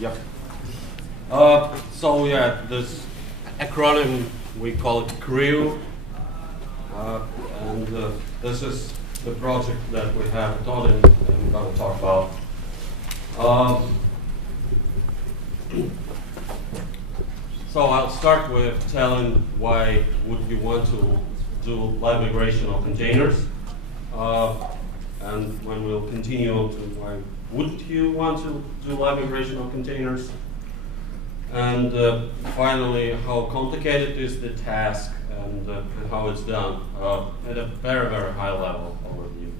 Yep. So yeah, this acronym, we call it CREW, and this is the project that we have done and we're going to talk about. So I'll start with telling why would you want to do live migration of containers, and when we'll continue on to why would you want to do live migration of containers, and finally how complicated is the task and how it's done at a very, very high level overview.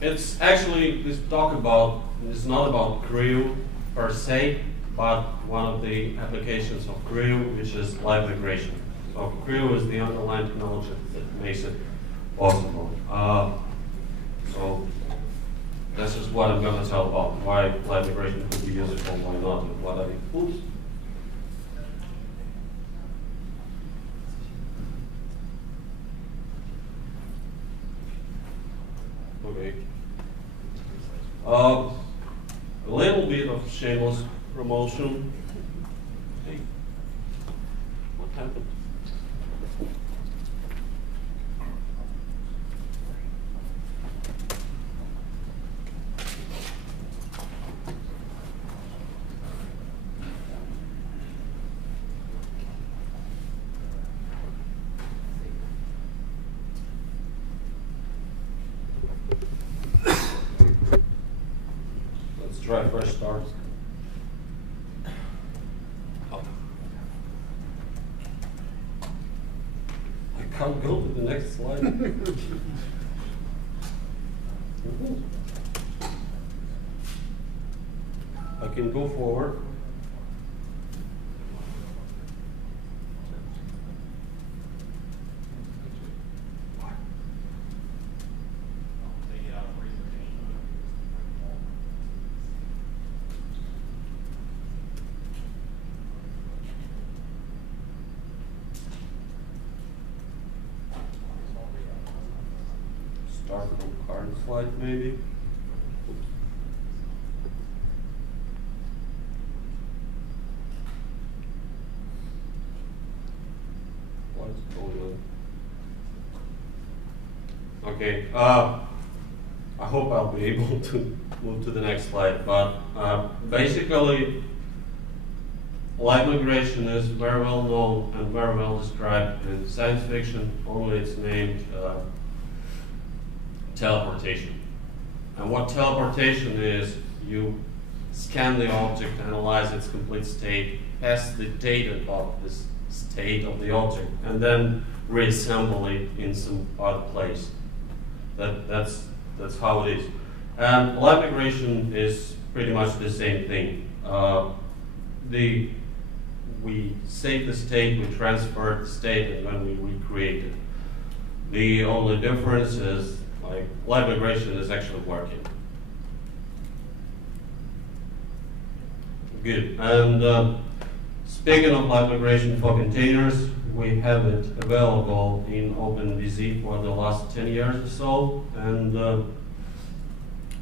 It's actually, this talk about, it's not about CREW per se, but one of the applications of CREW, which is live migration. So CREW is the underlying technology that makes it possible. So this is what I'm going to tell about why live migration could be useful, why not, and what are the oops. Okay. A little bit of shameless promotion. Hey, what happened? Try fresh start. Oh. I can't go to the next slide. I can go forward. Start from current slide, maybe. Oops. What's going on? Okay. I hope I'll be able to move to the next slide. But basically, live migration is very well known and very well described in science fiction. Only it's named teleportation. And what teleportation is, you scan the object, analyze its complete state, pass the data of this state of the object, and then reassemble it in some other place. That's how it is. And live migration is pretty much the same thing. We save the state, we transfer the state, and then we recreate it. The only difference is like live migration is actually working. Good. And speaking of live migration for containers, we have it available in OpenVZ for the last 10 years or so, and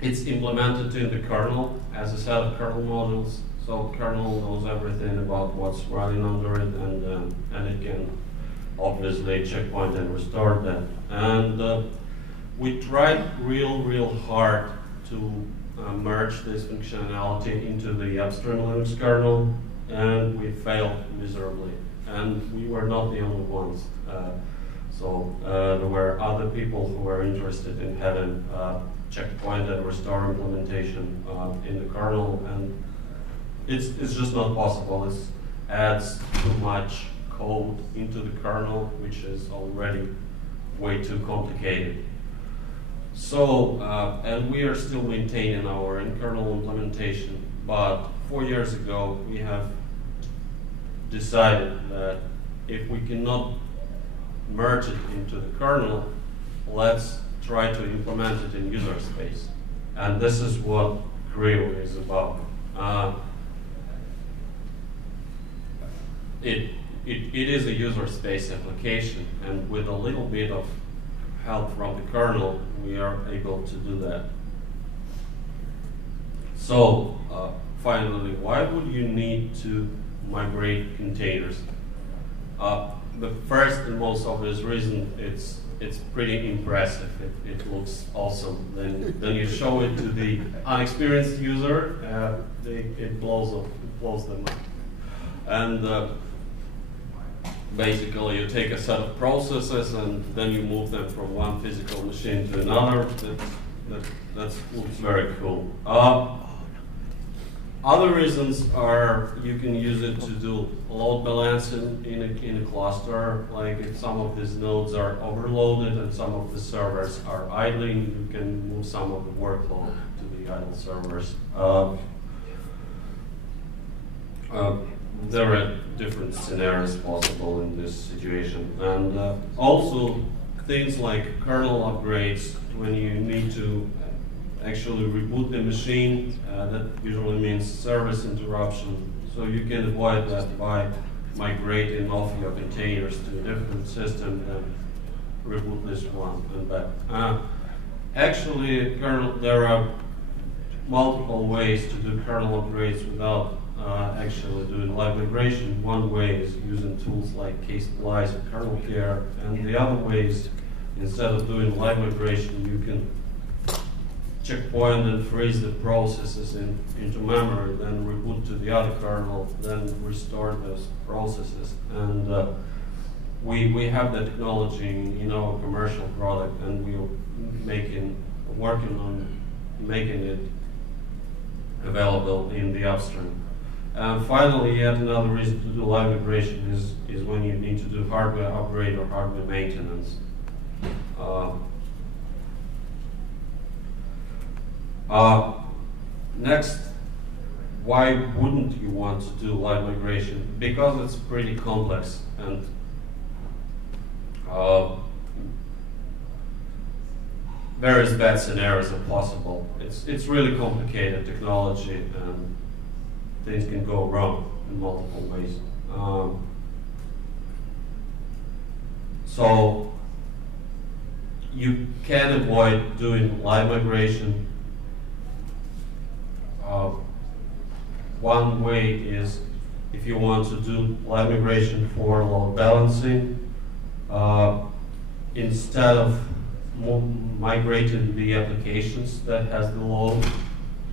it's implemented in the kernel as a set of kernel modules. So kernel knows everything about what's running under it, and it can obviously checkpoint and restore that. And we tried real hard to merge this functionality into the upstream Linux kernel, and we failed miserably. And we were not the only ones. There were other people who were interested in having checkpoint and restore implementation in the kernel, and it's just not possible. It adds too much code into the kernel, which is already way too complicated. So, and we are still maintaining our in-kernel implementation, but 4 years ago we have decided that if we cannot merge it into the kernel, let's try to implement it in user space. And this is what CREW is about. It is a user space application, and with a little bit of help from the kernel, we are able to do that. So finally, why would you need to migrate containers? The first and most obvious reason, it's pretty impressive. It looks awesome. Then you show it to the unexperienced user, it blows them up. And basically, you take a set of processes and then you move them from one physical machine to another. That looks very cool. Other reasons are you can use it to do load balancing in a cluster. Like if some of these nodes are overloaded and some of the servers are idling, you can move some of the workload to the idle servers. There are different scenarios possible in this situation. And also things like kernel upgrades, when you need to actually reboot the machine, that usually means service interruption. So you can avoid that by migrating off your containers to a different system and reboot this one and back. Actually, there are multiple ways to do kernel upgrades without actually doing live migration. One way is using tools like ksplice or kernel care, and the other way is instead of doing live migration, you can checkpoint and freeze the processes into memory, then reboot to the other kernel, then restore those processes. And we have that technology in our commercial product, and we're working on making it available in the upstream. And finally, yet another reason to do live migration is when you need to do hardware upgrade or hardware maintenance. Next, why wouldn't you want to do live migration? Because it's pretty complex and various bad scenarios are possible. It's really complicated technology and things can go wrong in multiple ways. So you can avoid doing live migration. One way is if you want to do live migration for load balancing, instead of migrating the applications that has the load,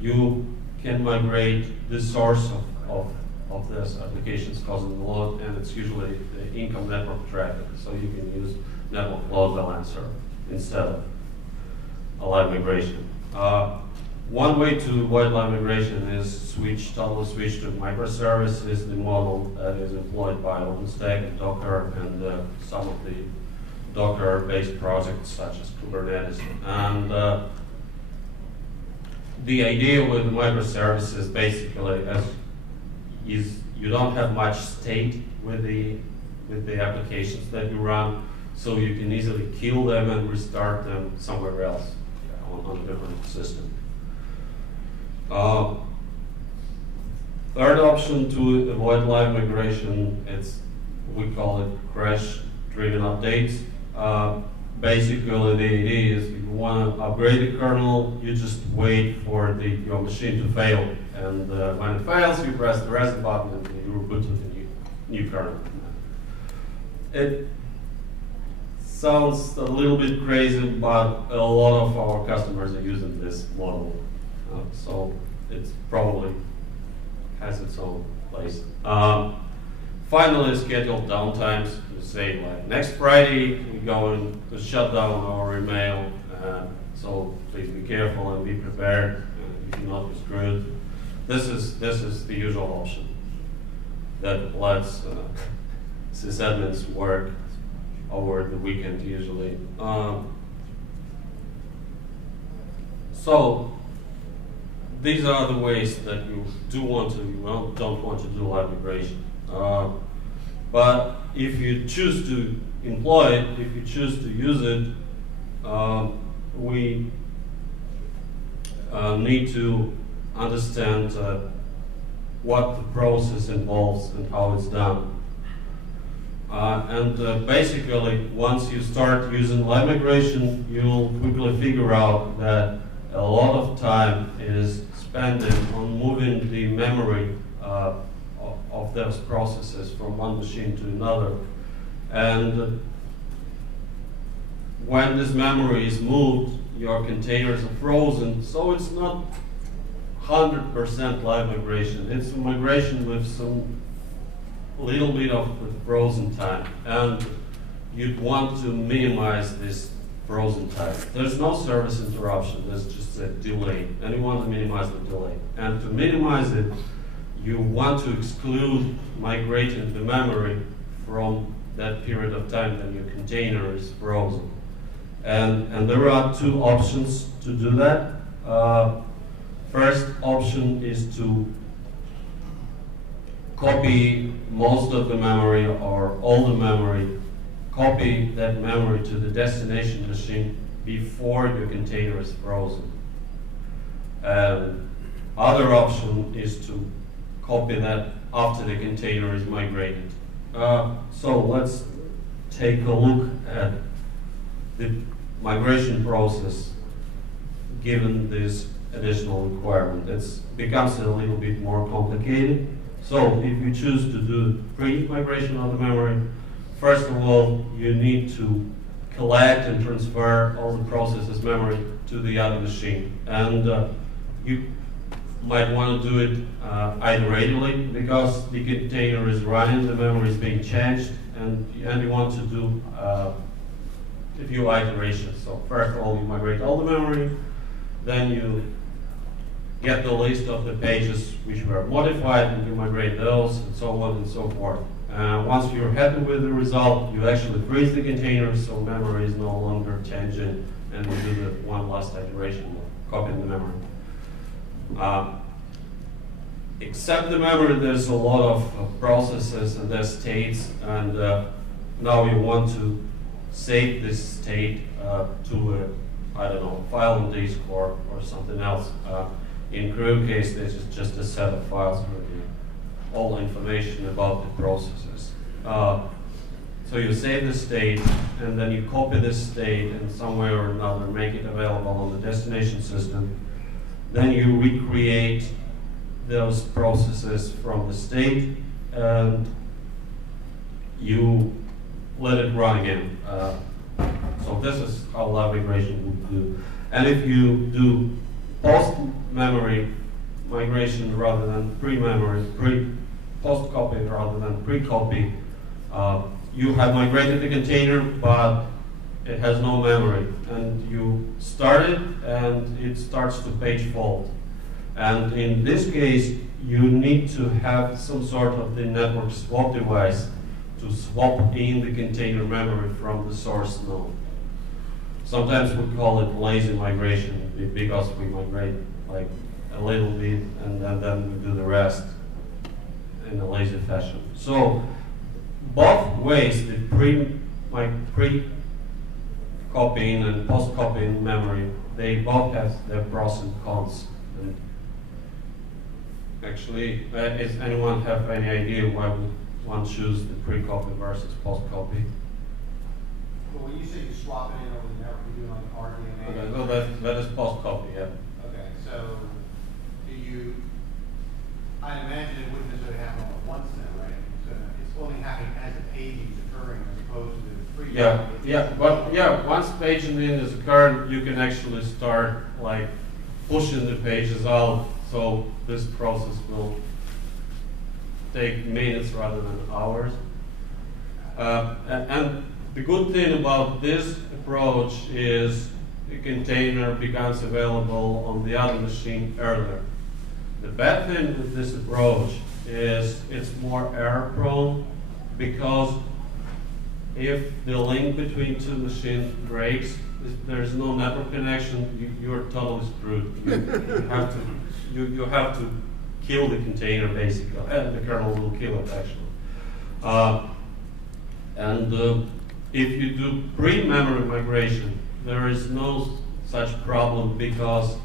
you can migrate the source of this applications causing the load, and it's usually the income network traffic. So you can use network load balancer instead of a live migration. One way to avoid live migration is totally switch to microservices, the model that is employed by OpenStack and Docker and some of the Docker-based projects such as Kubernetes. And the idea with microservices basically is you don't have much state with the applications that you run, so you can easily kill them and restart them somewhere else on a different system. Third option to avoid live migration, we call it crash-driven updates. Basically, the idea is if you want to upgrade the kernel, you just wait for your machine to fail. And when it fails, you press the reset button and you reboot to the new kernel. It sounds a little bit crazy, but a lot of our customers are using this model. So it probably has its own place. Finally, scheduled downtimes. You say like next Friday we go to shut down our email. So please be careful and be prepared. If you're not screwed. This is the usual option that lets sysadmins work over the weekend usually. So these are the ways that you don't want to do live migration. But if you choose to employ it, if you choose to use it, we need to understand what the process involves and how it's done. Basically, once you start using live migration, you'll quickly figure out that a lot of time is spending on moving the memory of those processes from one machine to another. And when this memory is moved, your containers are frozen, so it's not 100% live migration. It's a migration with some little bit of frozen time, and you'd want to minimize this frozen time. There's no service interruption, there's just a delay, and you want to minimize the delay. And to minimize it, you want to exclude migrating the memory from that period of time that your container is frozen. And there are two options to do that. First option is to copy most of the memory or all the memory, copy that memory to the destination machine before your container is frozen. Other option is to copy that after the container is migrated. So let's take a look at the migration process given this additional requirement. It becomes a little bit more complicated. So if you choose to do pre-migration of the memory, first of all, you need to collect and transfer all the processes memory to the other machine. And you might want to do it iteratively because the container is running, the memory is being changed, and you want to do a few iterations. So first of all, you migrate all the memory, then you get the list of the pages which were modified, and you migrate those, and so on and so forth. Once you're happy with the result, you actually freeze the container so memory is no longer changing, and you do the one last iteration of copying the memory. Except the memory, there's a lot of processes and their states, and now you want to save this state to I don't know, file on disk or something else. In Crew case, this is just a set of files with all information about the processes. So you save the state, and then you copy this state and some way or another make it available on the destination system. Then you recreate those processes from the state, and you let it run again. So this is how live migration would do. And if you do post-memory migration rather than pre-memory, post-copy rather than pre-copy, you have migrated the container, but it has no memory. And you start it, and it starts to page fault. And in this case, you need to have some sort of the network swap device to swap in the container memory from the source node. Sometimes we call it lazy migration because we migrate like a little bit and then we do the rest in a lazy fashion. So both ways, the pre-copying and post-copying memory, they both have their pros and cons. And actually, does anyone have any idea why one choose the pre-copy versus post-copy? Well, when you say you swap it in over the network, you're doing like RDMA. Okay, well that is post-copy, yeah. Okay, so do you? I imagine it wouldn't necessarily happen all at once then, right? So it's only happening as the paging is occurring as opposed to the pre. Once paging in is occurred, you can actually start like pushing the pages out. So this process will take minutes rather than hours. And the good thing about this approach is the container becomes available on the other machine earlier. The bad thing with this approach is it's more error prone because if the link between two machines breaks, if there's no network connection, you're totally screwed. You have to kill the container basically, and the kernel will kill it actually. If you do pre-memory migration, there is no such problem because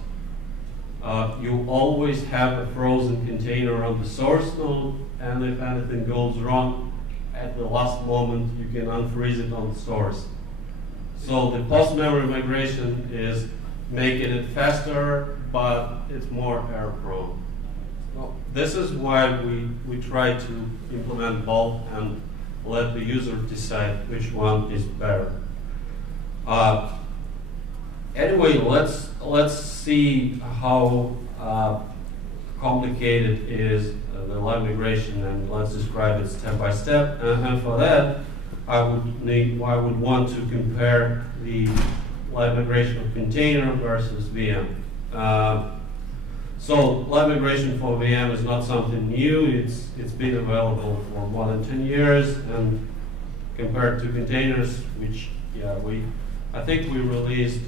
you always have a frozen container on the source node, and if anything goes wrong at the last moment, you can unfreeze it on the source. So the post-memory migration is making it faster, but it's more error prone. Well, this is why we try to implement both and let the user decide which one is better. Anyway, let's see how complicated is the live migration, and let's describe it step by step. And for that, I would want to compare the live migration of container versus VM. So live migration for VM is not something new. It's been available for more than 10 years, and compared to containers, which I think we released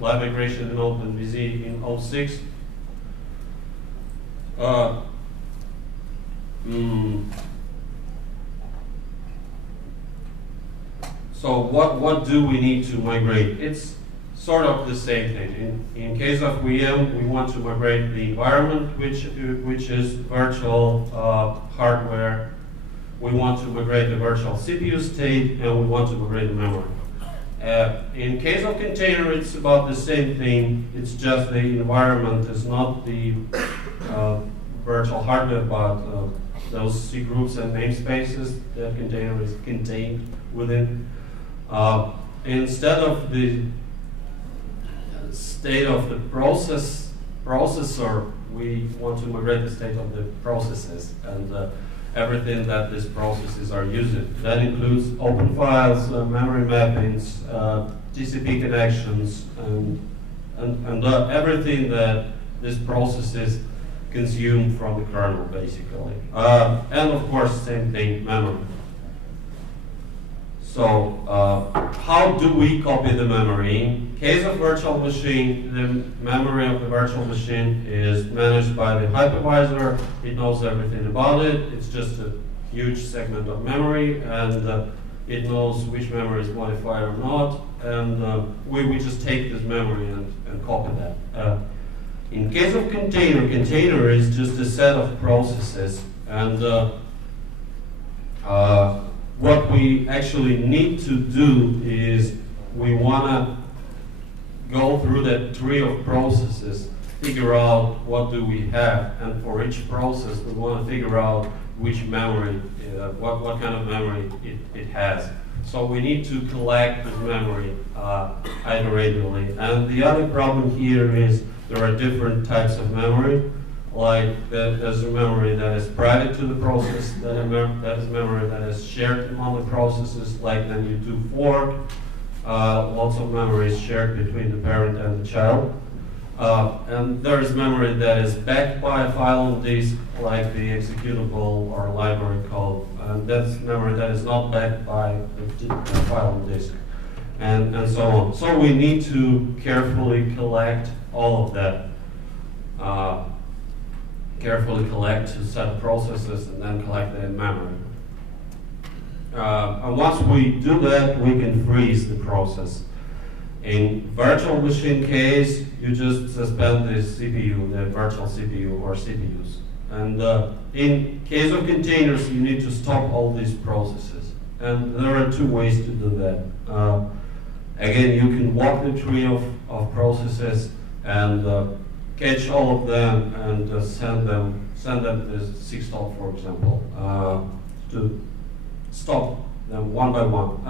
live migration in OpenVZ in 2006. So what do we need to migrate? It's sort of the same thing. In case of VM, we want to migrate the environment, which is virtual hardware. We want to migrate the virtual CPU state, and we want to migrate the memory. In case of container, it's about the same thing. It's just the environment is not the virtual hardware, but those C groups and namespaces that container is contained within. Instead of the state of the processor, we want to migrate the state of the processes and everything that these processes are using. That includes open files, memory mappings, TCP connections, and everything that these processes consume from the kernel, basically. And of course, same thing, memory. So how do we copy the memory? In case of virtual machine, the memory of the virtual machine is managed by the hypervisor. It knows everything about it. It's just a huge segment of memory, and it knows which memory is modified or not. And we just take this memory and copy that. In case of container is just a set of processes, and what we actually need to do is we want to go through that tree of processes, figure out what do we have, and for each process we want to figure out which memory, what kind of memory it has. So we need to collect this memory iteratively. And the other problem here is there are different types of memory. Like there's a memory that is private to the process, that is memory that is shared among the processes, like then you do fork. Lots of memory is shared between the parent and the child. And there is memory that is backed by a file on disk, like the executable or library code. And that's memory that is not backed by the file on disk, and so on. So we need to carefully collect all of that. Carefully collect a set of processes and then collect the memory. And once we do that, we can freeze the process. In virtual machine case, you just suspend the CPU, the virtual CPU or CPUs. And in case of containers, you need to stop all these processes. And there are two ways to do that. Again, you can walk the tree of processes and catch all of them and send them to 6-stop, for example, to stop them one by one.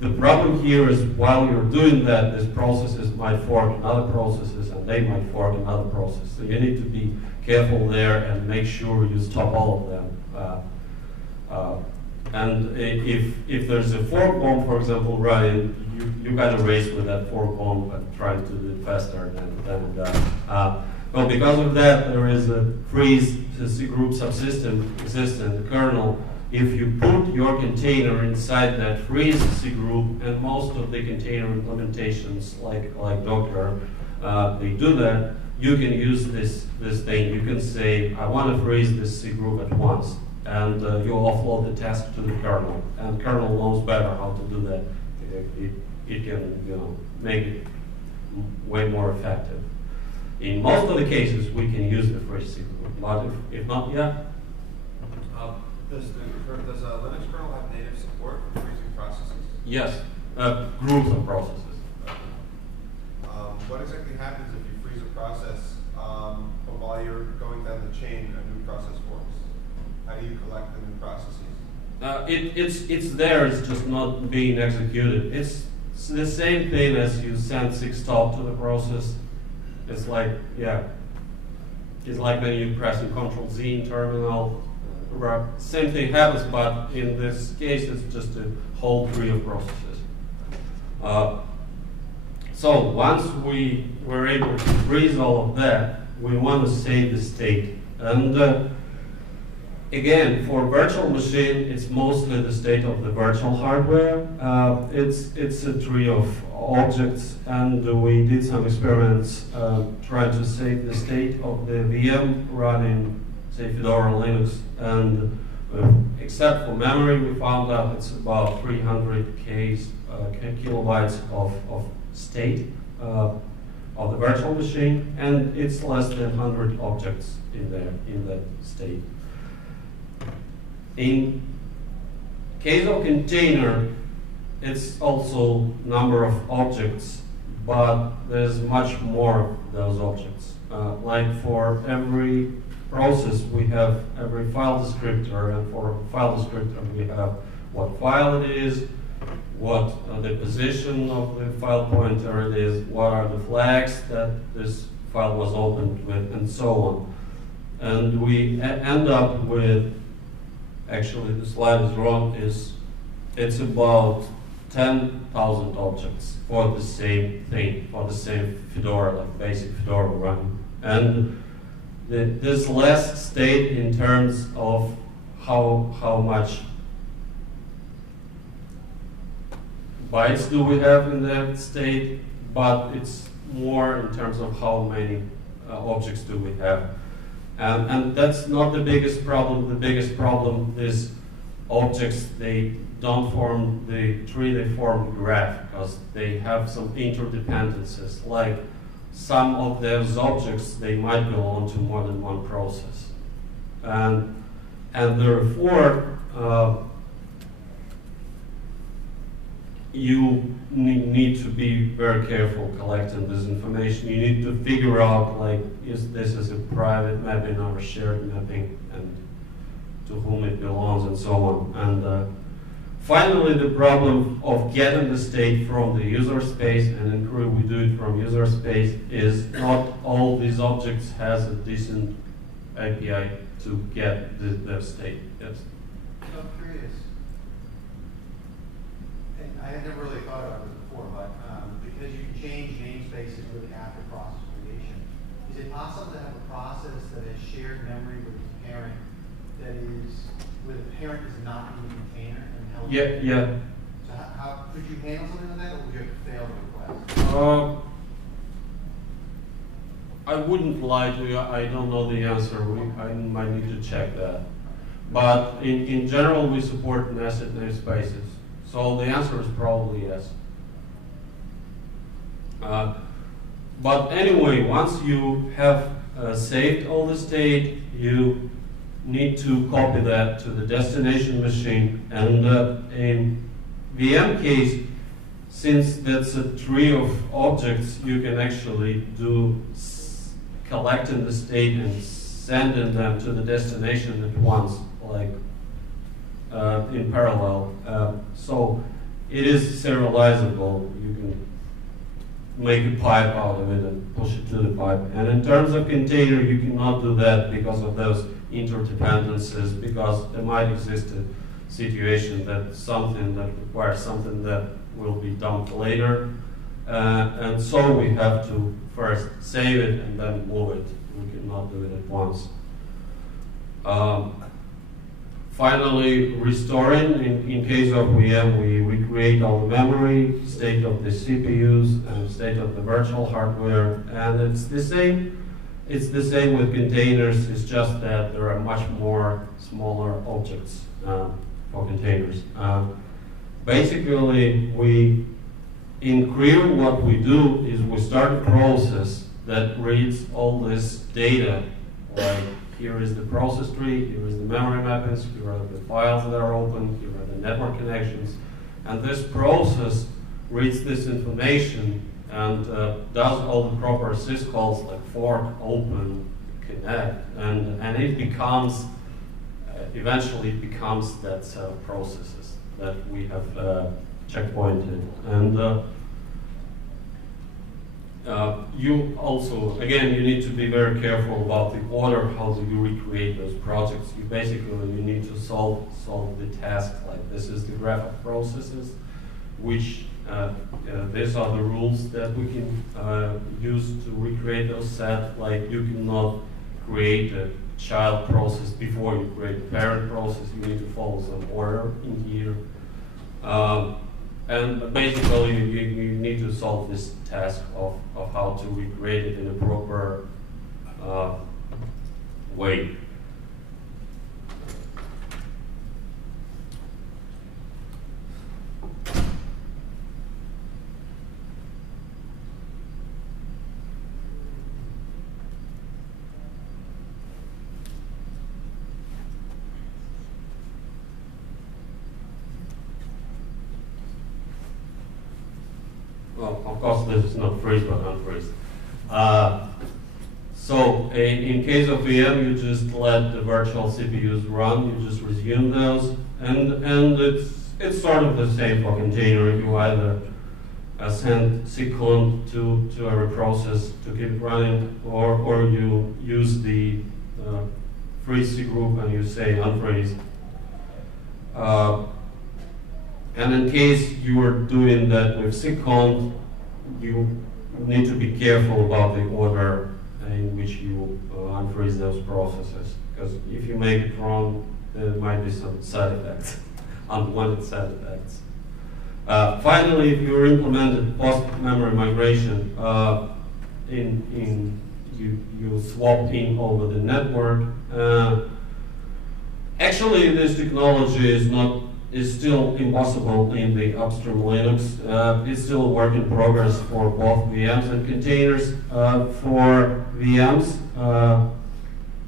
The problem here is while you're doing that, these processes might fork in other processes, and they might fork in other processes. So you need to be careful there and make sure you stop all of them. And if there's a fork bomb, for example, running, you got to race with that fork bomb and try to do it faster than that. Well, because of that, there is a freeze C group subsystem exists in the kernel. If you put your container inside that freeze C group, and most of the container implementations, like Docker, they do that, you can use this thing. You can say, I want to freeze this C group at once, and you offload the task to the kernel, and kernel knows better how to do that. It can make it way more effective. In most of the cases, we can use the freeze C group, but if not, yeah. Does Linux kernel have native support for freezing processes? Yes, groups of processes. what exactly happens if you freeze a process, but while you're going down the chain, a new process forms? How do you collect the new processes? It's there, it's just not being executed. It's the same thing as you send 6 stop to the process. It's like, yeah, it's like when you press the Control Z in terminal. Same thing happens, but in this case, it's just a whole tree of processes. So once we were able to freeze all of that, we want to save the state. And again, for virtual machine, it's mostly the state of the virtual hardware. It's a tree of objects, and we did some experiments trying to save the state of the VM running, say, Fedora Linux. And except for memory, we found out it's about 300 kilobytes of state of the virtual machine, and it's less than 100 objects in there in that state. In case of container, it's also number of objects, but there's much more of those objects. Like for every process, we have every file descriptor, and for file descriptor, we have what file it is, what the position of the file pointer it is, what are the flags that this file was opened with, and so on. And we end up with, actually the slide is wrong, it's about 10,000 objects for the same thing, for the same Fedora, like basic Fedora run. And there's less state in terms of how much bytes do we have in that state, but it's more in terms of how many objects do we have. And that's not the biggest problem. The biggest problem is objects, they don't form the tree, they form the graph, because they have some interdependencies. Like some of those objects, they might belong to more than one process. And therefore, you need to be very careful collecting this information. You need to figure out, like, is this a private mapping or a shared mapping, and to whom it belongs, and so on. And finally, the problem of getting the state from the user space, and in Crew we do it from user space, is not all these objects has a decent API to get the state. Yes. So I'm curious. I had never really thought about this before, but because you can change namespaces really after process creation, is it possible to have a process that has shared memory with its parent that is, where the parent is not in the container? And how Yeah. So how could you handle something like that, or would you have to fail the request? I wouldn't lie to you. I don't know the answer. I might need to check that. But in general, we support nested namespaces. So the answer is probably yes. But anyway, once you have saved all the state, you need to copy that to the destination machine. And in VM case, since that's a tree of objects, you can actually do collecting the state and sending them to the destination at once, like in parallel. So it is serializable. You can make a pipe out of it and push it to the pipe. And in terms of container, you cannot do that because of those interdependencies, because there might exist a situation that something that requires something that will be dumped later. And so we have to first save it and then move it. We cannot do it at once. Finally, restoring. In case of VM, we recreate all the memory, state of the CPUs, and state of the virtual hardware. And it's the same. It's the same with containers. It's just that there are much more smaller objects for containers. Basically, in Crew, what we do is we start a process that reads all this data, like here is the process tree, here is the memory mappings, here are the files that are open, here are the network connections. And this process reads this information and does all the proper syscalls like fork, open, connect, and it becomes eventually it becomes that set of processes that we have checkpointed. And you also, again, you need to be very careful about the order. How do you recreate those projects? You basically need to solve the task. Like this is the graph of processes, which these are the rules that we can use to recreate those sets. Like you cannot create a child process before you create a parent process. You need to follow some order in here. And basically, you need to solve this task of how to recreate it in a proper way. Well, of course, this is not freeze but unfreeze. So in case of VM, you just let the virtual CPUs run. You just resume those, and it's sort of the same for container. You either send sequent to every process to keep it running, or you use the freeze group and you say unfreeze. And in case you are doing that with sequent, you need to be careful about the order in which you unfreeze those processes, because if you make it wrong, there might be some side effects, unwanted side effects. Finally, if you implemented post-memory migration, you swap in over the network. Actually, this technology is still impossible in the upstream Linux. It's still a work in progress for both VMs and containers. For VMs,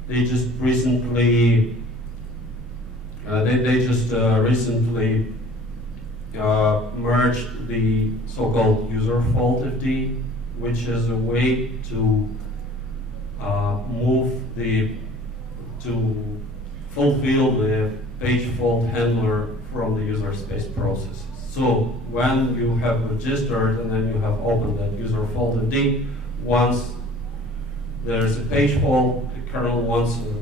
they just recently merged the so-called user fault FD, which is a way to fulfill the page fault handler from the user space processes. So when you have registered and then you have opened that user fault FD, once there's a page fault, the kernel wants a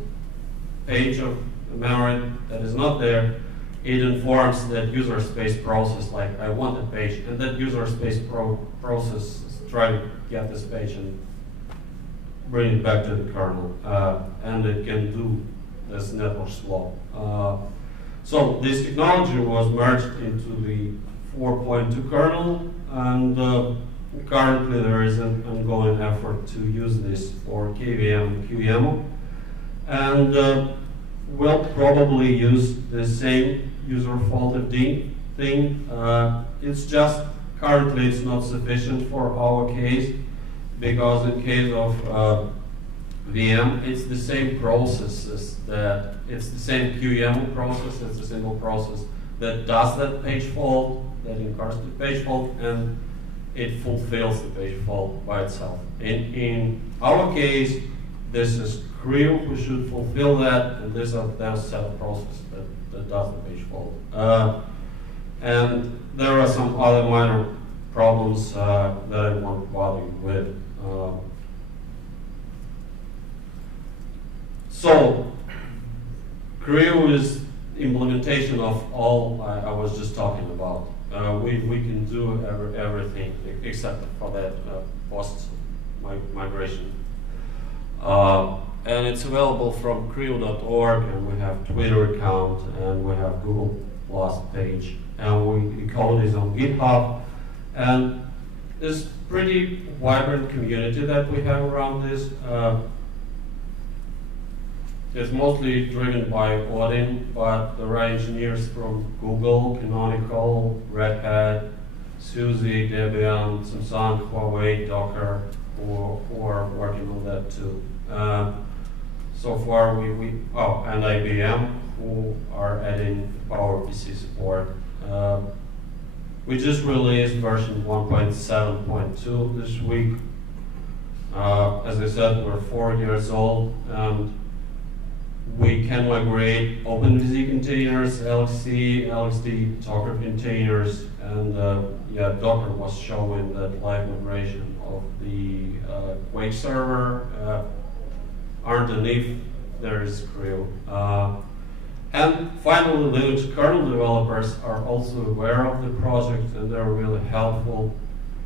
page of memory that is not there, it informs that user space process, like I want a page, and that user space process is trying to get this page and bring it back to the kernel, and it can do this network swap. So this technology was merged into the 4.2 kernel, and currently there is an ongoing effort to use this for KVM and QEMU, and we'll probably use the same user fault FD thing. It's just currently it's not sufficient for our case, because in case of VM, it's the same processes it's the same QEMU process, it's a single process that does that page fault, that incurs the page fault, and it fulfills the page fault by itself. In our case, this is CREW who should fulfill that, and this is that set of processes that does the page fault. And there are some other minor problems that I won't bother you with. So, CREW is implementation of all I was just talking about. We can do everything except for that post-migration. And it's available from crew.org, and we have Twitter account, and we have Google Plus page, and the code is on GitHub. And there's pretty vibrant community that we have around this. It's mostly driven by Odin, but there are engineers from Google, Canonical, Red Hat, SUSE, Debian, Samsung, Huawei, Docker, who are working on that too. So far, and IBM, who are adding PowerPC support. We just released version 1.7.2 this week. As I said, we're 4 years old, and we can migrate OpenVZ containers, LXC, LXD, Docker containers, and yeah, Docker was showing that live migration of the Quake server. Underneath there is Creo. And finally, Linux kernel developers are also aware of the project, and they're really helpful.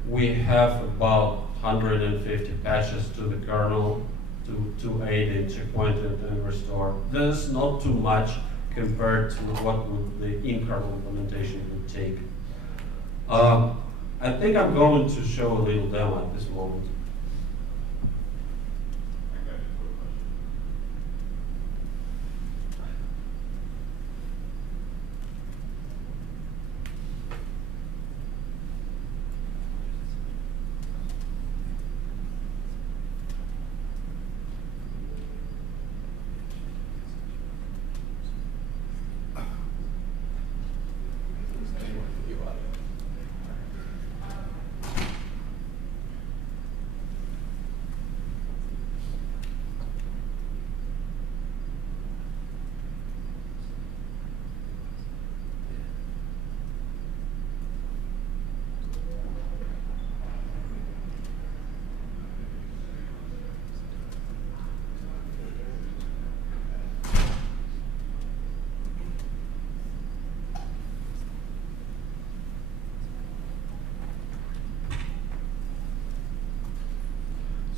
We have about 150 patches to the kernel to aid in checkpointed and restore. This is not too much compared to what the in-kernel implementation would take. I think I'm going to show a little demo at this moment.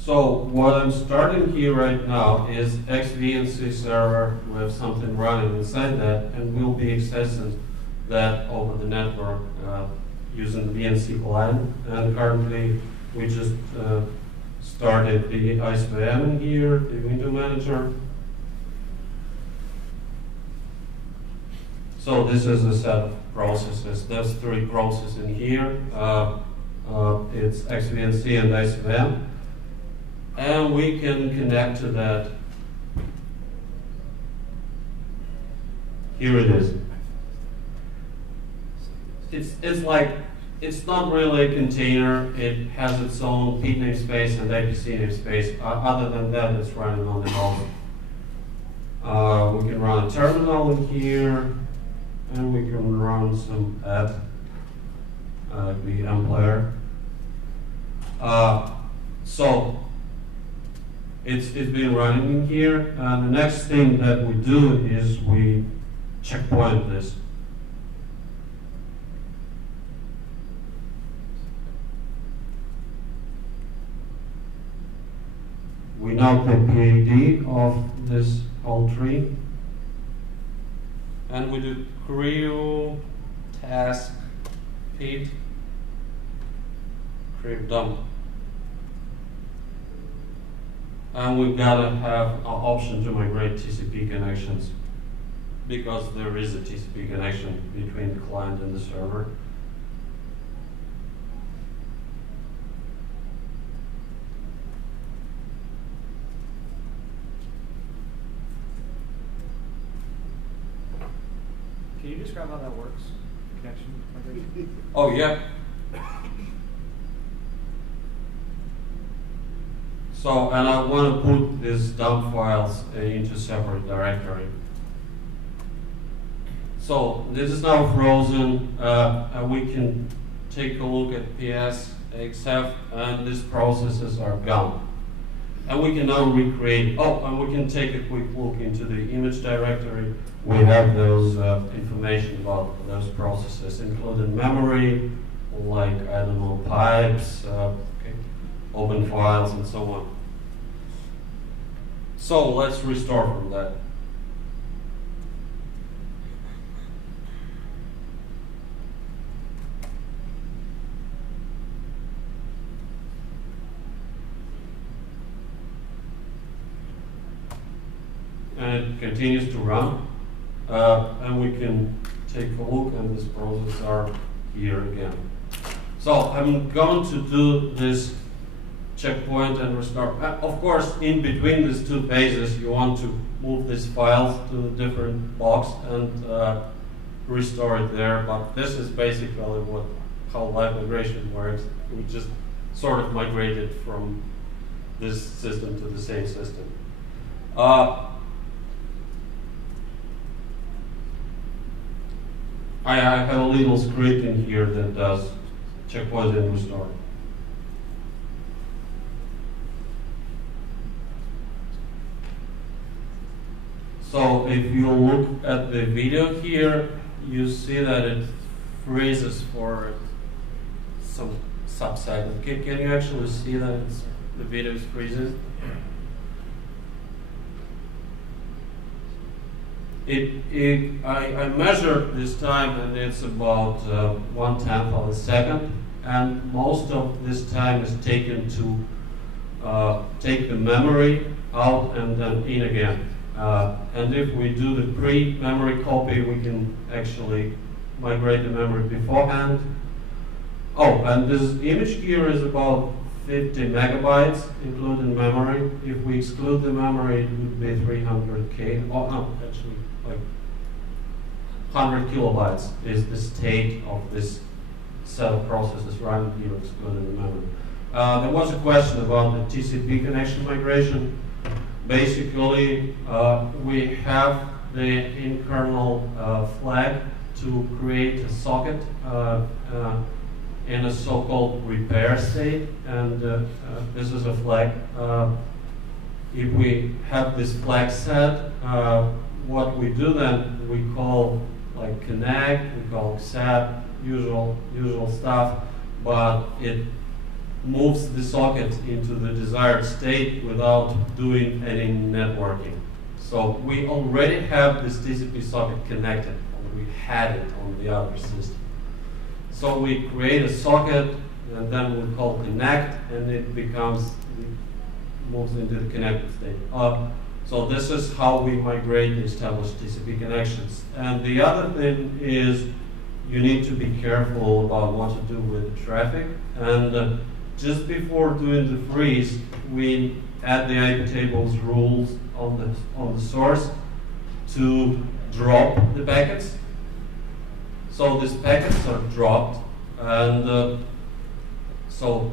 So what I'm starting here right now is XVNC server with something running inside that, and we'll be accessing that over the network using the VNC client. And currently, we just started the ISVM in here, the window manager. So this is a set of processes. There's 3 processes in here. It's XVNC and ISVM. And we can connect to that. Here it is. It's like, it's not really a container. It has its own Pete namespace and APC namespace. Other than that, it's running on the host. We can run a terminal in here, and we can run some add the player. So it's been running in here, and the next thing that we do is we checkpoint this. We know the PID of this whole tree, and we do crew task Pete crew dump. And we've got to have an option to migrate TCP connections, because there is a TCP connection between the client and the server. Can you describe how that works? Connection migration? Oh, yeah. So, and I want to put these dump files into separate directory. So, this is now frozen. We can take a look at PS, XF, and these processes are gone. And we can now recreate, and we can take a quick look into the image directory. We have those information about those processes, including memory, like, I don't know, pipes, open files, and so on. So let's restore from that. And it continues to run, and we can take a look, and this process are here again. So I'm going to do this checkpoint and restart. Of course, in between these 2 phases, you want to move these files to a different box and restore it there. But this is basically what how live migration works. We just sort of migrated from this system to the same system. I have a little script in here that does checkpoint and restore. So if you look at the video here, you see that it freezes for some subsecond. Can you actually see that the video is freezing? I measured this time, and it's about 1/10 of a second, and most of this time is taken to take the memory out and then in again. And if we do the pre-memory copy, we can actually migrate the memory beforehand. Oh, and this image here is about 50 megabytes, including memory. If we exclude the memory, it would be 300K. Oh, no, actually, like 100 kilobytes is the state of this set of processes running here, excluding the memory. There was a question about the TCP connection migration. Basically, we have the in-kernel flag to create a socket in a so-called repair state, and this is a flag. If we have this flag set, what we do then, we call like connect, we call accept, usual stuff, but it moves the socket into the desired state without doing any networking. So we already have this TCP socket connected, or we had it on the other system. So we create a socket, and then we call connect, and it moves into the connected state. So this is how we migrate the established TCP connections. And the other thing is you need to be careful about what to do with the traffic. And just before doing the freeze, we add the IP tables rules on the source to drop the packets. So these packets are dropped, and so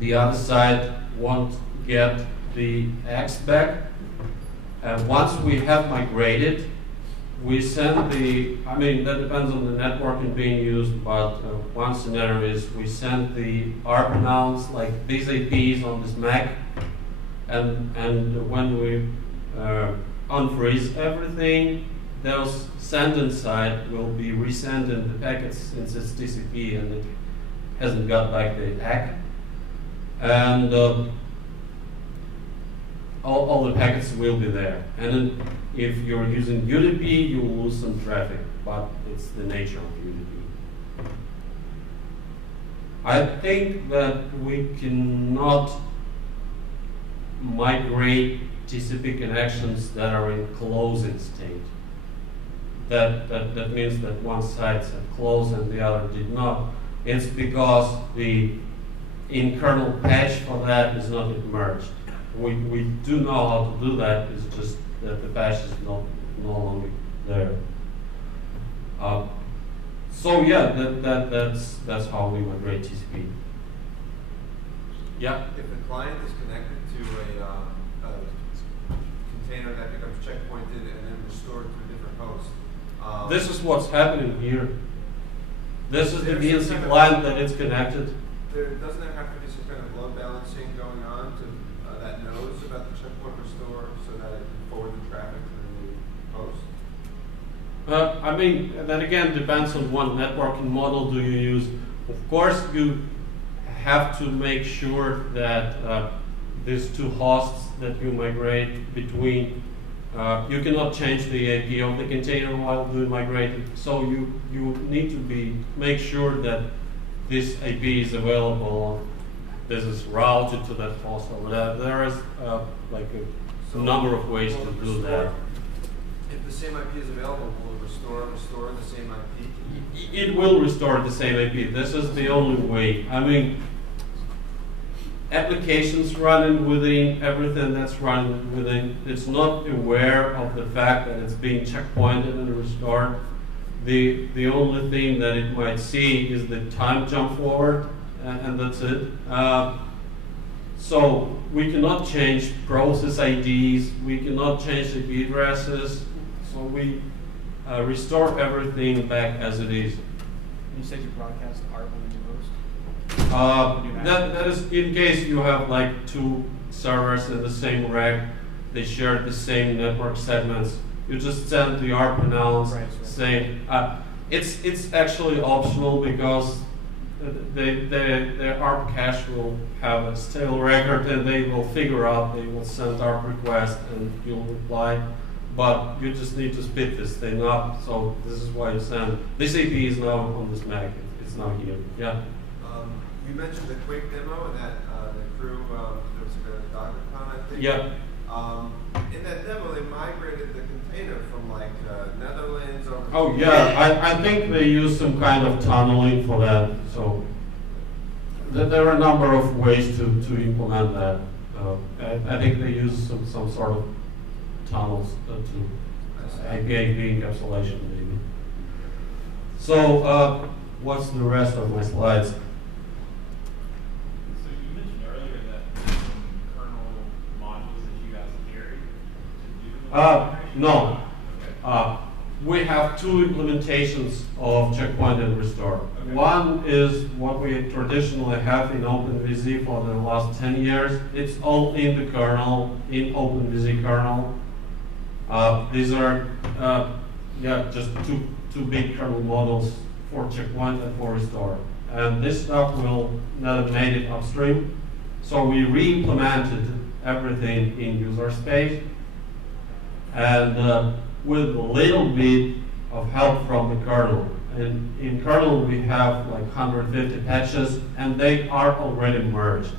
the other side won't get the X back. And once we have migrated, we send that depends on the networking being used, but one scenario is we send the ARP announce, like these APs on this Mac, and when we unfreeze everything, those send side will be resending the packets since it's TCP and it hasn't got back the ACK. And all the packets will be there. And then if you're using UDP, you will lose some traffic, but it's the nature of UDP. I think that we cannot migrate TCP connections that are in closing state. That means that one side said close and the other did not. It's because the in-kernel patch for that is not yet merged. We do know how to do that, it's just that the patch is no longer there. So yeah, that's how we migrate TCP. Yeah? If the client is connected to a container that becomes checkpointed and then restored to a different host. This is what's happening here. This is the VNC client that it's connected. Doesn't there have to be some kind of load balancing going on to that knows about the checkpoint restore so that it can forward the traffic to the new host? I mean, that again depends on what networking model do you use. Of course, you have to make sure that these two hosts that you migrate between, you cannot change the IP of the container while doing migrating. So you need to make sure that this IP is available. This is routed to that host or whatever. There is like a number of ways to do that. If the same IP is available, will it restore the same IP? It will restore the same IP. This is the only way. I mean, applications running within everything that's running within, it's not aware of the fact that it's being checkpointed and restored The only thing that it might see is the time jump forward, and that's it. So we cannot change process IDs, we cannot change the addresses, so we restore everything back as it is. You said you broadcast ARP when you host? That is in case you have like two servers in the same rack, they share the same network segments. You just send the ARP announce saying, it's actually optional because the ARP cache will have a stale record and they will figure out, they will send ARP request and you'll reply. But you just need to speed this thing up, so this is why you send. This AP is now on this Mac, it's now here. Yeah? You mentioned the quick demo and that the crew, there was a DocuCon, I think. Yeah. In that demo, they migrated the container from like Netherlands over. Oh yeah, I think they use some kind of tunneling for that. So there are a number of ways to implement that. I think they use some sort of tunnels to IP encapsulation maybe. So what's the rest of my slides? So you mentioned earlier that some kernel modules that you guys carry to do no. Okay. We have two implementations of checkpoint and restore. Okay. One is what we traditionally have in OpenVZ for the last 10 years. It's all in the kernel, in OpenVZ kernel. These are just two big kernel models for checkpoint and for restore. And this stuff will not have made it upstream. So we re-implemented everything in user space. And with a little bit of help from the kernel. And in kernel we have like 150 patches and they are already merged.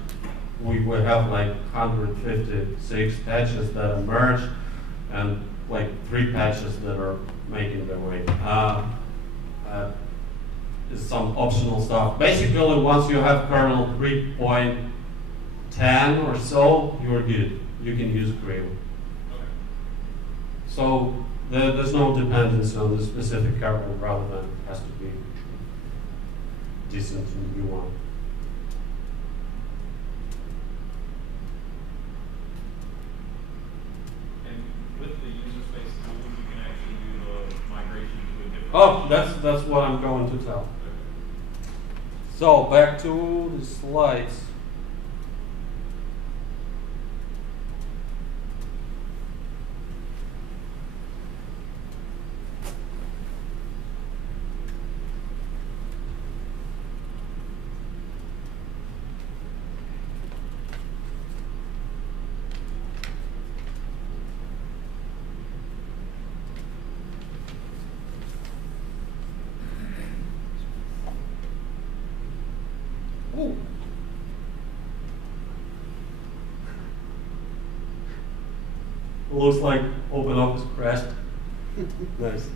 We will have like 156 patches that are merged and like 3 patches that are making their way. Is some optional stuff. Basically, once you have kernel 3.10 or so, you're good. You can use Creo. Okay. So there's no dependency on the specific kernel rather than it has to be decent and new one. And with the user space tool, you can actually do the migration to a different. Oh, that's what I'm going to tell. So back to the slides. Ooh. Looks like OpenOffice crashed. Nice.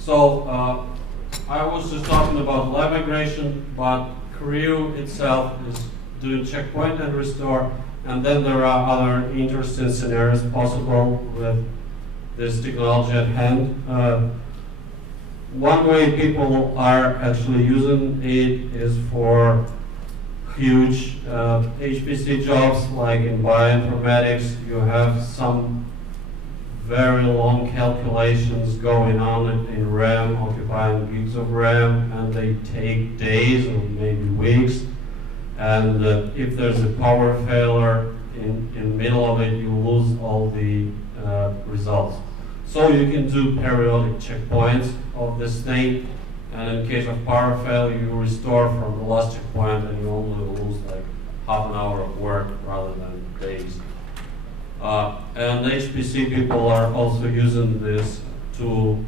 So I was just talking about live migration, but Creo itself is doing checkpoint and restore, and then there are other interesting scenarios possible with this technology at hand. One way people are actually using it is for huge HPC jobs, like in bioinformatics. You have some very long calculations going on in RAM, occupying gigs of RAM, and they take days or maybe weeks. And if there's a power failure in the middle of it, you lose all the results. So you can do periodic checkpoints of this thing, and in case of power failure, you restore from the last checkpoint, and you only lose like half an hour of work rather than days. And HPC people are also using this to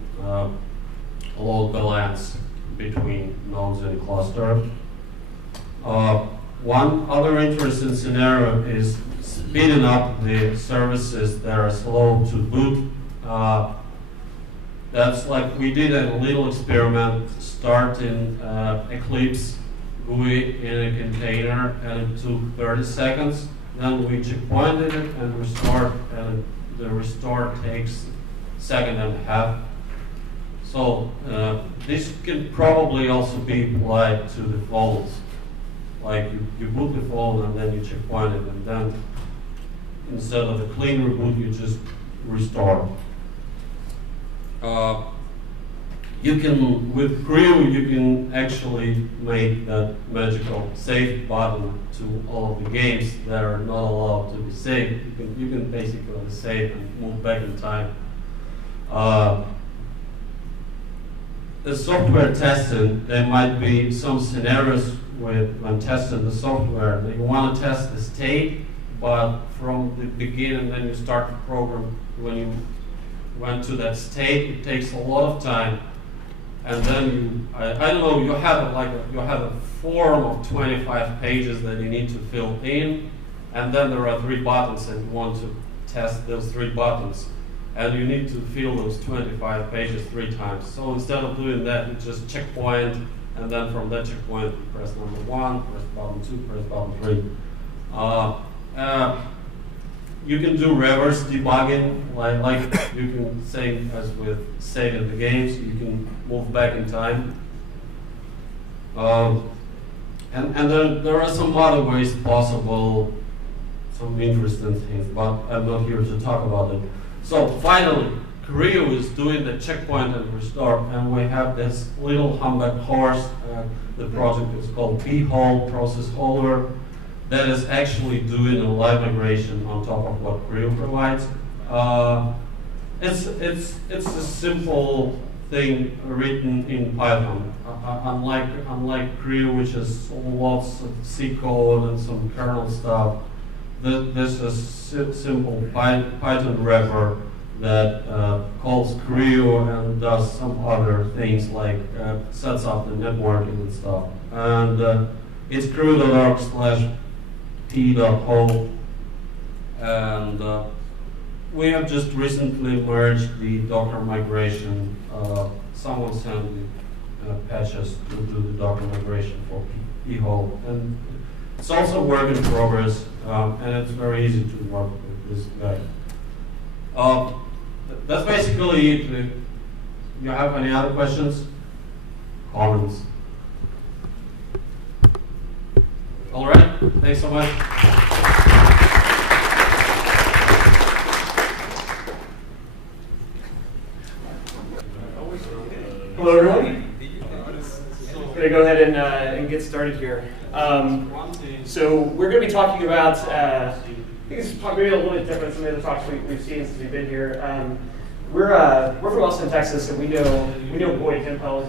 load balance between nodes in a cluster. One other interesting scenario is speeding up the services that are slow to boot. That's like we did a little experiment starting Eclipse GUI in a container, and it took 30 seconds. Then we checkpointed it and restored, and the restore takes a second and a half. So this can probably also be applied to the phones. Like you boot the phone and then you checkpoint it, and then instead of a clean reboot, you just restore. You can, with Creo, you can actually make that magical save button to all of the games that are not allowed to be saved. You can basically save and move back in time. The software testing, there might be some scenarios when testing the software that you want to test the state, but from the beginning, then you start the program. When you went to that state, it takes a lot of time. And then I don't know, you have a form of 25 pages that you need to fill in, and then there are 3 buttons, and you want to test those 3 buttons, and you need to fill those 25 pages 3 times. So instead of doing that, you just checkpoint, and then from that checkpoint, you press number 1, press button 2, press button 3. You can do reverse debugging, like you can say, as with saving the games, you can move back in time. And then there are some other ways possible, some interesting things, but I'm not here to talk about it. So finally, Creo is doing the checkpoint and restore, and we have this little humpback horse. The project is called P-Hole Process Holder. That is actually doing a live migration on top of what Creo provides. It's a simple thing written in Python. Unlike Creo, which has lots of C code and some kernel stuff, this is a simple Python wrapper that calls Creo and does some other things like sets up the networking and stuff. And it's creo.org/t.hole, and we have just recently merged the Docker migration. Someone sent me patches to do the Docker migration for p-hole, and it's also work in progress, and it's very easy to work with this guy. That's basically it. You have any other questions? Comments? All right, thanks so much. Hello, everyone. I'm going to go ahead and get started here. So we're going to be talking about, I think this is maybe a little bit different from the other talks we've seen since we've been here. We're from Austin, Texas, and we know Boyd Hempel.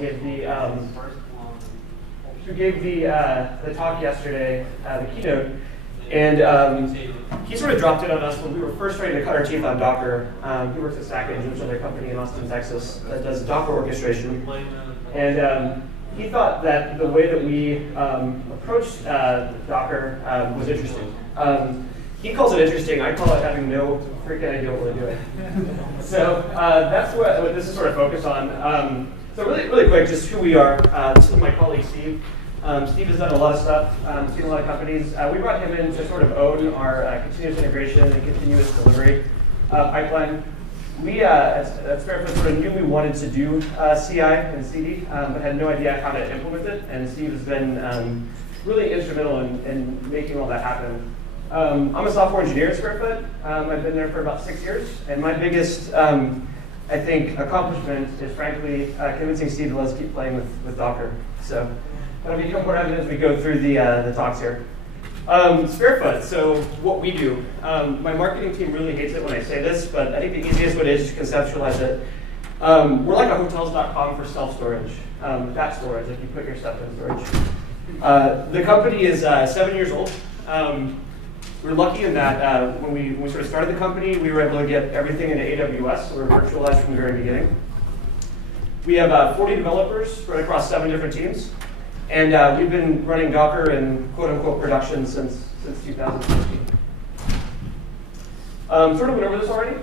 Who gave the talk yesterday, the keynote, and he sort of dropped in on us when we were first trying to cut our teeth on Docker. He works at Stack Engine, which is another company in Austin, Texas, that does Docker orchestration. And he thought that the way that we approached Docker was interesting. He calls it interesting. I call it having no freaking idea what we're doing. So that's what this is sort of focused on. So really quick, just who we are. This is my colleague, Steve. Steve has done a lot of stuff, seen a lot of companies. We brought him in to sort of own our continuous integration and continuous delivery pipeline. We at SpareFoot sort of knew we wanted to do CI and CD, but had no idea how to implement it. And Steve has been really instrumental in making all that happen. I'm a software engineer at SpareFoot. I've been there for about 6 years, and my biggest I think accomplishment is frankly convincing Steve to let us keep playing with Docker. So that'll become more evident as we go through the talks here. Sparefoot, so what we do. My marketing team really hates it when I say this, but I think the easiest way is to conceptualize it. We're like a hotels.com for self-storage, that storage, like you put your stuff in storage. The company is 7 years old. We're lucky in that when we sort of started the company, we were able to get everything into AWS, so we were virtualized from the very beginning. We have 40 developers spread across 7 different teams. And we've been running Docker in quote-unquote production since 2014. Sort of went over this already,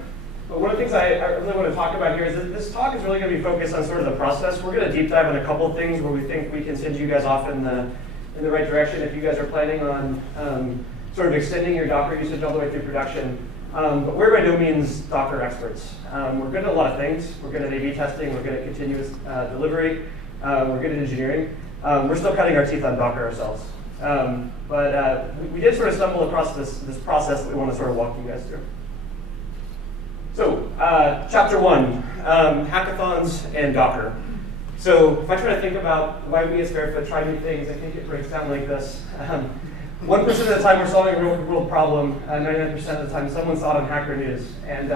but one of the things I really want to talk about here is that this talk is really going to be focused on sort of the process. We're going to deep dive on a couple of things where we think we can send you guys off in the right direction if you guys are planning on sort of extending your Docker usage all the way through production. But we're by no means Docker experts. We're good at a lot of things. We're good at A/B testing. We're good at continuous delivery. We're good at engineering. We're still cutting our teeth on Docker ourselves. But we did sort of stumble across this process that we want to sort of walk you guys through. So, chapter 1, hackathons and Docker. So if I try to think about why we at Sparefoot try new things, I think it breaks down like this. 1% of the time we're solving a real world problem, 99% of the time someone saw it on Hacker News. And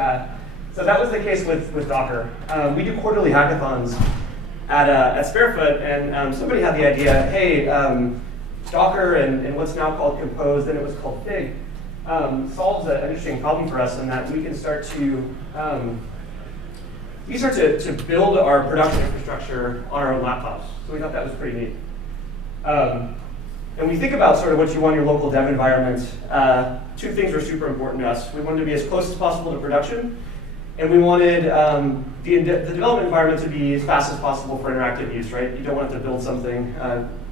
so that was the case with Docker. We do quarterly hackathons at Sparefoot, and somebody had the idea, hey, Docker and what's now called Compose, then it was called Fig, solves an interesting problem for us in that we can start to build our production infrastructure on our own laptops. So we thought that was pretty neat. And we think about sort of what you want in your local dev environment. 2 things were super important to us. We wanted to be as close as possible to production, and we wanted the development environment to be as fast as possible for interactive use, right? You don't want to build something.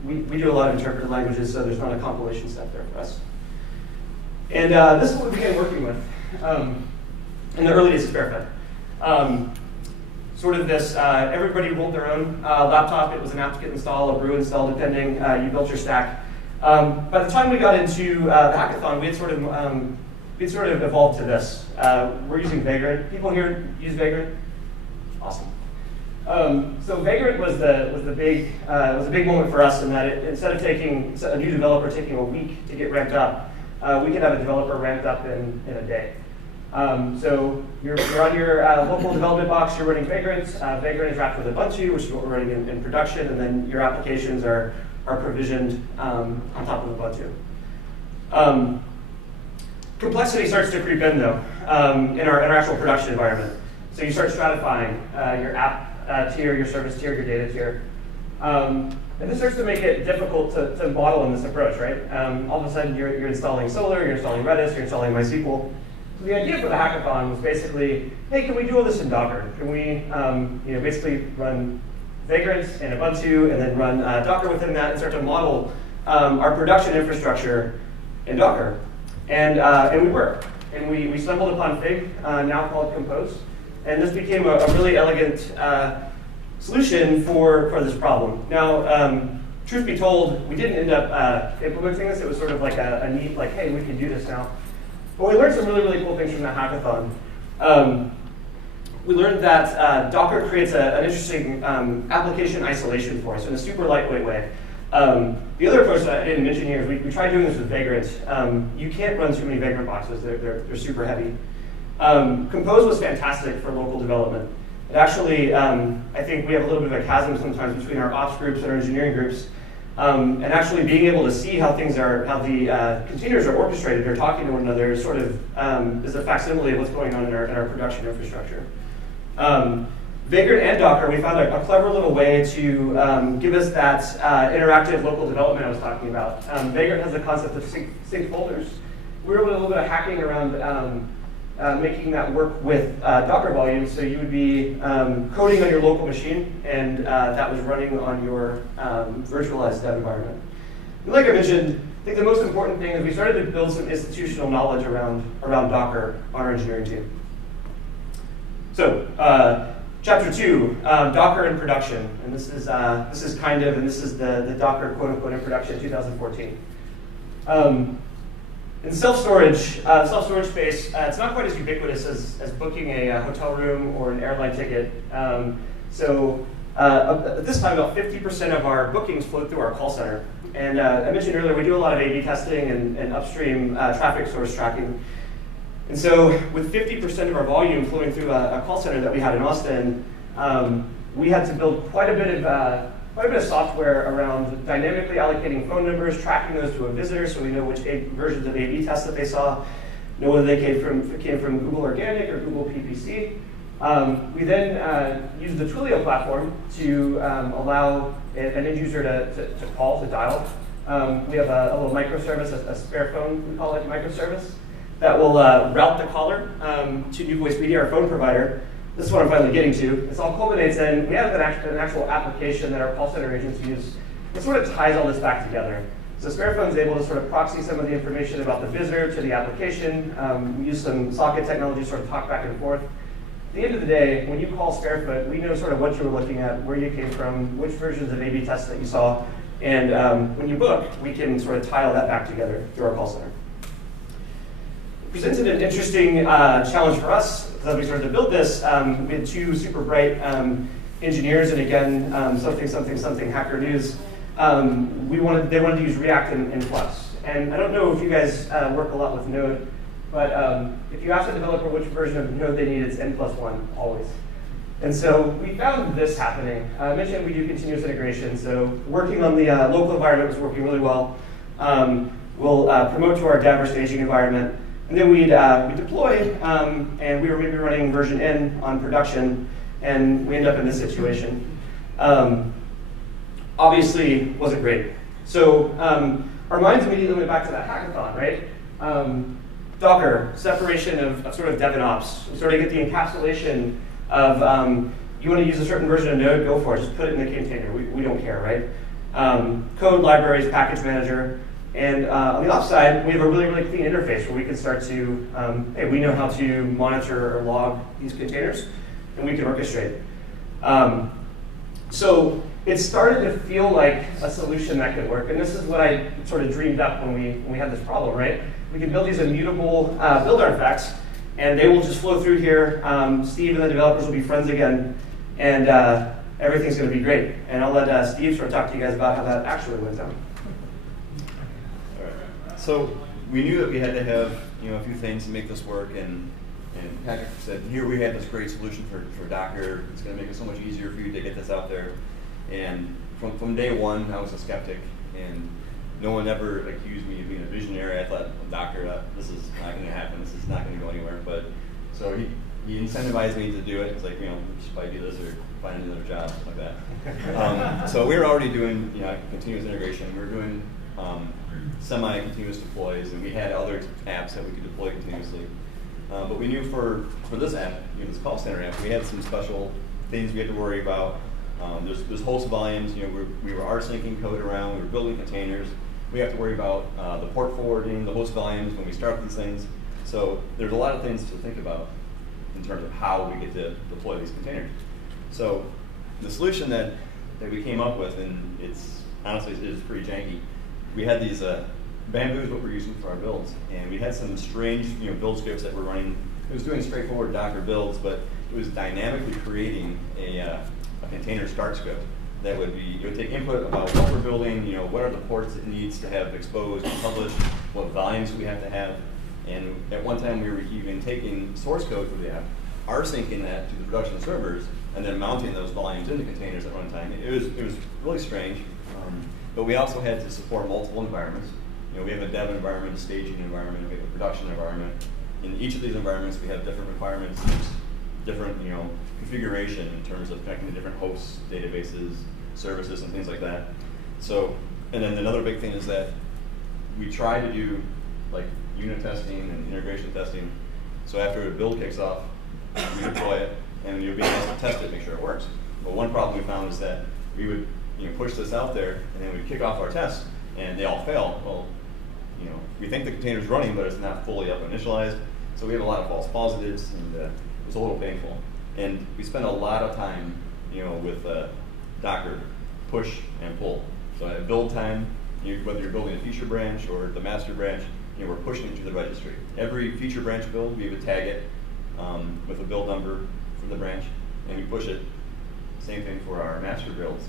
We do a lot of interpreted languages, so there's not a compilation step there for us. And this is what we began working with in the early days of Sparefoot. Sort of this, everybody rolled their own laptop. It was an apt-get install, a brew install, depending. You built your stack. By the time we got into the hackathon, we had sort of evolved to this. We're using Vagrant. People here use Vagrant? Awesome. So Vagrant was a big moment for us in that instead of taking a new developer taking a week to get ramped up, we could have a developer ramped up in a day. So you're on your local development box, you're running Vagrant. Vagrant is wrapped with Ubuntu, which is what we're running in production, and then your applications are provisioned on top of Ubuntu. Complexity starts to creep in, though, in our actual production environment. So you start stratifying your app tier, your service tier, your data tier. And this starts to make it difficult to model in this approach, right? All of a sudden, you're installing Solr, you're installing Redis, you're installing MySQL. So the idea for the hackathon was basically, hey, can we do all this in Docker? Can we basically run Vagrant and Ubuntu and then run Docker within that and start to model our production infrastructure in Docker? And we were. And we stumbled upon Fig, now called Compose. And this became a really elegant solution for this problem. Now, truth be told, we didn't end up implementing this. It was sort of like a neat, like, hey, we can do this now. But we learned some really, really cool things from that hackathon. We learned that Docker creates an interesting application isolation for us in a super lightweight way. The other approach that I didn't mention here is we tried doing this with Vagrant. You can't run too many Vagrant boxes. They're super heavy. Compose was fantastic for local development. It actually, I think we have a little bit of a chasm sometimes between our ops groups and our engineering groups. And actually being able to see how the containers are orchestrated or talking to one another is sort of is a facsimile of what's going on in our production infrastructure. Vagrant and Docker, we found a clever little way to give us that interactive local development I was talking about. Vagrant has the concept of synced folders. We were able to do a little bit of hacking around making that work with Docker volumes, so you would be coding on your local machine, and that was running on your virtualized dev environment. And like I mentioned, I think the most important thing is we started to build some institutional knowledge around Docker on our engineering team. So, chapter 2, Docker in production, and this is the Docker quote-unquote in production 2014. In self-storage space, it's not quite as ubiquitous as booking a hotel room or an airline ticket. So At this time, about 50% of our bookings flow through our call center. And I mentioned earlier, we do a lot of A/B testing and upstream traffic source tracking. And so with 50% of our volume flowing through a call center that we had in Austin, we had to build quite a bit of software around dynamically allocating phone numbers, tracking those to a visitor so we know which versions of A/B tests that they saw, know whether they came from Google Organic or Google PPC. We then used the Twilio platform to allow an end user to call, to dial. We have a little microservice, a spare phone, we call it microservice, that will route the caller to New Voice Media, our phone provider. This is what I'm finally getting to. This all culminates in, we have an actual application that our call center agents use. It sort of ties all this back together. So SparePhone is able to sort of proxy some of the information about the visitor to the application. We use some socket technology to sort of talk back and forth. At the end of the day, when you call Sparefoot, we know sort of what you were looking at, where you came from, which versions of A/B tests that you saw, and when you book, we can sort of tie all that back together through our call center. It presented an interesting challenge for us as we started to build this. We had two super bright engineers, and again, something Hacker News. They wanted to use React and Flux. And I don't know if you guys work a lot with Node, but if you ask a developer which version of Node they need, it's N+1, always. And so we found this happening. I mentioned we do continuous integration, so working on the local environment was working really well. We'll promote to our dev or staging environment, and then we'd deploy, and we were maybe running version N on production, and we end up in this situation. Obviously, wasn't great. So our minds immediately went back to that hackathon, right? Docker, separation of sort of dev and ops. We sort of get the encapsulation of you want to use a certain version of Node, go for it. Just put it in the container. We don't care, right? Code, libraries, package manager. And on the ops side, we have a really, really clean interface where we can start to, hey, we know how to monitor or log these containers, and we can orchestrate. So it started to feel like a solution that could work. And this is what I sort of dreamed up when we had this problem, right? We can build these immutable build artifacts, and they will just flow through here. Steve and the developers will be friends again, and everything's going to be great. And I'll let Steve sort of talk to you guys about how that actually went down. All right. So we knew that we had to have a few things to make this work, and Patrick said, here we had this great solution for Docker. It's going to make it so much easier for you to get this out there. And from day one, I was a skeptic, and no one ever accused me of being a visionary. I thought, well, Docker, this is not going to happen. This is not going to go anywhere. But so he incentivized me to do it. It's like, you should probably do this or find another job, something like that. So we were already doing continuous integration. We were doing semi-continuous deploys, and we had other apps that we could deploy continuously. But we knew for this app, this call center app, we had some special things we had to worry about. There's host volumes. We were rsynching code around. We were building containers. We have to worry about the port forwarding, the host volumes when we start these things. So there's a lot of things to think about in terms of how we get to deploy these containers. So the solution that we came up with, and it's honestly it's pretty janky. We had these Bamboo is what we're using for our builds, and we had some strange build scripts that were running. It was doing straightforward Docker builds, but it was dynamically creating a container start script that would take input about what we're building, what are the ports it needs to have exposed and published, what volumes we have to have. And at one time we were even taking source code for the app, rsyncing that to the production servers, and then mounting those volumes into containers at runtime. It was really strange, but we also had to support multiple environments. We have a dev environment, a staging environment, we have a production environment. In each of these environments, we have different requirements, different configuration in terms of connecting to different hosts, databases, services, and things like that. So, and then another big thing is that we try to do like unit testing and integration testing. So after a build kicks off, we deploy it, and you'll be able to test it, make sure it works. But one problem we found is that we would push this out there, and then we'd kick off our tests, and they all fail. Well, we think the container's running, but it's not fully up initialized. So we have a lot of false positives, and it was a little painful. And we spent a lot of time, with Docker, push and pull. So at build time, whether you're building a feature branch or the master branch, we're pushing it to the registry. Every feature branch build, we would tag it with a build number for the branch, and we push it Same thing for our master builds,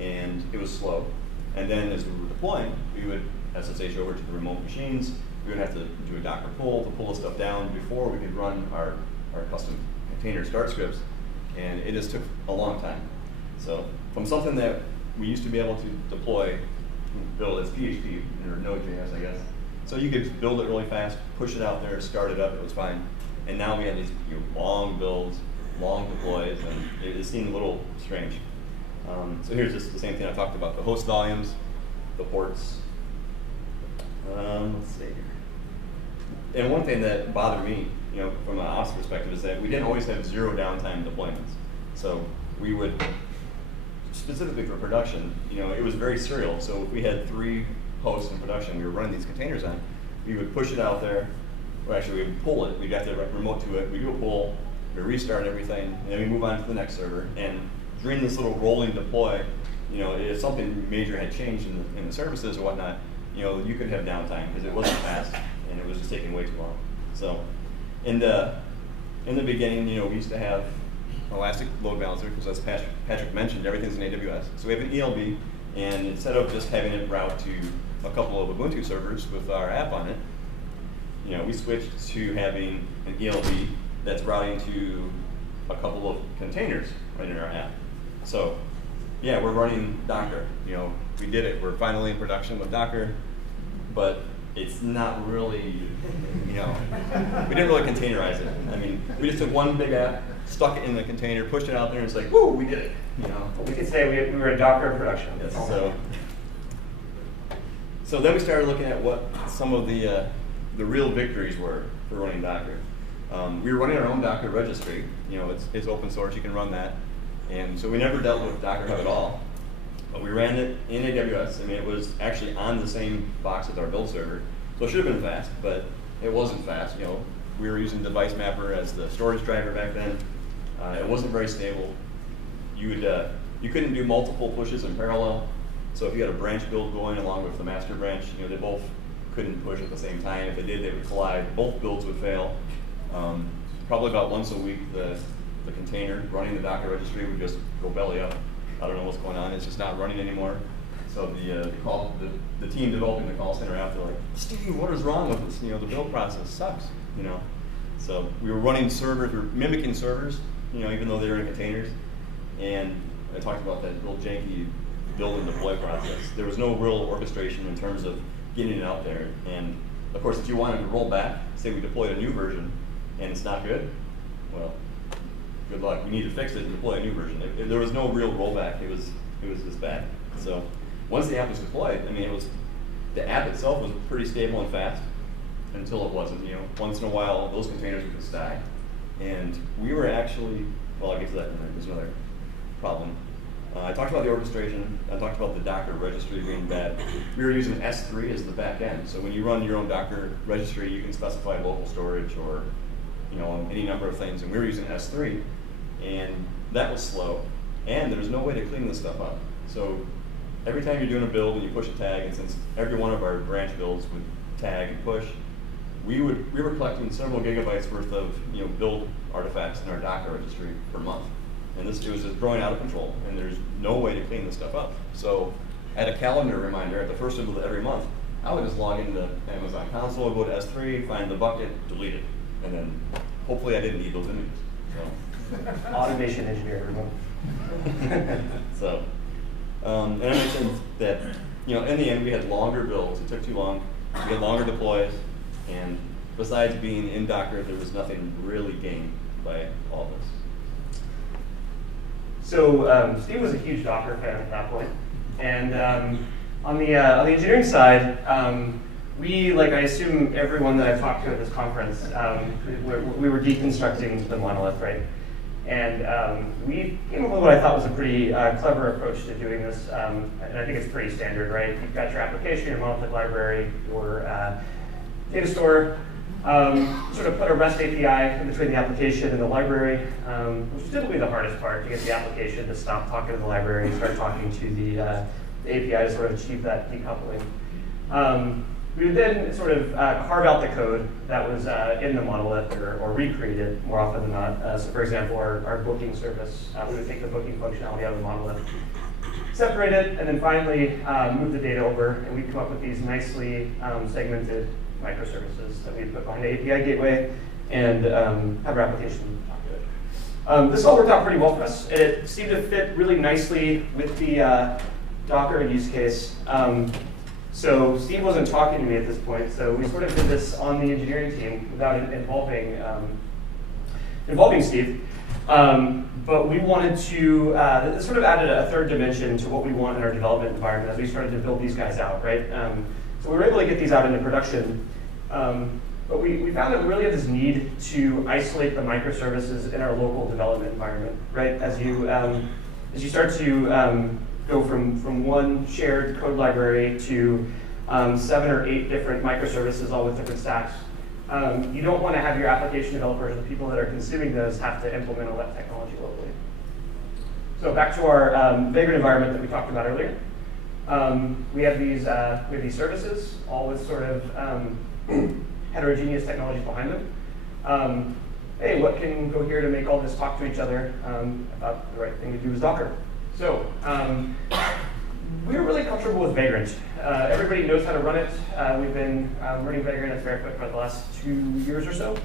and it was slow. And then as we were deploying, we would SSH over to the remote machines. We would have to do a Docker pull to pull the stuff down before we could run our custom container start scripts, and it just took a long time. So from something that we used to be able to deploy, build as PHP or Node.js, I guess. So you could build it really fast, push it out there, start it up, it was fine. And now we have these long builds, long deploys, and it seemed a little strange. So here's just the same thing I talked about, the host volumes, the ports. Let's see here. And one thing that bothered me, from an ops perspective, is that we didn't always have 0 downtime deployments. So we would, specifically for production, it was very serial. So if we had 3 hosts in production we were running these containers on, we would push it out there. Well, actually, we would pull it. We'd have to remote to it. We do a pull, we restart everything, and then we move on to the next server. And during this little rolling deploy, if something major had changed in the services or whatnot, you could have downtime because it wasn't fast and it was just taking way too long. So in the beginning, we used to have Elastic Load Balancer, because as Patrick mentioned, everything's in AWS. So we have an ELB, and instead of just having it route to a couple of Ubuntu servers with our app on it, we switched to having an ELB that's routing to a couple of containers right in our app. So yeah, we're running Docker. We did it. We're finally in production with Docker, but it's not really, we didn't really containerize it. I mean, we just took one big app, stuck it in the container, pushed it out there, and it's like, woo, we did it. We could say we were a Docker in production. Yes, so then we started looking at what some of the real victories were for running Docker. We were running our own Docker registry. It's open source, you can run that. And so we never dealt with Docker Hub at all. But we ran it in AWS. I mean, it was actually on the same box as our build server. So it should have been fast, but it wasn't fast. We were using Device Mapper as the storage driver back then. It wasn't very stable. You couldn't do multiple pushes in parallel. So if you had a branch build going along with the master branch, they both couldn't push at the same time. If they did, they would collide. Both builds would fail. Probably about once a week, the container running the Docker registry would just go belly up. I don't know what's going on. It's just not running anymore. So the team developing the call center app, they're like, Steve, what is wrong with this? The build process sucks. So we were running servers, we were mimicking servers, even though they were in containers. And I talked about that real janky build and deploy process. There was no real orchestration in terms of getting it out there. And of course, if you wanted to roll back, say we deployed a new version and it's not good, well, good luck. We need to fix it and deploy a new version. There was no real rollback. It was just bad. So once the app was deployed, I mean, the app itself was pretty stable and fast until it wasn't. Once in a while, those containers would just die. And we were actually, well, I'll get to that in a minute. There's another problem. I talked about the orchestration. I talked about the Docker registry being bad. We were using S3 as the back end. So when you run your own Docker registry, you can specify local storage or any number of things. And we were using S3, and that was slow. And there's no way to clean this stuff up. So every time you're doing a build and you push a tag, and since every one of our branch builds would tag and push, we were collecting several gigabytes worth of build artifacts in our Docker registry per month. And it was just growing out of control, and there's no way to clean this stuff up. So at a calendar reminder, at the first of every month, I would just log into Amazon console, go to S3, find the bucket, delete it. And then hopefully I didn't need those images. So. Automation engineer, everyone. So, and I mentioned that, in the end we had longer builds. It took too long. We had longer deploys, and besides being in Docker, there was nothing really gained by all this. So Steve was a huge Docker fan at that point, and on the engineering side, we, like I assume everyone that I've talked to at this conference, we were deconstructing the monolith, right? And we came up with what I thought was a pretty clever approach to doing this, and I think it's pretty standard, right? You've got your application, your monolithic library, your data store, sort of put a REST API in between the application and the library, which is typically the hardest part, to get the application to stop talking to the library and start talking to the API to sort of achieve that decoupling. We would then sort of carve out the code that was in the monolith or recreate it more often than not. So for example, our booking service, we would take the booking functionality out of the monolith, separate it, and then finally move the data over, and we'd come up with these nicely segmented microservices that we'd put behind the API gateway and have our application talk to it. This all worked out pretty well for us. It seemed to fit really nicely with the Docker use case. So Steve wasn't talking to me at this point, so we sort of did this on the engineering team without involving Steve. But we wanted to, this sort of added a third dimension to what we want in our development environment as we started to build these guys out, right? So we were able to get these out into production. But we found that we really have this need to isolate the microservices in our local development environment, right? As you start to go from one shared code library to 7 or 8 different microservices, all with different stacks. You don't want to have your application developers, the people that are consuming those, have to implement all that technology locally. So back to our Vagrant environment that we talked about earlier. We have these services, all with sort of heterogeneous technologies behind them. Hey, what can go here to make all this talk to each other? I thought the right thing to do was Docker. So we were really comfortable with Vagrant. Everybody knows how to run it. We've been running Vagrant at Fairfoot for the last 2 years or so.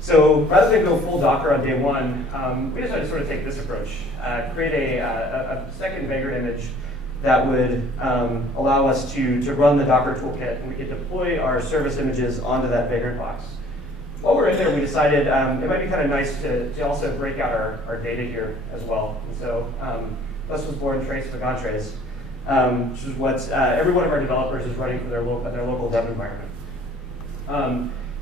So rather than go full Docker on day one, we decided to sort of take this approach, create a second Vagrant image that would allow us to run the Docker toolkit, and we could deploy our service images onto that Vagrant box. While we're in there, we decided it might be kind of nice to also break out our data here as well. And so thus was born Logentries, which is what every one of our developers is running for their local dev environment.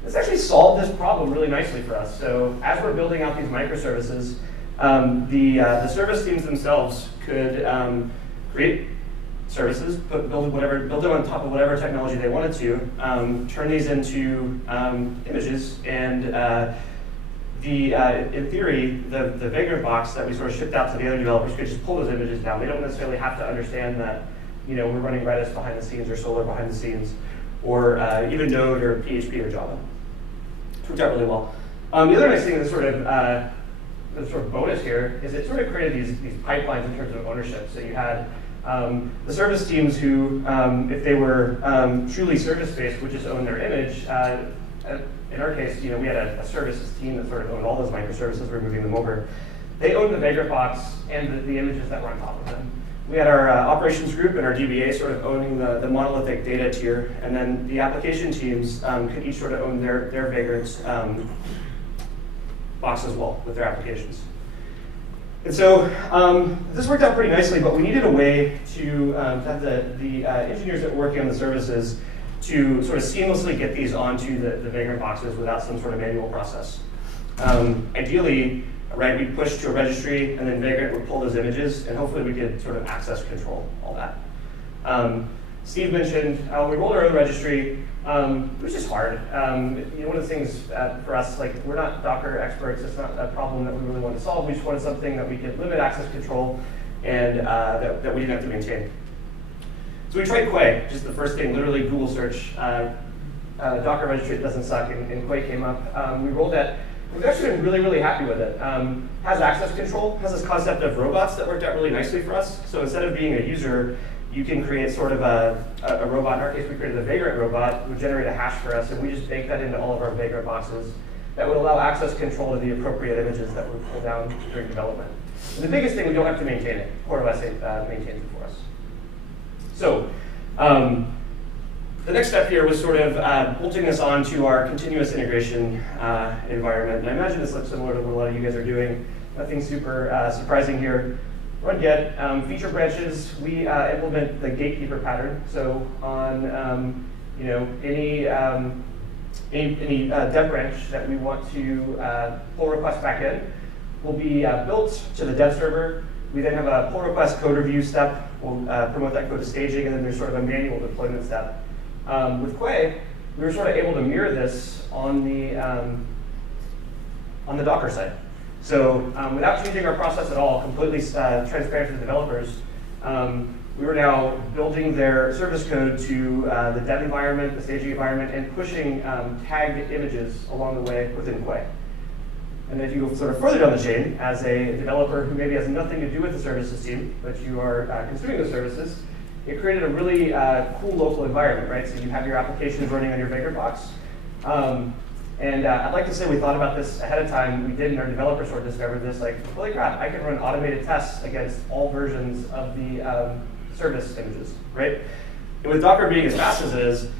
This actually solved this problem really nicely for us. So as we're building out these microservices, the service teams themselves could create services, build them on top of whatever technology they wanted to, turn these into images, and in theory, the Vagrant box that we sort of shipped out to the other developers could just pull those images down. They don't necessarily have to understand that we're running Redis behind the scenes or Solr behind the scenes, or even Node or PHP or Java. It worked out really well. The other nice thing, the sort of bonus here, is it sort of created these pipelines in terms of ownership. So you had the service teams who, if they were truly service-based, would just own their image. In our case, we had a services team that sort of owned all those microservices. We're moving them over. They owned the Vagrant box and the images that were on top of them. We had our operations group and our DBA sort of owning the monolithic data tier, and then the application teams could each sort of own their Vagrant box as well with their applications. And so this worked out pretty nicely, but we needed a way to have the engineers that were working on the services to sort of seamlessly get these onto the Vagrant boxes without some sort of manual process. Ideally, right, we'd push to a registry, and then Vagrant would pull those images, and hopefully we could sort of access control all that. Steve mentioned we rolled our own registry. It was just hard. One of the things for us, we're not Docker experts. It's not a problem that we really wanted to solve. We just wanted something that we could limit access control and that we didn't have to maintain. So we tried Quay, just the first thing, literally Google search, Docker registry that doesn't suck, and Quay came up. We rolled that. We've actually been really, really happy with it. Has access control, has this concept of robots that worked out really nicely for us. So instead of being a user, you can create sort of a robot. In our case, we created a Vagrant robot, would generate a hash for us, and we just baked that into all of our Vagrant boxes that would allow access control to the appropriate images that would pull down during development. And the biggest thing, we don't have to maintain it. CoreOS maintains it for us. So the next step here was sort of bolting this onto our continuous integration environment. And I imagine this looks similar to what a lot of you guys are doing. Nothing super surprising here. Run get feature branches. We implement the gatekeeper pattern. So on any dev branch that we want to pull requests back in will be built to the dev server. We then have a pull request code review step. We'll promote that code to staging, and then there's sort of a manual deployment step. With Quay, we were sort of able to mirror this on the Docker side. So without changing our process at all, completely transparent to the developers, we were now building their service code to the dev environment, the staging environment, and pushing tagged images along the way within Quay. And if you go sort of further down the chain, as a developer who maybe has nothing to do with the services team, but you are consuming the services, it created a really cool local environment, right? So you have your applications running on your VagrantBox. And I'd like to say we thought about this ahead of time. We did, and our developers sort of discovered this, like, holy crap, I can run automated tests against all versions of the service images, right? And with Docker being as fast as it is, we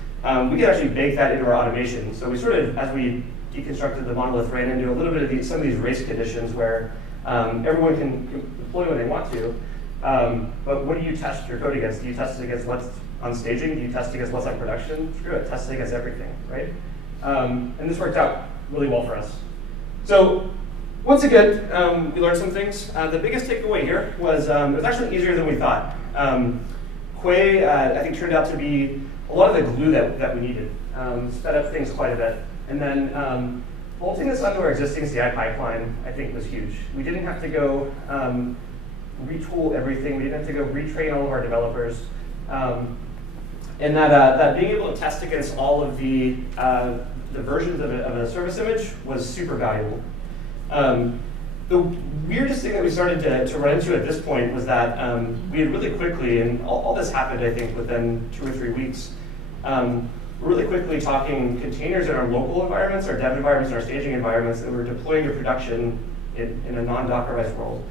can actually bake that into our automation. So we sort of, as we deconstructed the monolith, ran into a little bit of some of these race conditions where everyone can deploy when they want to. But what do you test your code against? Do you test it against what's on staging? Do you test it against what's on production? Screw it, test it against everything, right? And this worked out really well for us. So once again, we learned some things. The biggest takeaway here was it was actually easier than we thought. Quay, I think, turned out to be a lot of the glue that we needed. Sped up things quite a bit. And then bolting this onto our existing CI pipeline, I think, was huge. We didn't have to go retool everything. We didn't have to go retrain all of our developers. And that being able to test against all of the versions of a service image was super valuable. The weirdest thing that we started to run into at this point was that we had really quickly, and all this happened, I think, within 2 or 3 weeks, really quickly talking containers in our local environments, our dev environments, and our staging environments that we were deploying to production in a non-Dockerized world.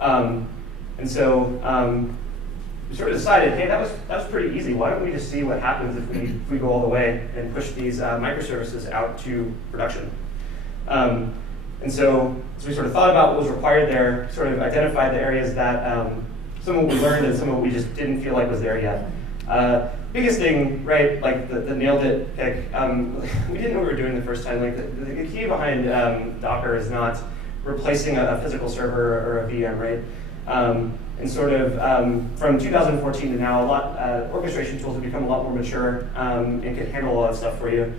And so we sort of decided, hey, that was pretty easy. Why don't we just see what happens if we go all the way and push these microservices out to production? And so we sort of thought about what was required there, sort of identified the areas that some of what we learned and some of what we just didn't feel like was there yet. Biggest thing, right, like the nailed it pick, we didn't know what we were doing the first time. Like the key behind Docker is not replacing a physical server or a VM, right? And sort of from 2014 to now, orchestration tools have become a lot more mature and can handle a lot of stuff for you.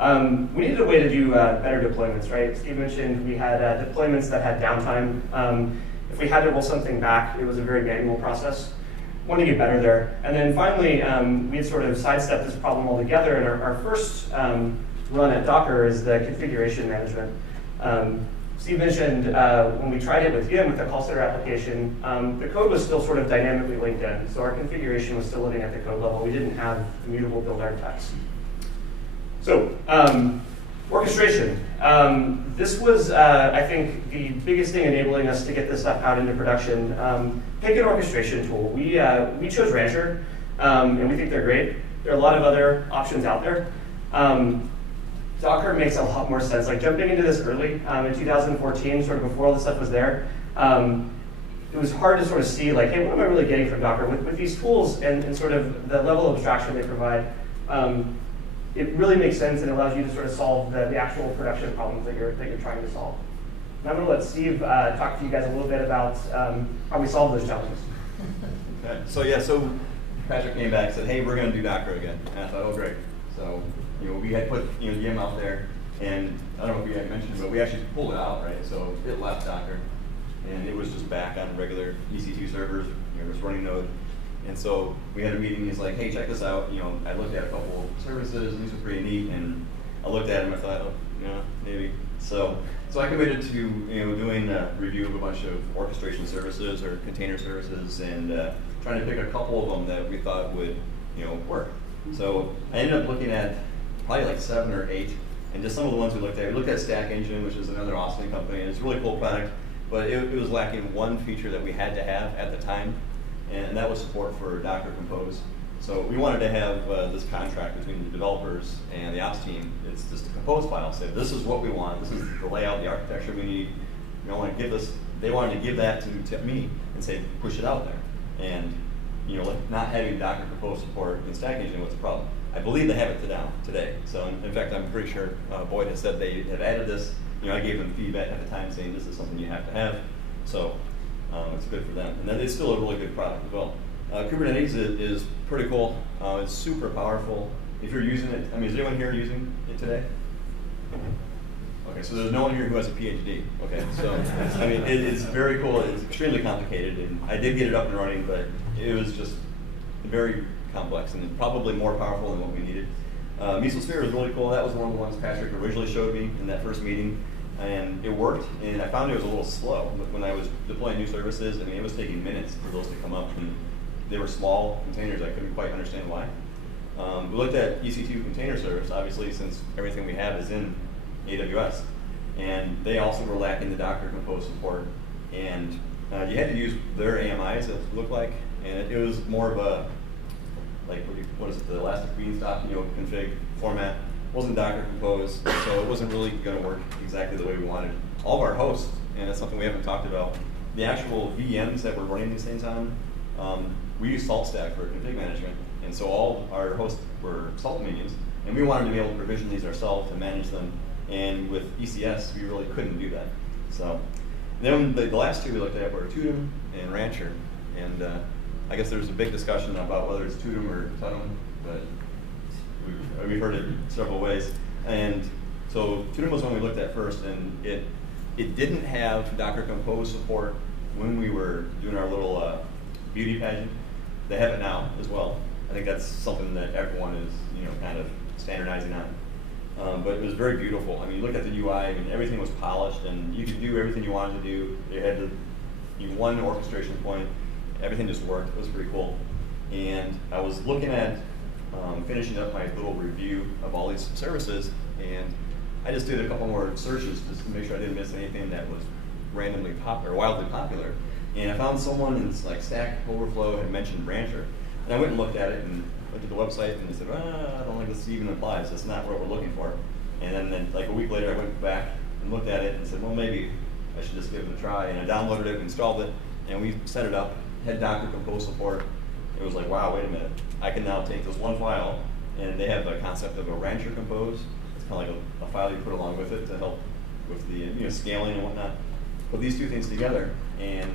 We needed a way to do better deployments, right? Steve mentioned we had deployments that had downtime. If we had to roll something back, it was a very manual process. Wanted to get better there. And then finally, we had sort of sidestepped this problem altogether, and our first run at Docker is the configuration management. Steve mentioned when we tried it with him with the call center application, the code was still sort of dynamically linked in. So our configuration was still living at the code level. We didn't have immutable build artifacts. So orchestration. This was, I think, the biggest thing enabling us to get this stuff out into production. Pick an orchestration tool. We chose Rancher, and we think they're great. There are a lot of other options out there. Docker makes a lot more sense. Like jumping into this early in 2014, sort of before all this stuff was there, it was hard to sort of see, like, hey, what am I really getting from Docker? With these tools and sort of the level of abstraction they provide, it really makes sense and allows you to sort of solve the actual production problems that you're trying to solve. And I'm going to let Steve talk to you guys a little bit about how we solve those challenges. Okay. So Patrick came back and said, hey, we're going to do Docker again. And I thought, oh, great. So we had put Yim out there, and I don't know if we had mentioned, but we actually pulled it out, right? So it left Docker, and it was just back on regular EC2 servers. It was running Node. And so we had a meeting. He's like, hey, check this out. I looked at a couple services, and these were pretty neat. And I looked at them. I thought, oh, maybe. So I committed to doing a review of a bunch of orchestration services or container services, and trying to pick a couple of them that we thought would work. So I ended up looking at probably like 7 or 8, and just some of the ones we looked at. We looked at Stack Engine, which is another Austin company, and it's a really cool product, but it was lacking one feature that we had to have at the time. And that was support for Docker Compose. So we wanted to have this contract between the developers and the ops team. It's just a Compose file. Say, this is what we want. This is the layout, the architecture we need. Want to give this. They wanted to give that to me and say, push it out there. And not having Docker Compose support in Stack Engine was the problem. I believe they have it today. So in fact, I'm pretty sure Boyd has said they have added this. I gave them feedback at the time saying this is something you have to have. So. It's good for them. And then it's still a really good product as well. Kubernetes is pretty cool. It's super powerful. If you're using it, is anyone here using it today? Okay, so there's no one here who has a PhD. Okay, so it's very cool. It's extremely complicated, and I did get it up and running, but it was just very complex and probably more powerful than what we needed. Mesosphere was really cool. That was one of the ones Patrick originally showed me in that first meeting, and it worked. And I found it was a little slow. But when I was deploying new services, I mean, it was taking minutes for those to come up, and they were small containers. I couldn't quite understand why. We looked at EC2 container service, obviously, since everything we have is in AWS, and they also were lacking the Docker Compose support, and you had to use their AMIs, it looked like, and it was more of a, like, what is it, the Elastic Beanstalk, config format. It wasn't Docker Compose, so it wasn't really going to work exactly the way we wanted. All of our hosts, and that's something we haven't talked about, the actual VMs that we're running these things on, we use SaltStack for config management, and so all our hosts were Salt mediums, and we wanted to be able to provision these ourselves and manage them, and with ECS, we really couldn't do that. So then the last two we looked at were Tudum and Rancher, and I guess there's a big discussion about whether it's Tudum or Tudum, but we've heard it several ways. And so Tudum was one we looked at first, and it didn't have Docker Compose support when we were doing our little beauty pageant. They have it now as well. I think that's something that everyone is, kind of standardizing on. But it was very beautiful. I mean, you look at the UI, I mean, everything was polished, and you could do everything you wanted to do. They had one orchestration point. Everything just worked. It was pretty cool. And I was looking at finishing up my little review of all these services, and I just did a couple more searches just to make sure I didn't miss anything that was randomly popular or wildly popular. And I found someone in Stack Overflow had mentioned Rancher. And I went and looked at it and looked at the website, and they said, I don't think this even applies. That's not what we're looking for. And then like a week later, I went back and looked at it and said, well, maybe I should just give it a try. And I downloaded it, installed it, and we set it up, had Docker Compose support. It was like, wow, wait a minute. I can now take this one file, and they have the concept of a Rancher Compose. It's kind of like a file you put along with it to help with the scaling and whatnot. Put these two things together, and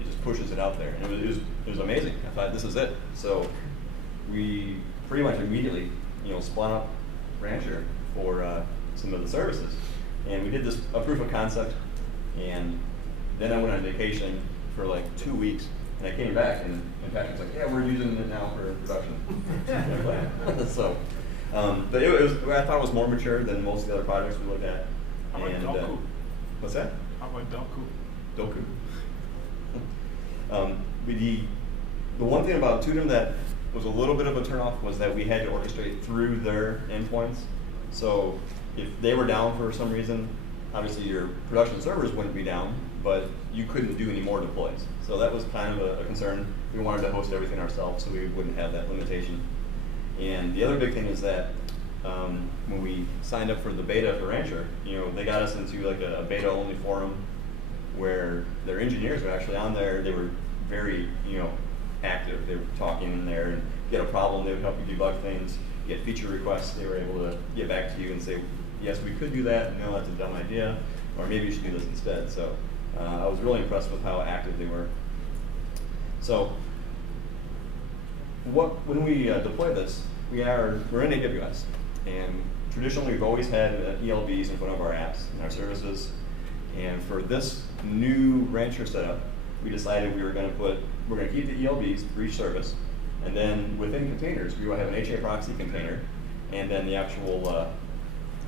it just pushes it out there. And it was amazing. I thought, this is it. So we pretty much immediately spun up Rancher for some of the services. And we did a proof of concept, and then I went on vacation for like 2 weeks. And I came back, and Patrick's like, yeah, we're using it now for production. So, but I thought it was more mature than most of the other projects we looked at. How about Doku? What's that? How about Doku? Doku. The one thing about Tudum that was a little bit of a turnoff was that we had to orchestrate through their endpoints. So if they were down for some reason, obviously your production servers wouldn't be down, but you couldn't do any more deploys. So that was kind of a concern. We wanted to host everything ourselves so we wouldn't have that limitation. And the other big thing is that when we signed up for the beta for Rancher, they got us into like a beta-only forum where their engineers were actually on there. They were very, active. They were talking in there, and if you had a problem, they would help you debug things. You get feature requests, they were able to get back to you and say, yes, we could do that. No, that's a dumb idea, or maybe you should do this instead. So I was really impressed with how active they were. So when we deploy this, we're in AWS, and traditionally we've always had ELBs in front of our apps and our services. And for this new Rancher setup, we decided we're going to keep the ELBs for each service, and then within containers, we will have an HA proxy container, and then the actual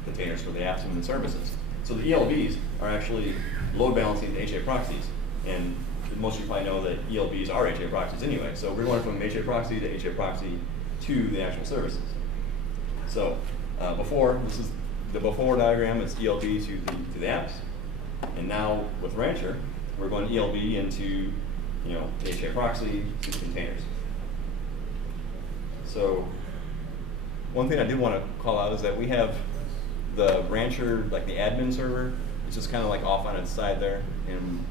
containers for the apps and the services. So the ELBs are actually load balancing the HA proxies, and most of you probably know that ELBs are HA proxies anyway. So we're going from HA proxy to HA proxy to the actual services. So this is the before diagram. It's ELB to the apps. And now with Rancher, we're going ELB into HA proxy to the containers. So one thing I did want to call out is that we have the Rancher, like the admin server, it's just kind of like off on its side there. And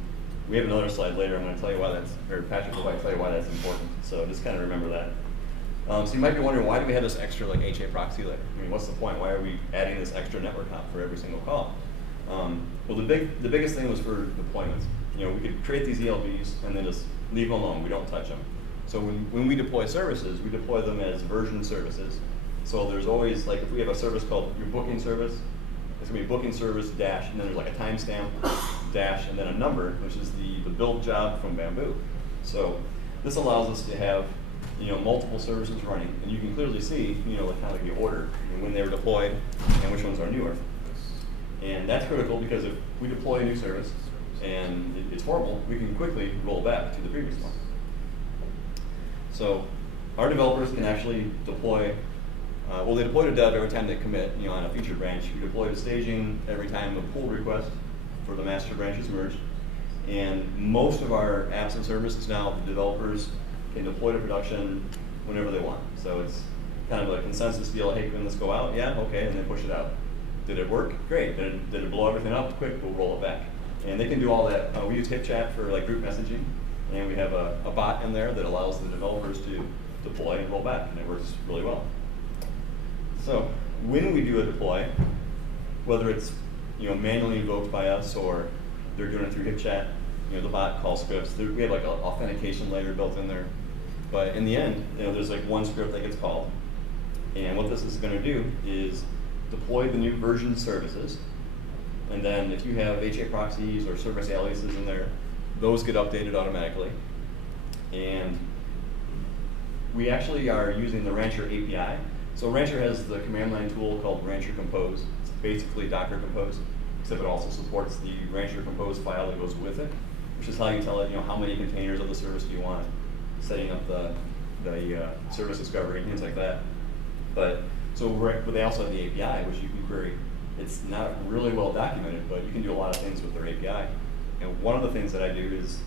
we have another slide later. I'm going to tell you why Patrick will tell you why that's important. So just kind of remember that. So you might be wondering, why do we have this extra like HA proxy layer? I mean, what's the point? Why are we adding this extra network hop for every single call? Well, the biggest thing was for deployments. We could create these ELBs and then just leave them alone. We don't touch them. So when we deploy services, we deploy them as version services. So there's always, like if we have a service called your booking service, it's going to be booking service dash, and then there's like a timestamp dash, and then a number, which is the build job from Bamboo. So this allows us to have multiple services running, and you can clearly see, like kind of like the order and when they were deployed and which ones are newer. And that's critical because if we deploy a new service and it's horrible, we can quickly roll back to the previous one. So our developers can actually deploy, they deploy to dev every time they commit, on a featured branch. We deploy to staging every time a pull request for the master branch is merged. And most of our apps and services now, the developers can deploy to production whenever they want. So it's kind of a consensus deal. Hey, can this go out? Yeah, okay, and then push it out. Did it work? Great. Did it blow everything up? Quick, we'll roll it back. And they can do all that. We use HipChat for like group messaging, and we have a bot in there that allows the developers to deploy and roll back, and it works really well. So when we do a deploy, whether it's manually invoked by us or they're doing it through HipChat, the bot calls scripts. We have like an authentication layer built in there. But in the end, there's like one script that gets called. And what this is going to do is deploy the new version services. And then if you have HA proxies or service aliases in there, those get updated automatically. And we actually are using the Rancher API. So Rancher has the command line tool called Rancher Compose. It's basically Docker Compose, except it also supports the Rancher Compose file that goes with it, which is how you tell it, how many containers of the service do you want, setting up the service discovery and things like that. But they also have the API, which you can query. It's not really well documented, but you can do a lot of things with their API. And one of the things that I do is,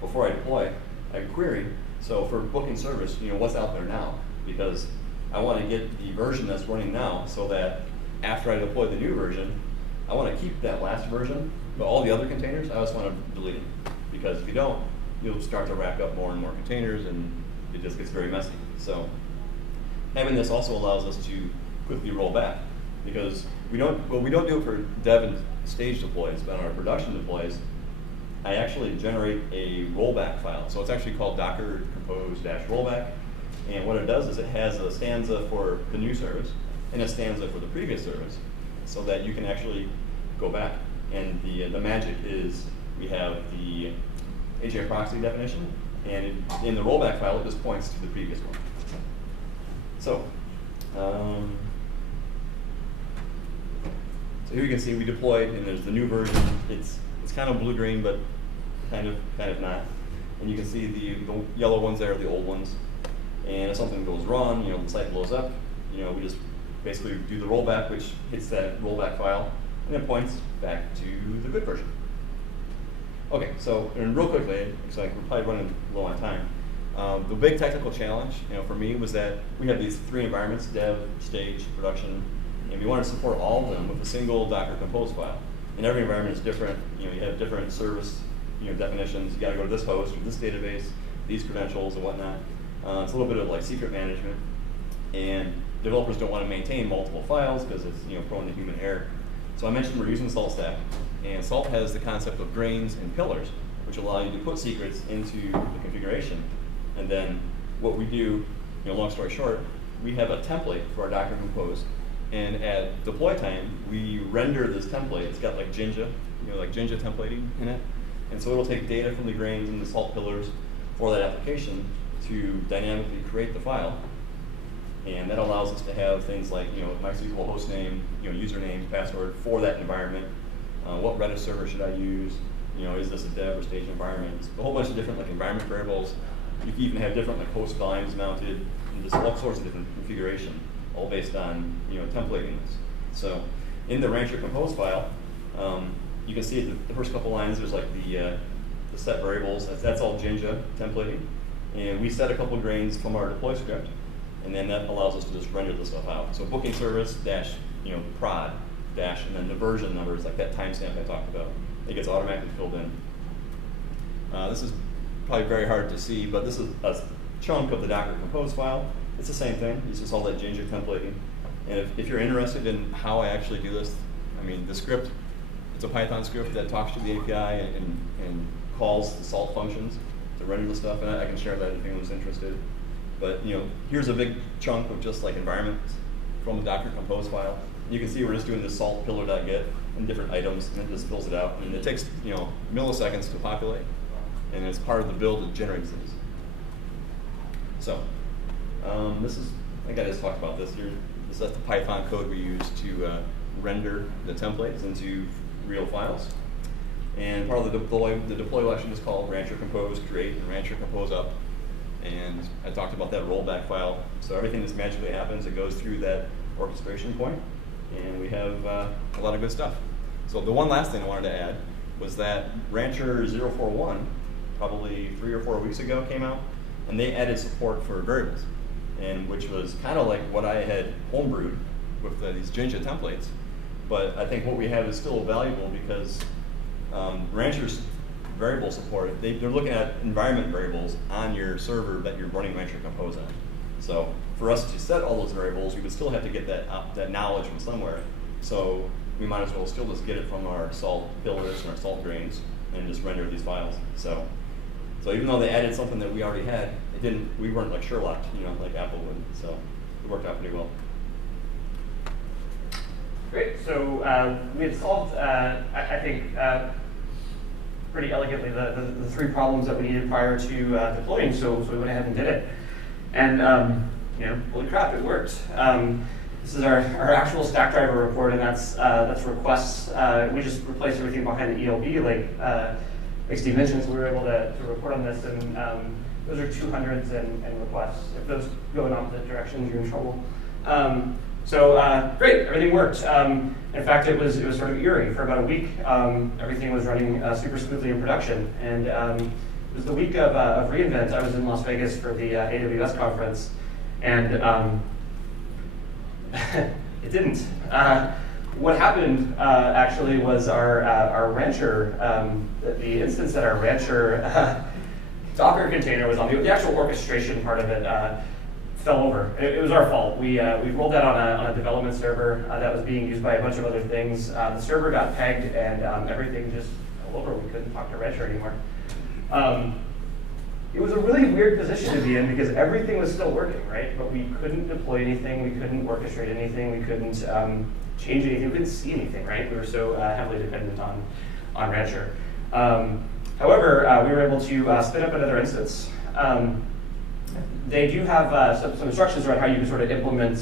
before I deploy, I query. So for booking service, what's out there now? Because I want to get the version that's running now, so that after I deploy the new version, I want to keep that last version, but all the other containers, I just want to delete them. Because if you don't, you'll start to rack up more and more containers, and it just gets very messy. So having this also allows us to quickly roll back, because we don't do it for dev and stage deploys, but on our production deploys, I actually generate a rollback file. So it's actually called Docker Compose-rollback. And what it does is it has a stanza for the new service and a stanza for the previous service, so that you can actually go back. And the magic is we have the HA proxy definition, and in the rollback file, it just points to the previous one. So, so here you can see we deployed, and there's the new version. It's kind of blue-green, but kind of not. And you can see the yellow ones there are the old ones. And if something goes wrong, the site blows up, we just basically do the rollback, which hits that rollback file, and it points back to the good version. Okay, so and real quickly, looks like we're probably running low on time. The big technical challenge, for me, was that we have these 3 environments: dev, stage, production, and we want to support all of them with a single Docker Compose file. And every environment is different. You have different service, definitions. You got to go to this host or this database, these credentials and whatnot. It's a little bit of like secret management, and developers don't want to maintain multiple files because it's prone to human error. So I mentioned we're using Salt Stack, and Salt has the concept of grains and pillars, which allow you to put secrets into the configuration. And then what we do, long story short, we have a template for our Docker Compose, and at deploy time we render this template. It's got like Jinja, like Jinja templating in it, and so it'll take data from the grains and the Salt pillars for that application to dynamically create the file. And that allows us to have things like, MySQL hostname, username, password for that environment. What Redis server should I use? Is this a dev or stage environment? It's a whole bunch of different environment variables. You can even have different host volumes mounted, and just all sorts of different configuration, all based on templating this. So in the Rancher Compose file, you can see the first couple lines. There's like the set variables. That's all Jinja templating. And we set a couple grains from our deploy script, and then that allows us to just render this stuff out. So booking service dash, prod dash, and then the version numbers, like that timestamp I talked about. It gets automatically filled in. This is probably very hard to see, but this is a chunk of the Docker Compose file. It's the same thing. It's just all that Jinja templating. And if you're interested in how I actually do this, the script, it's a Python script that talks to the API and calls the Salt functions to render the stuff, and I can share that if anyone's interested. But here's a big chunk of just environments from the Docker Compose file. You can see we're just doing this salt pillar.get and different items, and it just fills it out. And it takes milliseconds to populate, and it's part of the build that generates these. So this is, I think I just talked about this here. This is the Python code we use to render the templates into real files. And part of the deploy election is called Rancher Compose Create and Rancher Compose Up. And I talked about that rollback file. So everything that magically happens, it goes through that orchestration point, and we have a lot of good stuff. So the one last thing I wanted to add was that Rancher 041, probably 3 or 4 weeks ago, came out, and they added support for variables, and which was kind of like what I had homebrewed with these Jinja templates. But I think what we have is still valuable because Rancher's variable support, they're looking at environment variables on your server that you're running Rancher Compose on. So for us to set all those variables, we would still have to get that knowledge from somewhere. So we might as well still just get it from our salt fillers and our salt drains and just render these files. So even though they added something that we already had, we weren't like Sherlock, like Apple would. So it worked out pretty well. Great. So we had solved, I think, pretty elegantly the 3 problems that we needed prior to deploying. So we went ahead and did it. And holy crap, it worked. This is our actual stack driver report, and that's requests. We just replaced everything behind the ELB, like Steve mentioned. So we were able to report on this, and those are 200s and requests. If those go in opposite directions, you're in trouble. Great, everything worked. In fact, it was sort of eerie for about a week. Everything was running super smoothly in production, and it was the week of reInvent. I was in Las Vegas for the AWS conference, and it didn't. What happened actually was our Rancher, the instance that our Rancher Docker container was on, the actual orchestration part of it fell over. It was our fault. We rolled that on a development server that was being used by a bunch of other things. The server got pegged, and everything just fell over. We couldn't talk to Rancher anymore. It was a really weird position to be in because everything was still working, right? But we couldn't deploy anything, we couldn't orchestrate anything, we couldn't change anything, we couldn't see anything, right? We were so heavily dependent on Rancher. However, we were able to spin up another instance. They do have some instructions around how you can sort of implement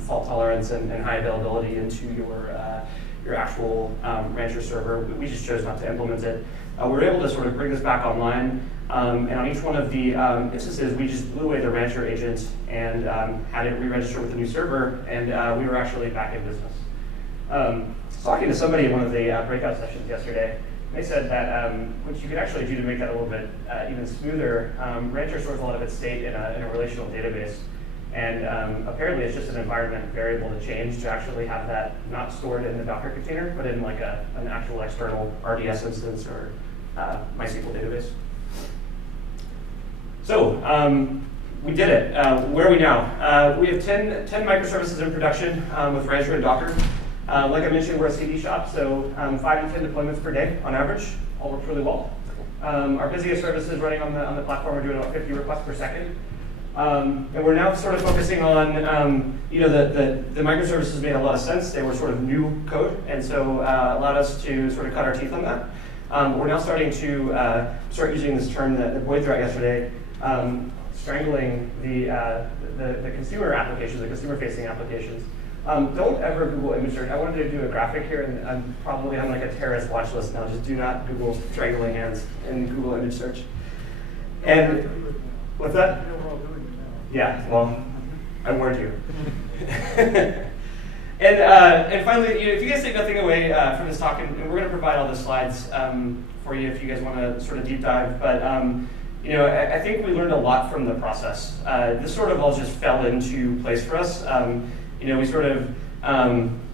fault tolerance and high availability into your actual Rancher server. We just chose not to implement it. We were able to sort of bring this back online, and on each one of the instances, we just blew away the Rancher agent and had it re-register with a new server, and we were actually back in business. I was talking to somebody in one of the breakout sessions yesterday. They said that what you could actually do to make that a little bit even smoother, Rancher stores a lot of its state in a relational database. And apparently it's just an environment variable to change to actually have that not stored in the Docker container, but in like an actual external RDS instance or MySQL database. So we did it. Where are we now? We have 10 microservices in production with Rancher and Docker. Like I mentioned, we're a CD shop, so 5 to 10 deployments per day on average. All works really well. Our busiest services running on the platform are doing about 50 requests per second. And we're now sort of focusing on, the microservices made a lot of sense. They were sort of new code, and so allowed us to sort of cut our teeth on that. We're now starting to start using this term that Boyd threw out yesterday, strangling the consumer applications, the consumer-facing applications. Don't ever Google image search. I wanted to do a graphic here, and I'm probably on like a terrorist watch list now. Just do not Google strangling hands in Google image search. And what's that? Yeah, well, I warned you. And finally, if you guys take nothing away from this talk, and we're going to provide all the slides for you if you guys want to sort of deep dive. But I think we learned a lot from the process. This sort of all just fell into place for us. We sort of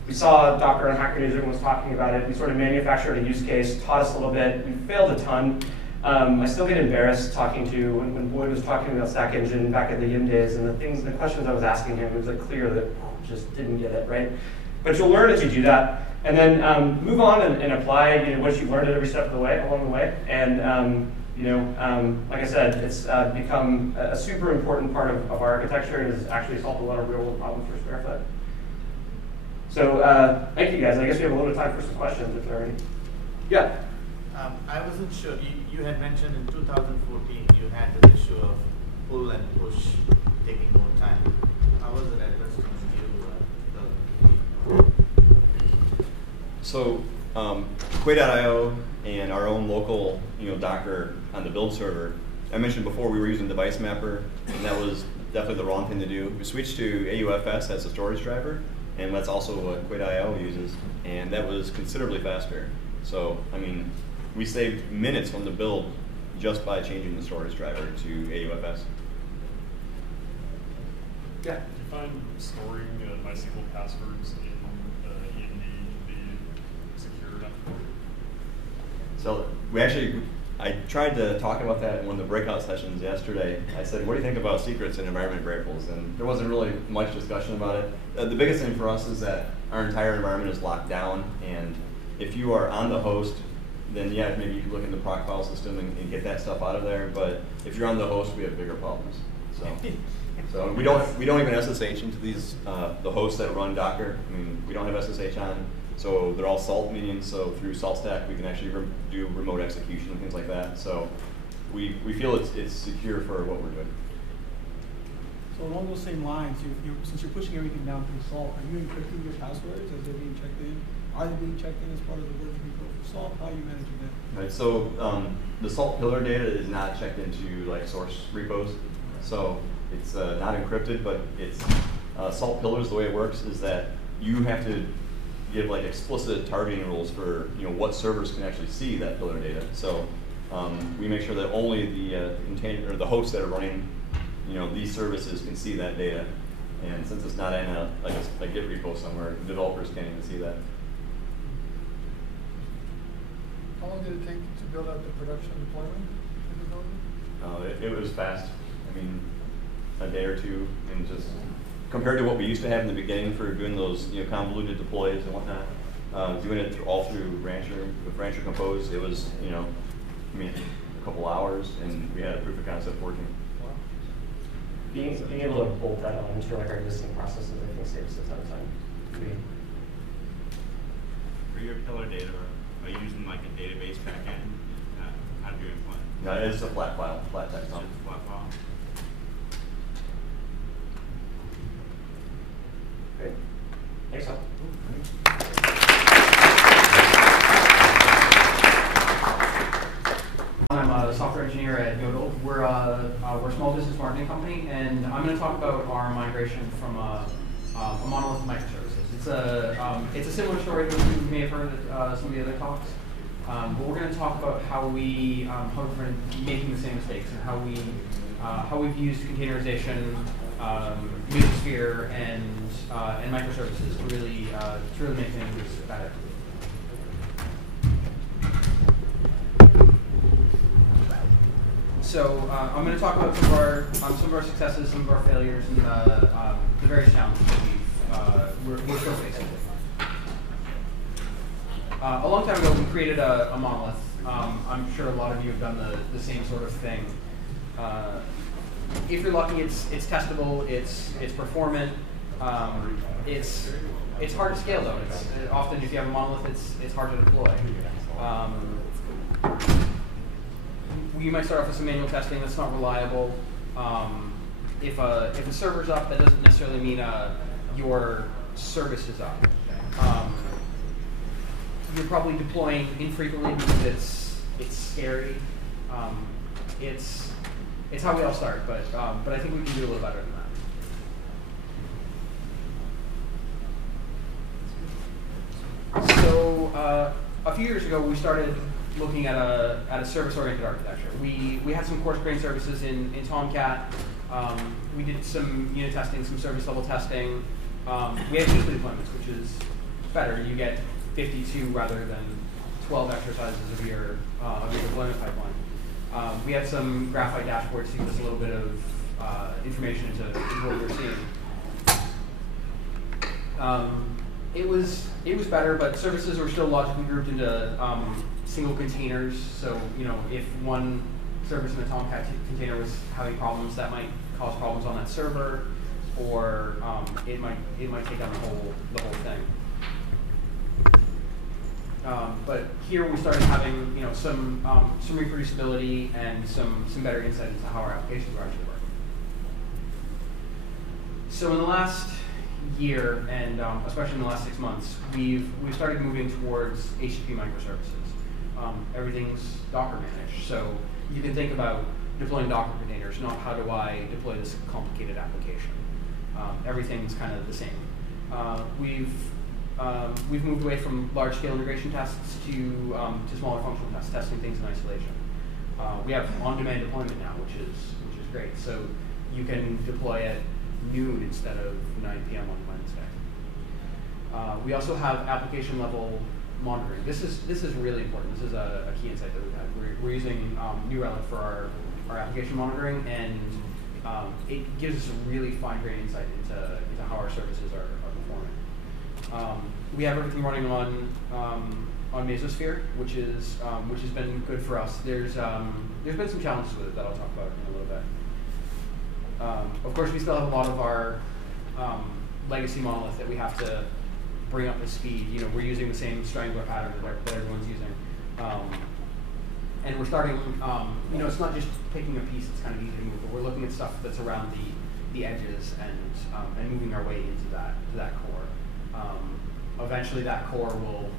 we saw Docker on Hacker News, everyone was talking about it. We sort of manufactured a use case, taught us a little bit. We failed a ton. I still get embarrassed talking to when Boyd was talking about Stack Engine back in the YIM days, and the questions I was asking him, it was like clear that just didn't get it, right? But you'll learn as you do that, and then move on and apply what you've learned at every step of the way, along the way. And like I said, it's become a super important part of our architecture, and has actually solved a lot of real-world problems for SquareFoot. So thank you guys. I guess we have a little bit of time for some questions if there are any. Yeah. I wasn't sure. You had mentioned in 2014 you had this issue of pull and push taking more time. How was it addressed when you So Quay.io and our own local, Docker on the build server. I mentioned before we were using Device Mapper, and that was definitely the wrong thing to do. We switched to AUFS as a storage driver, and that's also what Quay.io uses, and that was considerably faster. So, I mean, we saved minutes from the build just by changing the storage driver to AUFS. Yeah. If I'm storing MySQL passwords in EMD, be secure enough for it? So I tried to talk about that in one of the breakout sessions yesterday. I said, what do you think about secrets in environment variables? And there wasn't really much discussion about it. The biggest thing for us is that our entire environment is locked down, and if you are on the host, then yeah, maybe you could look in the proc file system and get that stuff out of there. But if you're on the host, we have bigger problems. So we don't even SSH into these the hosts that run Docker. I mean, we don't have SSH on. So they're all salt, meaning so through SaltStack we can actually do remote execution and things like that. So we feel it's secure for what we're doing. So along those same lines, since you're pushing everything down through Salt, are you encrypting your passwords as they're being checked in? Are they being checked in as part of the version control for Salt? How are you managing that? Right. So the Salt pillar data is not checked into like source repos. So it's not encrypted, but it's Salt pillars. The way it works is that you have to give like explicit targeting rules for what servers can actually see that pillar data. So we make sure that only the container or the hosts that are running these services can see that data. And since it's not in a Git repo somewhere, developers can't even see that. How long did it take to build out the production deployment in the building? It was fast. I mean, a day or two, and just compared to what we used to have in the beginning for doing those convoluted deploys and whatnot, doing it all through Rancher with Rancher Compose, it was a couple hours, and we had a proof of concept working. Being able to bolt that onto like our existing processes, I think saves a ton of time. For your pillar data, are you using like a database backend? How do you implement? No, it's a flat file, flat text. It's just a flat file. Great. Thanks, Al. I'm a software engineer at Yodel. We're a small business marketing company, and I'm going to talk about our migration from a monolith to microservices. It's a similar story that you may have heard at some of the other talks, but we're going to talk about how we're making the same mistakes and how we've used containerization, Mesosphere, and microservices to really make things better. So I'm going to talk about some of our successes, some of our failures, and the various challenges that we're still facing. A long time ago, we created a monolith. I'm sure a lot of you have done the same sort of thing. If you're lucky, it's testable, it's performant. It's hard to scale though. Often, if you have a monolith, it's hard to deploy. You might start off with some manual testing that's not reliable. If a server's up, that doesn't necessarily mean your service is up. You're probably deploying infrequently because it's scary. It's how we all start, but I think we can do a little better than that. So a few years ago, we started looking at a service-oriented architecture. We had some coarse-grained services in Tomcat. We did some unit testing, some service-level testing. We had weekly deployments, which is better. You get 52 rather than 12 exercises of your deployment pipeline. We had some graphite dashboards to give us a little bit of information into what we were seeing. It was better, but services were still logically grouped into single containers. So if one service in the Tomcat container was having problems, that might cause problems on that server, or it might take down the whole thing. But here we started having some reproducibility and some better insight into how our applications were actually working. So in the last year, and especially in the last 6 months, we've started moving towards HTTP microservices. Everything's Docker managed, so you can think about deploying Docker containers, not how do I deploy this complicated application. Everything's kind of the same. We've moved away from large-scale integration tests to smaller functional tests, testing things in isolation. We have on-demand deployment now, which is great. So you can deploy at noon instead of 9 p.m. on Wednesday. We also have application-level monitoring. This is really important. This is a key insight that we've had. We're using New Relic for our application monitoring, and it gives us a really fine-grained insight into how our services are performing. We have everything running on Mesosphere, which has been good for us. There's been some challenges with it that I'll talk about in a little bit. Of course, we still have a lot of our legacy monolith that we have to bring up to speed. You know, we're using the same strangler pattern that everyone's using, and we're starting. You know, it's not just picking a piece that's kind of easy to move, but we're looking at stuff that's around the edges and moving our way into that core. Eventually, that core will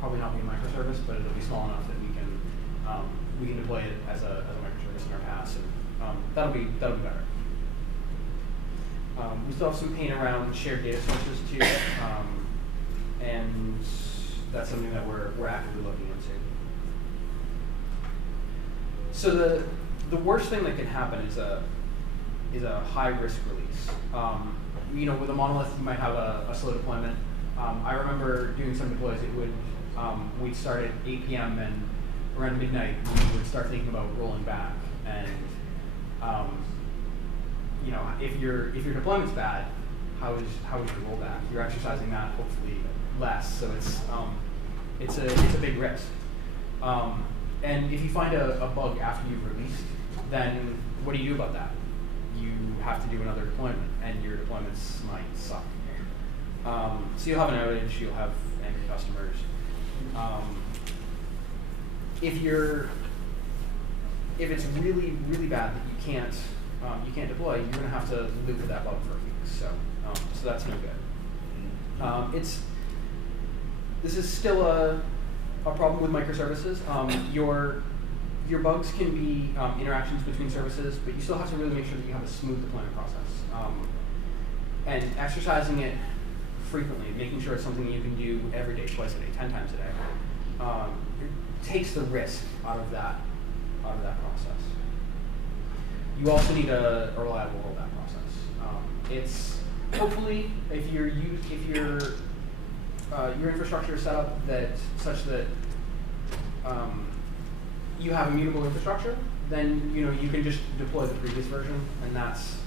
probably not be a microservice, but it'll be small enough that we can deploy it as a microservice in our pass, and that'll be better. We still have some pain around shared data sources too, and that's something that we're actively looking into. So the worst thing that can happen is a high risk release. You know, with a monolith, you might have a slow deployment. I remember doing some deploys. We'd start at 8 p.m. and around midnight we would start thinking about rolling back. And you know, if your deployment's bad, how is your rollback? You're exercising that hopefully less. So it's a big risk. And if you find a bug after you've released, then what do you do about that? You have to do another deployment, and your deployments might suck. So you'll have an outage, you'll have angry customers. If it's really, really bad that you can't deploy, you're going to have to live with that bug for a week. So that's no good. This is still a problem with microservices. Your bugs can be interactions between services, but you still have to really make sure that you have a smooth deployment process. And exercising it frequently, making sure it's something you can do every day, twice a day, 10 times a day, it takes the risk out of that process. You also need a reliable rollback process. It's hopefully if your infrastructure is set up such that you have immutable infrastructure, then you can just deploy the previous version, and that's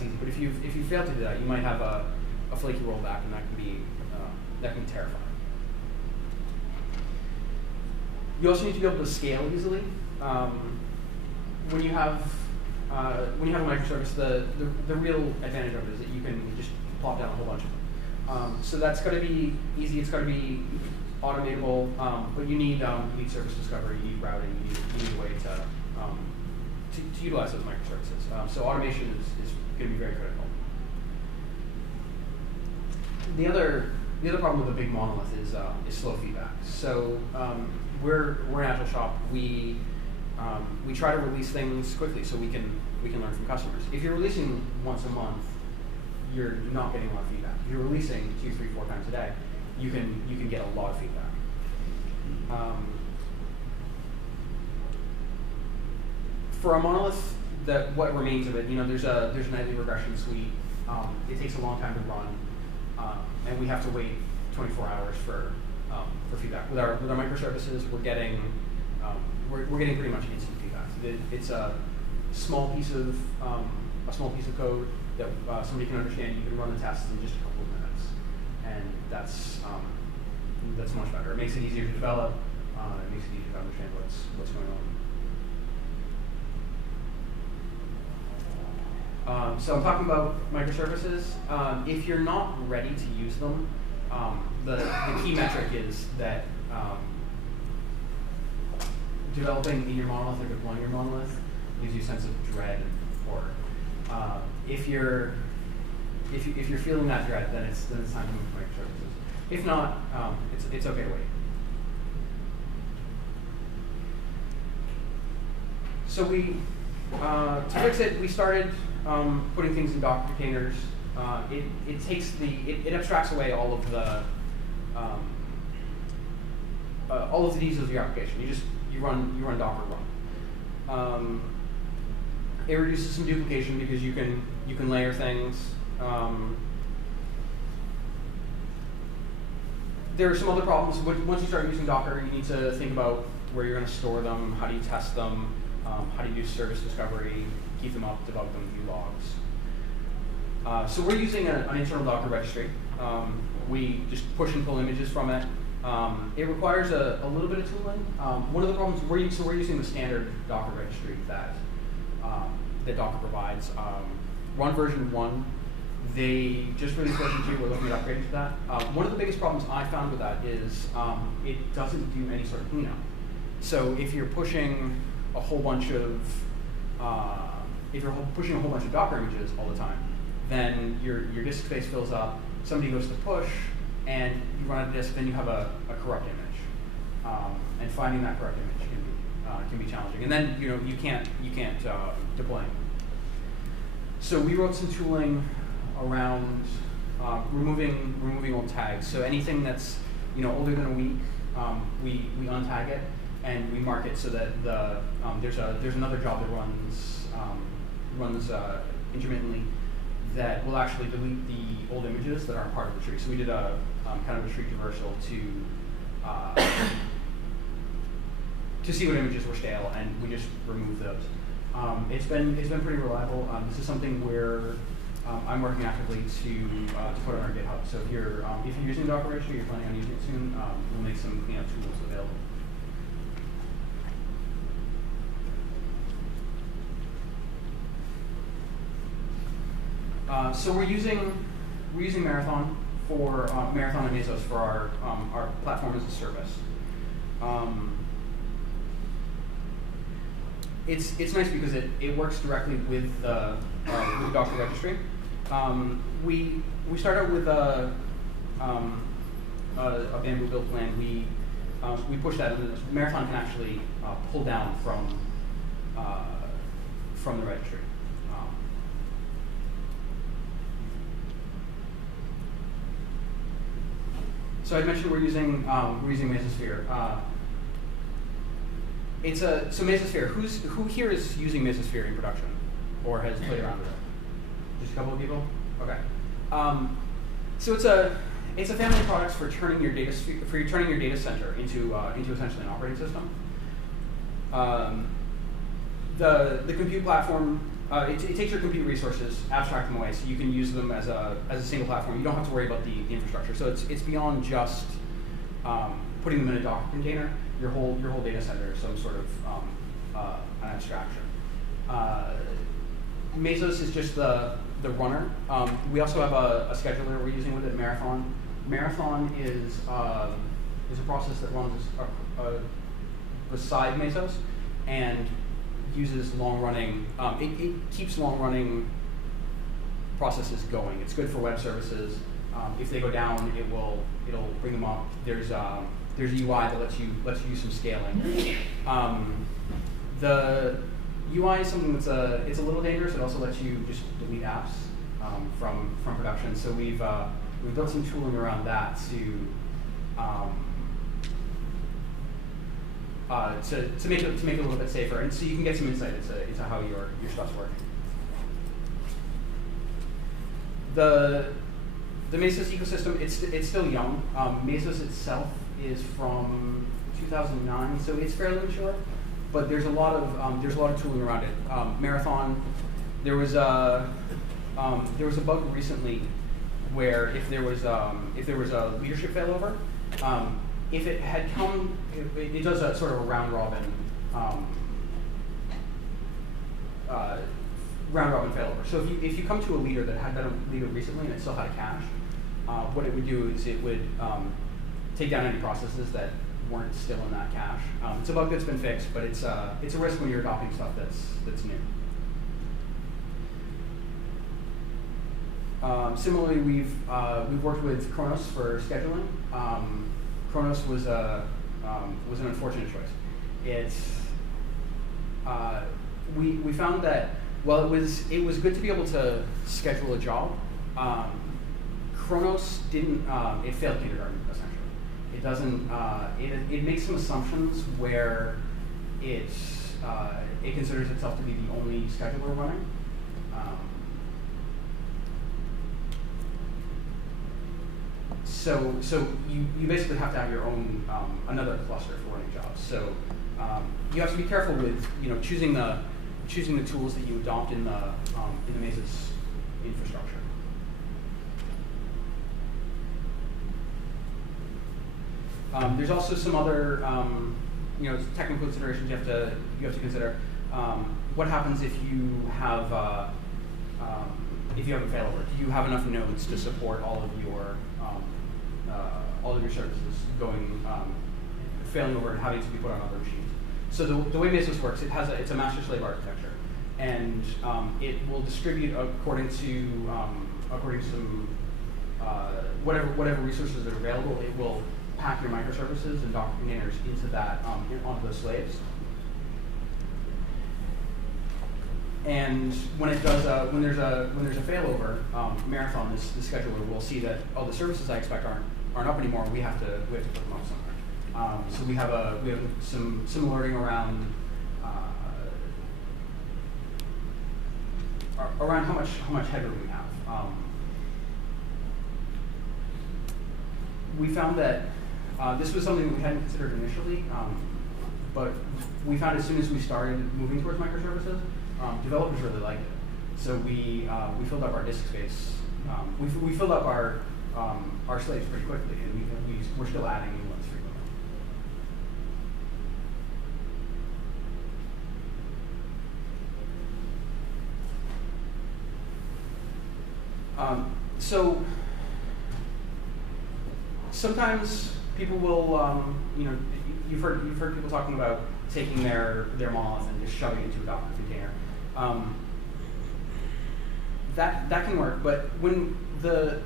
easy. But if you fail to do that, you might have a flaky rollback, and that can be terrifying. You also need to be able to scale easily. When you have a microservice, the real advantage of it is that you can just plop down a whole bunch of them. So that's got to be easy. It's got to be automatable, but you need service discovery, you need routing, you need a way to utilize those microservices. So automation is going to be very critical. The other problem with a big monolith is slow feedback. So we're an agile shop. We try to release things quickly so we can learn from customers. If you're releasing once a month, you're not getting a lot of feedback. If you're releasing 2, 3, 4 times a day, you can get a lot of feedback. For a monolith, what remains of it, there's a nightly regression suite. It takes a long time to run, and we have to wait 24 hours for feedback. With our microservices, we're getting pretty much instant feedback. It's a small piece of code that somebody can understand. You can run the tests in just a couple of minutes, and that's much better. It makes it easier to develop. It makes it easier to understand what's going on. So I'm talking about microservices. If you're not ready to use them, the key metric is that developing in your monolith or deploying your monolith gives you a sense of dread or if you're if you're feeling that dread, then it's time to move to microservices. If not, it's okay to wait. So to fix it, we started putting things in Docker containers. It abstracts away all of the details of your application. You run Docker run. It reduces some duplication because you can layer things. There are some other problems. Once you start using Docker, you need to think about where you're going to store them, how do you test them, how do you do service discovery, keep them up, debug them, view logs. So we're using an internal Docker registry. We just push and pull images from it. It requires a little bit of tooling. One of the problems, we're using the standard Docker registry that Docker provides. Run version 1, they just released version 2, we're looking at upgrading to that. One of the biggest problems I found with that is it doesn't do any sort of cleanup. So if you're pushing a whole bunch of Docker images all the time, then your disk space fills up, somebody goes to push, and you run out of disk, then you have a corrupt image. And finding that corrupt image can be challenging. And then you can't deploy it. So we wrote some tooling around removing old tags. So anything that's older than a week, we untag it and we mark it so that there's another job that runs intermittently that will actually delete the old images that aren't part of the tree. So we did a kind of a tree traversal to see what images were stale, and we just removed those. It's been pretty reliable. This is something where I'm working actively to put on our GitHub. So if you're using Docker registry, you're planning on using it soon, we'll make some cleanup tools available. So we're using Marathon for Marathon and Mesos for our platform as a service. It's nice because it works directly with the Docker registry. We start out with a Bamboo build plan. We push that, and Marathon can actually pull down from the registry. So I mentioned we're using Mesosphere. So Mesosphere. Who here is using Mesosphere in production, or has played around with it? Just a couple of people. Okay. So it's a family of products for turning your data center into essentially an operating system. The compute platform. It takes your compute resources, abstract them away, so you can use them as a single platform. You don't have to worry about the infrastructure. So it's beyond just putting them in a Docker container. Your whole data center is some sort of an abstraction. Mesos is just the runner. We also have a scheduler we're using with it, Marathon. Marathon is a process that runs beside Mesos and uses long-running. It keeps long-running processes going. It's good for web services. If they go down, it'll bring them up. There's a UI that lets you use some scaling. The UI is something that's it's a little dangerous. It also lets you just delete apps from production. So we've built some tooling around that to make it a little bit safer, and so you can get some insight into how your stuff's working. The Mesos ecosystem, it's still young. Mesos itself is from 2009, so it's fairly mature. But there's a lot of tooling around it. Marathon, there was a bug recently where if there was a leadership failover, if it had come, it does a sort of a round robin failover. So if you come to a leader that had been a leader recently and it still had a cache, what it would do is it would take down any processes that weren't still in that cache. It's a bug that's been fixed, but it's a risk when you're adopting stuff that's new. Similarly, we've worked with Kronos for scheduling. Kronos was an unfortunate choice. We found that while it was good to be able to schedule a job, Kronos didn't. It failed kindergarten essentially. It doesn't. It makes some assumptions where it considers itself to be the only scheduler running. So you basically have to have your own another cluster for running jobs. So you have to be careful with choosing the tools that you adopt in the Mesa's infrastructure. There's also some other technical considerations you have to consider. What happens if you have a failover? Do you have enough nodes to support all of your services failing over and having to be put on other machines? So the way Mesos works, it's a master-slave architecture, and it will distribute according to some whatever resources are available. It will pack your microservices and Docker containers into that onto those slaves. And when it does, when there's a failover, Marathon, this scheduler, will see that the services I expect aren't up anymore. We have to put them up somewhere. So we have some alerting around how much headroom we have. We found that this was something that we hadn't considered initially, but we found as soon as we started moving towards microservices, developers really liked it. So we filled up our disk space. We filled up our slaves pretty quickly, and we're still adding new ones frequently. So sometimes people will, you've heard people talking about taking their monolith and just shoving it into a Docker container. That can work, but when the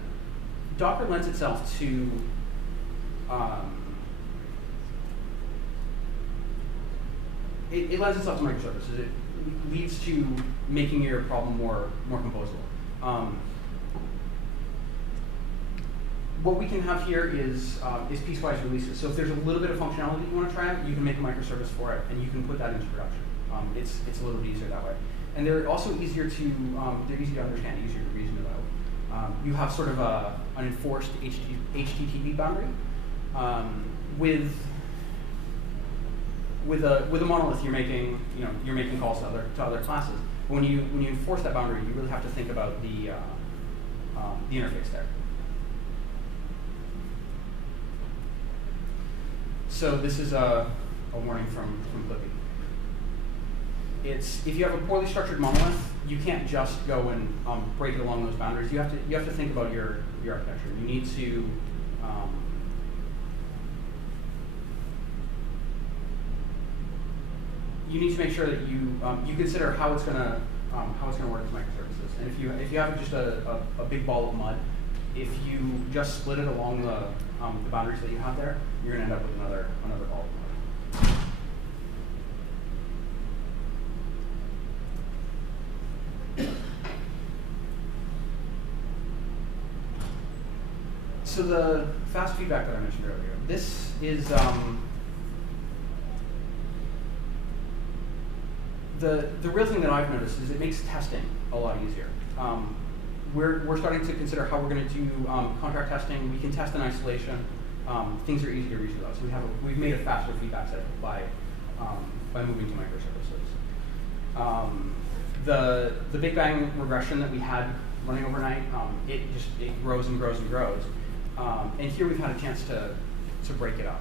Docker lends itself to it lends itself to microservices. It leads to making your problem more composable. What we can have here is piecewise releases. So if there's a little bit of functionality that you want to try out, you can make a microservice for it, and you can put that into production. It's a little bit easier that way, and they're also easier to understand, easier to reason about. You have sort of an enforced HTTP boundary with a monolith. You're making calls to other classes. But when you enforce that boundary, you really have to think about the interface there. So this is a warning from Clippy. If you have a poorly structured monolith, you can't just go and break it along those boundaries. You have to think about your architecture. You need to make sure that you consider how it's going to work with microservices. And if you have just a big ball of mud, if you just split it along the boundaries that you have there, you're going to end up with another ball of mud. So the fast feedback that I mentioned earlier, this is the real thing that I've noticed is it makes testing a lot easier. We're starting to consider how we're going to do contract testing. We can test in isolation. Things are easy to reach with us. We've made a faster feedback cycle by moving to microservices. The Big Bang regression that we had running overnight, it grows and grows and grows. And here we've had a chance to break it up.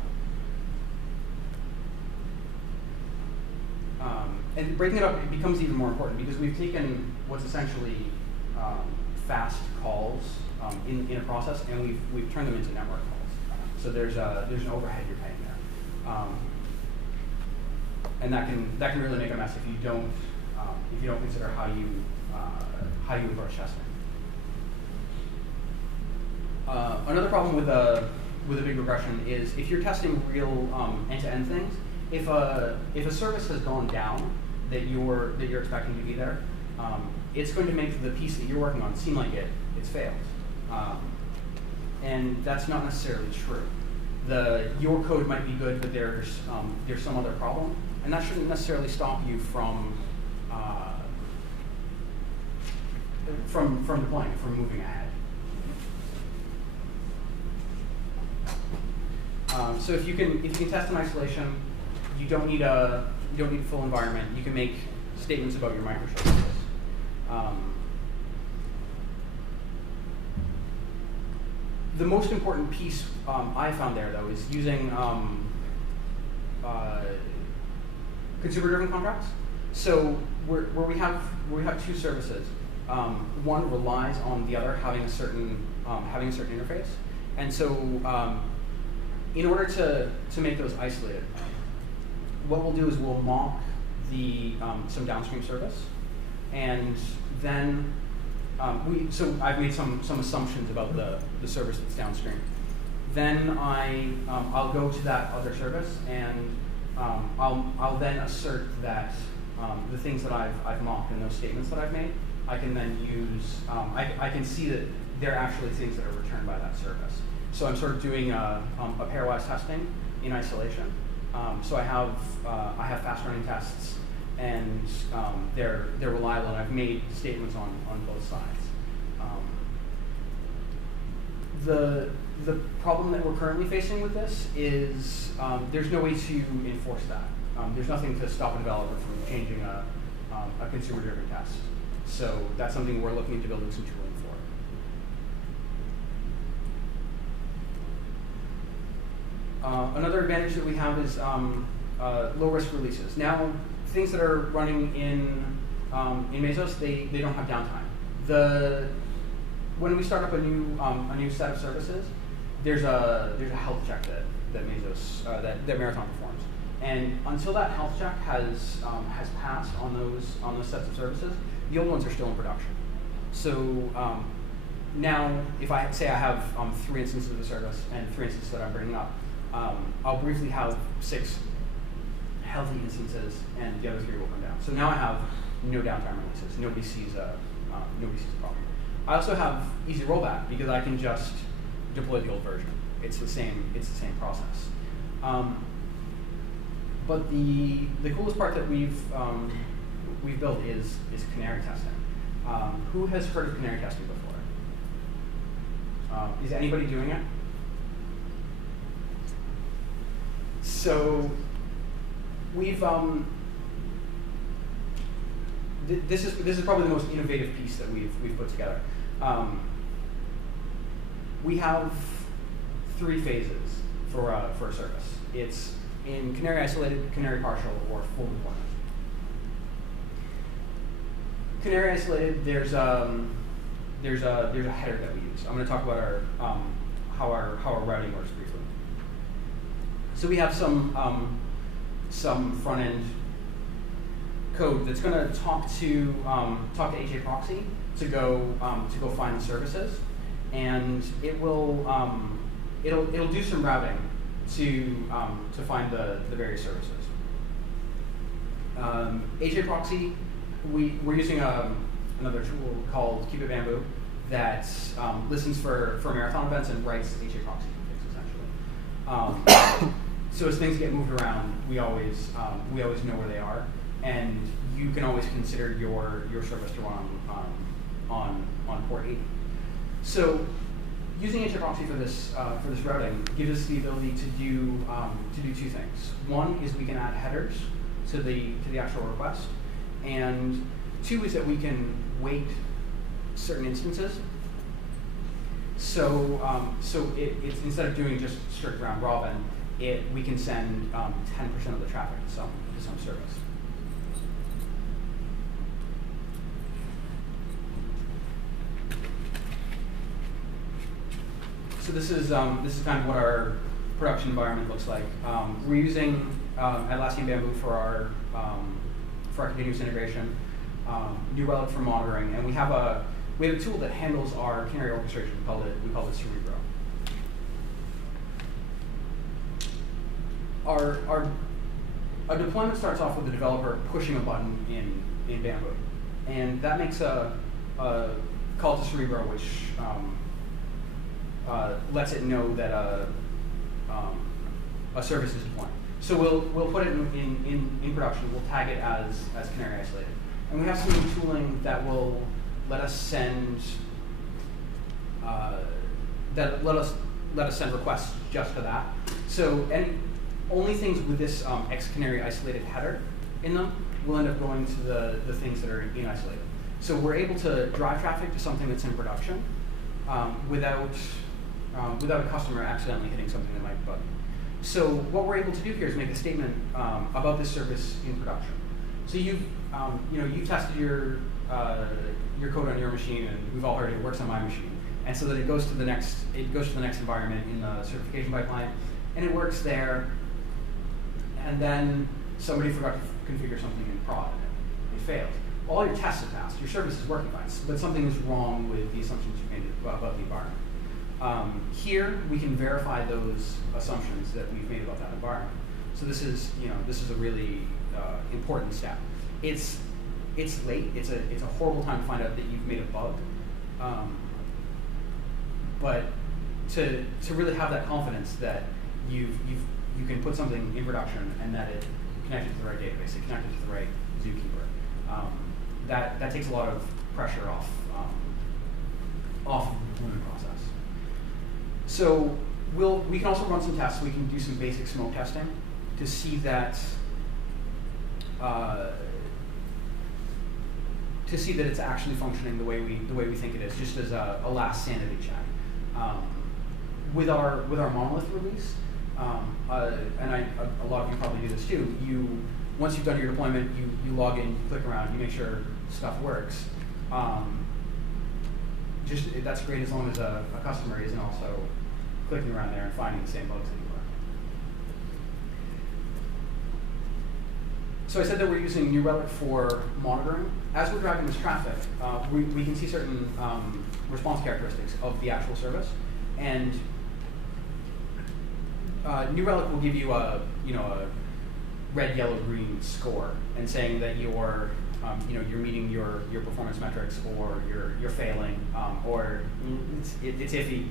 And breaking it up, it becomes even more important because we've taken what's essentially fast calls in a process, and we've turned them into network calls. So there's an overhead you're paying there, and that can really make a mess if you don't consider how you approach testing. Another problem with a big regression is if you're testing real end-to-end things, if a service has gone down that you're expecting to be there, it's going to make the piece that you're working on seem like it's failed, and that's not necessarily true. Your code might be good, but there's some other problem, and that shouldn't necessarily stop you from deploying, from moving ahead. So if you can test in isolation, you don't need a full environment. You can make statements about your microservices. The most important piece I found there, though, is using consumer-driven contracts. So where we have two services, one relies on the other having a certain interface, and so in order to make those isolated, what we'll do is we'll mock some downstream service, and then so I've made some assumptions about the service that's downstream. Then I'll go to that other service, and I'll then assert that the things that I've mocked and those statements that I've made, I can then use. I can see that they're actually things that are returned by that service. So I'm sort of doing a pairwise testing in isolation. So I have fast running tests, and they're reliable, and I've made statements on both sides. The problem that we're currently facing with this is there's no way to enforce that. There's nothing to stop a developer from changing a consumer-driven test. So that's something we're looking into building some tooling for. Another advantage that we have is low-risk releases. Now, things that are running in Mesos, they don't have downtime. When we start up a new set of services, there's a health check that Mesos that Marathon performs, and until that health check has passed on those sets of services, the old ones are still in production. So now, if I say I have 3 instances of the service and 3 instances that I'm bringing up, I'll briefly have 6 healthy instances, and the other 3 will come down. So now I have no downtime releases. Nobody sees a problem. I also have easy rollback because I can just deploy the old version. It's the same process. But the coolest part that we've built is canary testing. Who has heard of canary testing before? Is anybody doing it? So we've this is probably the most innovative piece that we've put together. We have 3 phases for a service. It's in canary isolated, canary partial, or full deployment. Canary isolated, there's a header that we use. I'm going to talk about how our routing works briefly. So we have some front end code that's going to talk to HA proxy to go find the services, and it'll do some routing to find the various services. HA proxy, we're using another tool called Keep It Bamboo that listens for marathon events and writes HA proxy configs essentially. So as things get moved around, we always know where they are, and you can always consider your service to run on port 80. So using HA proxy for this routing gives us the ability to do 2 things. One is we can add headers to the actual request, and 2 is that we can weight certain instances. So it's instead of doing just strict round robin, we can send 10% of the traffic to some service. So this is kind of what our production environment looks like. We're using Atlassian Bamboo for our continuous integration, New Relic for monitoring, and we have a we have a tool that handles our canary orchestration. We call it Cerebro. Our deployment starts off with the developer pushing a button in Bamboo, and that makes a call to Cerebro, which lets it know that a service is deploying. So we'll put it in production. We'll tag it as canary isolated, and we have some tooling that will let us send let us send requests just to that. So only things with this X-Canary isolated header in them will end up going to the things that are in isolated. So we're able to drive traffic to something that's in production without a customer accidentally hitting something that might bug. So what we're able to do here is make a statement about this service in production. So you've tested your code on your machine, and we've all heard it works on my machine. And so that it goes to the next environment in the certification pipeline, and it works there. And then somebody forgot to configure something in prod, and it failed. All your tests have passed. Your service is working fine, but something is wrong with the assumptions you made about the environment. Here, we can verify those assumptions that we've made about that environment. So this is a really important step. It's late. It's a horrible time to find out that you've made a bug. But to really have that confidence that you can put something in production and that it connected to the right database, it connected to the right zookeeper, that takes a lot of pressure off the deployment process. So we can also run some tests. We can do some basic smoke testing to see that it's actually functioning the way we think it is, just as a last sanity check. With our monolith release, and a lot of you probably do this too. Once you've done your deployment, you log in, you click around, you make sure stuff works. That's great as long as a customer isn't also clicking around there and finding the same bugs that you are. So I said that we're using New Relic for monitoring. As we're driving this traffic, we can see certain response characteristics of the actual service, and New Relic will give you a red, yellow, green score, and saying that you're meeting your performance metrics, or you're failing, or it's iffy.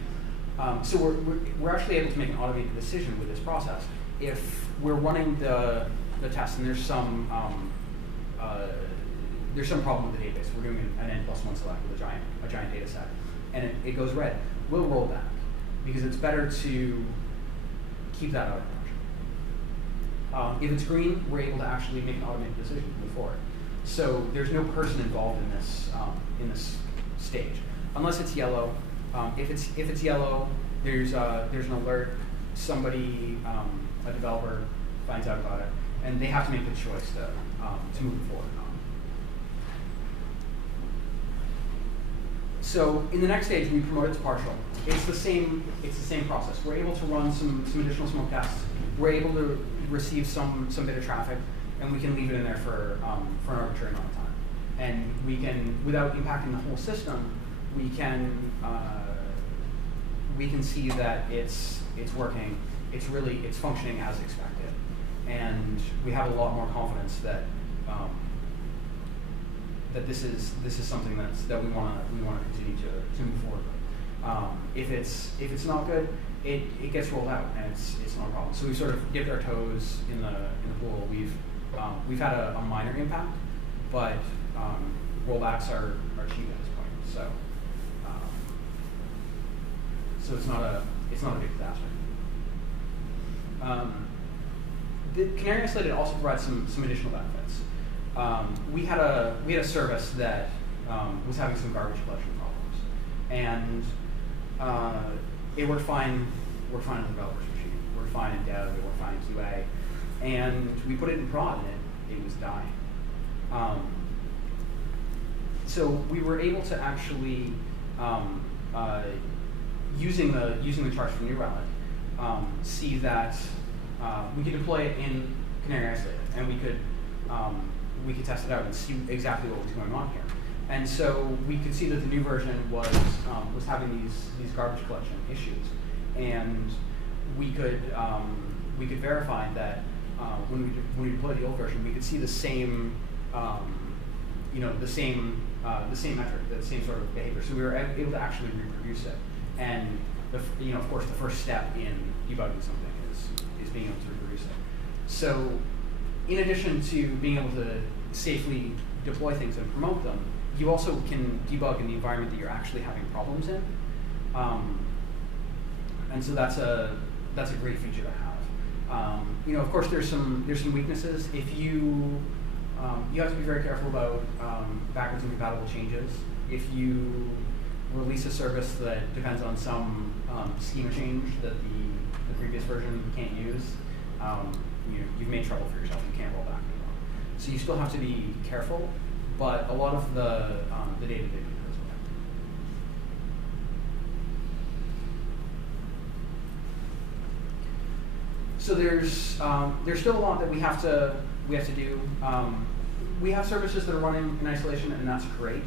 So we're actually able to make an automated decision with this process. If we're running the test and there's some problem with the database, we're doing an n+1 select with a giant data set, and it goes red, we'll roll back, because it's better to keep that out of production. If it's green, we're able to actually make an automated decision to move forward. So there's no person involved in this stage, unless it's yellow. If it's yellow, there's an alert. Somebody, a developer, finds out about it, and they have to make the choice to move forward. So in the next stage, we promote it to partial. It's the same process. We're able to run some additional smoke tests. We're able to receive some bit of traffic, and we can leave it in there for an arbitrary amount of time. And we can, without impacting the whole system, we can see that it's working. It's functioning as expected, and we have a lot more confidence that that this is something that we want to continue to move forward with. If it's not good, it gets rolled out, and it's not a problem. So we sort of dipped our toes in the pool. We've had a minor impact, but rollbacks are cheap at this point. So it's not a big disaster. The Canary Isolated also provides some additional benefits. We had a service that was having some garbage collection problems, and it worked fine. Worked fine on the developer's machine. Worked fine in dev. It worked fine in QA, and we put it in prod, and it was dying. So we were able to actually using the charts from New Relic, see that we could deploy it in Canary Isolated, and we could test it out and see exactly what was going on here. And so we could see that the new version was having these garbage collection issues, and we could verify that when we deployed the old version, we could see the same the same metric, the same sort of behavior. So we were able to actually reproduce it. And of course, the first step in debugging something is being able to reproduce it. So in addition to being able to safely deploy things and promote them, you also can debug in the environment that you're actually having problems in. And so that's a great feature to have. Of course, there's some weaknesses. If you have to be very careful about backwards incompatible changes. If you release a service that depends on some schema change that the previous version can't use, you've made trouble for yourself. You can't roll back anymore. So you still have to be careful, but a lot of the data did as well. So there's still a lot that we have to do. We have services that are running in isolation, and that's great.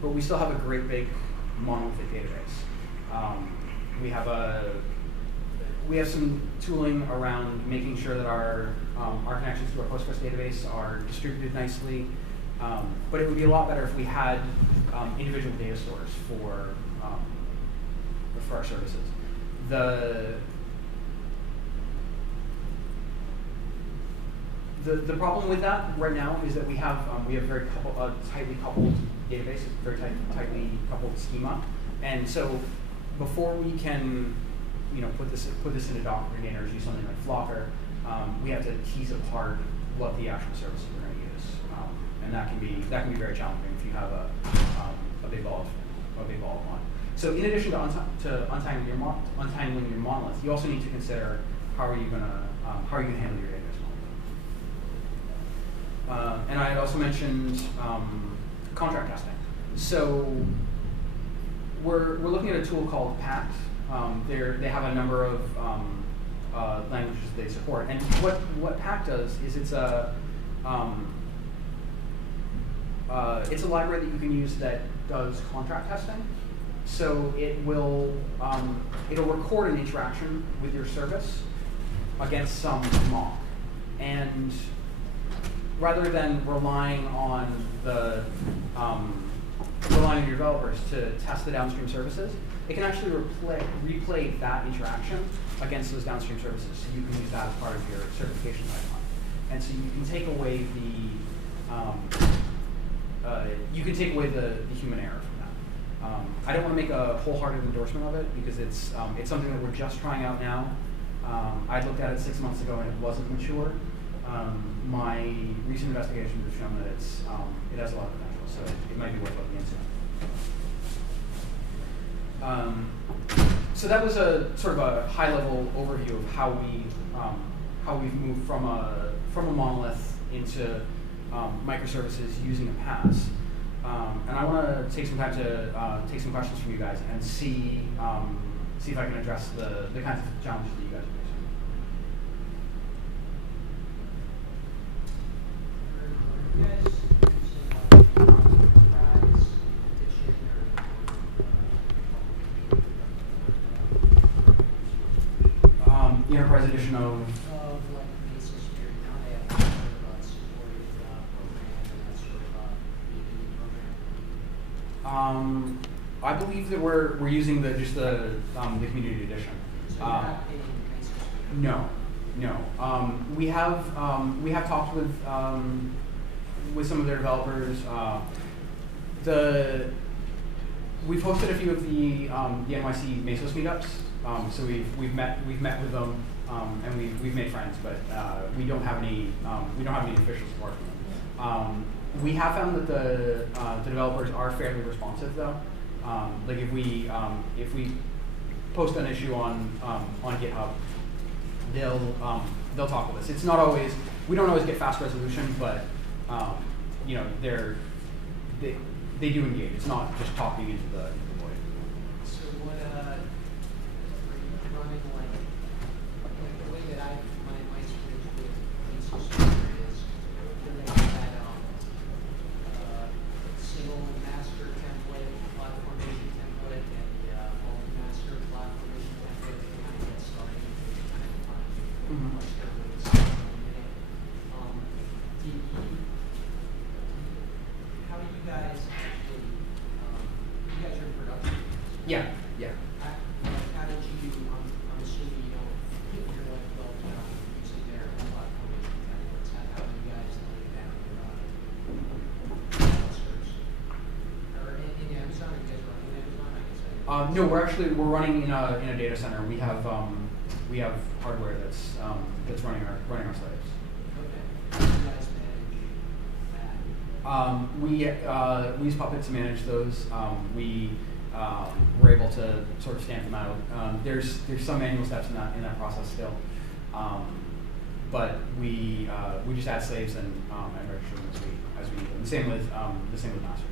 But we still have a great big monolithic database. We have some tooling around making sure that our connections to our Postgres database are distributed nicely. But it would be a lot better if we had individual data stores for our services. The problem with that right now is that we have very tightly coupled database, very tightly coupled schema, and so before we can put this into Docker containers, use something like Flocker, we have to tease apart what the actual services we're going to use, and that can be very challenging if you have a big ball of one. So in addition to untangling your monolith, you also need to consider how are you going to handle your database. And I had also mentioned contract testing. So we're looking at a tool called Pact. They have a number of languages they support. And what Pact does is it's a library that you can use that does contract testing. So it'll record an interaction with your service against some mock. And rather than relying on your developers to test the downstream services, it can actually replay that interaction against those downstream services. So you can use that as part of your certification pipeline. And so you can take away the human error from that. I don't want to make a wholehearted endorsement of it because it's something that we're just trying out now. I looked at it 6 months ago and it wasn't mature. My recent investigations have shown that it has a lot of potential, so it might be worth looking into. So that was a sort of a high-level overview of how we've moved from a monolith into microservices using a PaaS. And I want to take some time to take some questions from you guys and see if I can address the kinds of challenges that you guys are facing. The enterprise edition of like case security. Now they have sort of supported program and that sort of program. I believe that we're using just the community edition. So you're not paying case security? No. We have talked with some of their developers. We've hosted a few of the NYC Mesos meetups. So we've met with them and we've made friends, but we don't have any official support from them. We have found that the developers are fairly responsive though. Like if we post an issue on GitHub, they'll talk with us. It's not always, we don't always get fast resolution, but they do engage. It's not just talking into the void. So what are you running like the way that my experience with case security is they have that single mass Yeah, yeah. How did you do? I'm assuming you don't. You're like built using their formation templates. How do you guys lay down your clusters? Or in Amazon, are you guys running in Amazon? I guess. No, we're running in a data center. We have hardware that's running our slaves. Okay. How do you guys manage that? We use Puppet to manage those. We're able to sort of stamp them out. There's some manual steps in that process still, but we just add slaves and register them as we need them. The same with masters.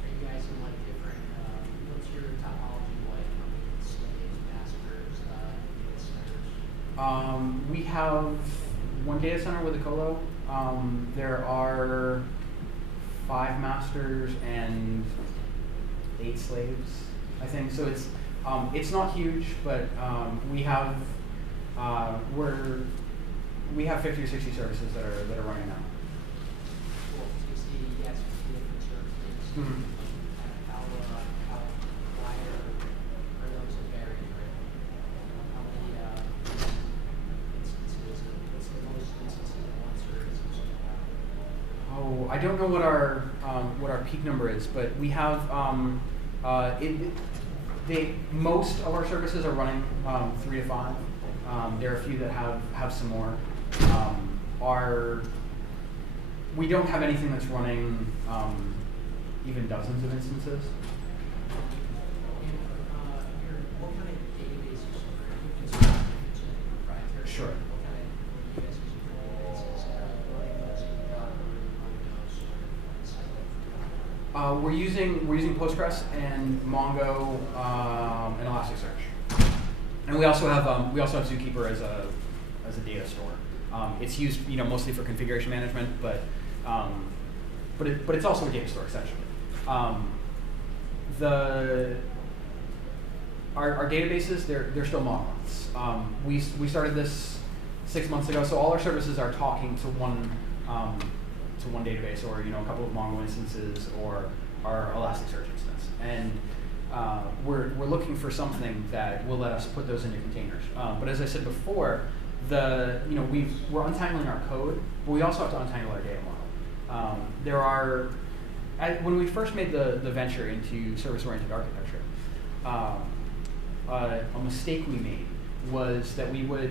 Are you guys in like different? What's your topology like? How many slaves, masters, data centers? We have one data center with a colo. There are 5 masters and 8 slaves, I think. So it's not huge, but we have 50 or 60 services that are running now. Well, 60, yes, 50 different services. Mm-hmm. How wide are those varying, right? How many instances? What's the most instances in one service? Oh, I don't know what our peak number is, but we have most of our services are running 3 to 5. There are a few that have some more. We don't have anything that's running even dozens of instances. What kind of databases are you proprietary? Sure. What kind of databases are you running those in Docker or We're using Postgres and Mongo and Elasticsearch, and we also have Zookeeper as a data store. It's used mostly for configuration management, but it's also a data store essentially. Our databases they're still monoliths. We started this 6 months ago, so all our services are talking to one database, or a couple of Mongo instances, or our Elasticsearch instance, and we're looking for something that will let us put those into containers. But as I said before, we're untangling our code, but we also have to untangle our data model. When we first made the venture into service-oriented architecture, a mistake we made was that we would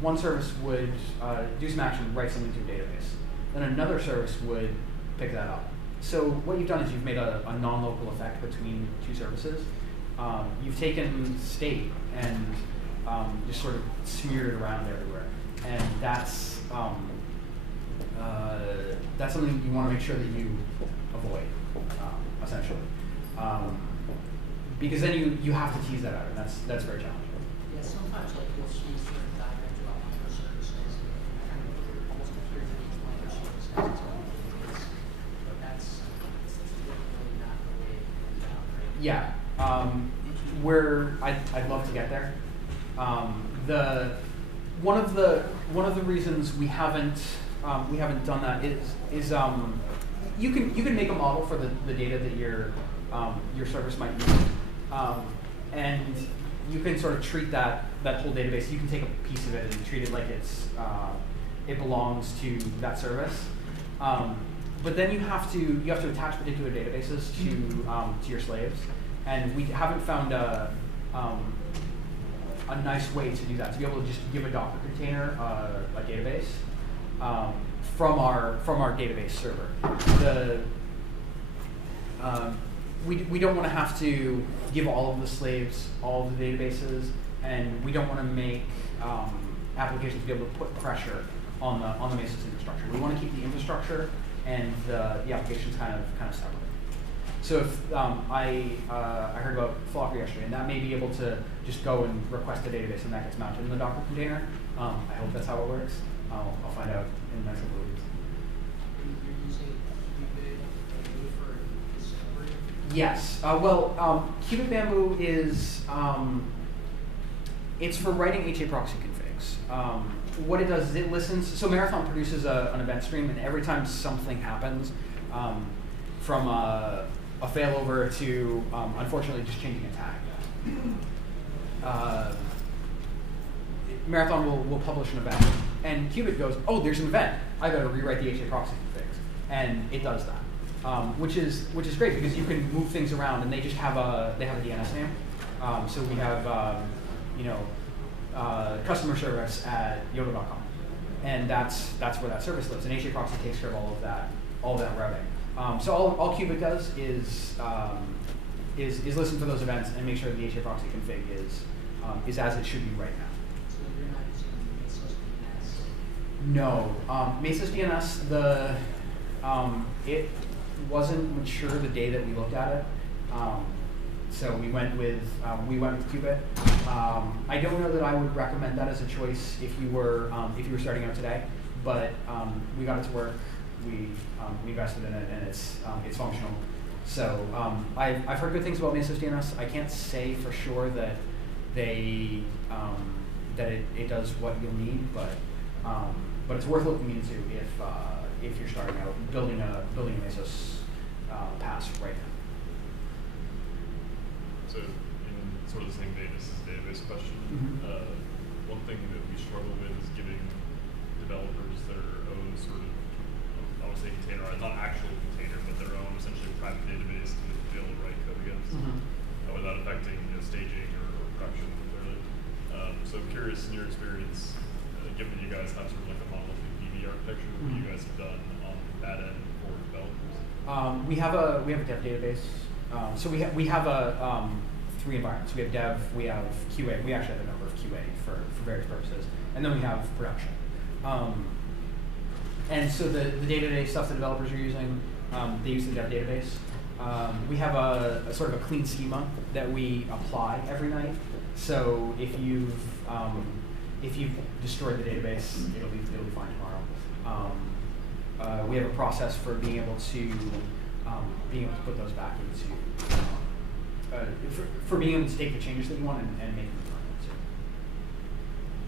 one service would do some action, write something to a database. Then another service would pick that up. So what you've done is you've made a non-local effect between 2 services. You've taken state and just sort of smeared it around everywhere, and that's something you want to make sure that you avoid, essentially, because then you have to tease that out, and that's very challenging. Yeah, sometimes you'll see certain diagrams about microservices, and kind of almost appear to each microservice has its own database, but that's really not the way it turns out, right? Yeah, I'd love to get there. One of the reasons we haven't done that is you can make a model for the data that your service might use, and you can sort of treat that whole database. You can take a piece of it and treat it like it belongs to that service. But then you have to attach particular databases to your slaves, and we haven't found a nice way to do that, to be able to just give a Docker container a database from our database server. We don't want to have to give all of the slaves all of the databases, and we don't want to make applications be able to put pressure on the Mesos infrastructure. We want to keep the infrastructure and the applications kind of separate. So if I heard about Flocker yesterday, and that may be able to just go and request a database, and that gets mounted in the Docker container. I hope that's how it works. I'll find out in the next couple of weeks. You're using Qubit Bamboo for discovery? Yes. Qubit Bamboo is it's for writing HA proxy configs. What it does is it listens. So Marathon produces an event stream, and every time something happens from a failover to, unfortunately, just changing a tag. Marathon will publish an event, and Qubit goes, oh, there's an event. I better rewrite the HA proxy configs, and it does that, which is great because you can move things around, and they just have a DNS name. So we have customer service at yoda.com, and that's where that service lives. And HA proxy takes care of all of that routing. So all Qubit does is listen for those events and make sure that the HA proxy config is as it should be right now. No, Mesos DNS, it wasn't mature the day that we looked at it, so we went with Qubit. I don't know that I would recommend that as a choice if you were starting out today, but we got it to work. We invested in it, and it's functional. So I've heard good things about Mesos DNS. I can't say for sure that it does what you'll need, but it's worth looking into if you're starting out building a Mesos pass right now. So in sort of the same vein as this database question, one thing that we struggle with is giving developers their own sort of, I would say containerized, not actual container, but their own essentially private database to be able to write code against without affecting staging or production clearly. So I'm curious, in your experience, given that you guys have sort of like a monolithic DB architecture, what you guys have done on that end for developers? We have a dev database. So we have three environments. We have dev, we have QA. We actually have a number of QA for various purposes, and then we have production. And so the day-to-day stuff the developers are using, they use the dev database. We have a sort of a clean schema that we apply every night. So if you've destroyed the database, it'll be fine tomorrow. We have a process for being able to put those back into for being able to take the changes that you want and make them permanent too.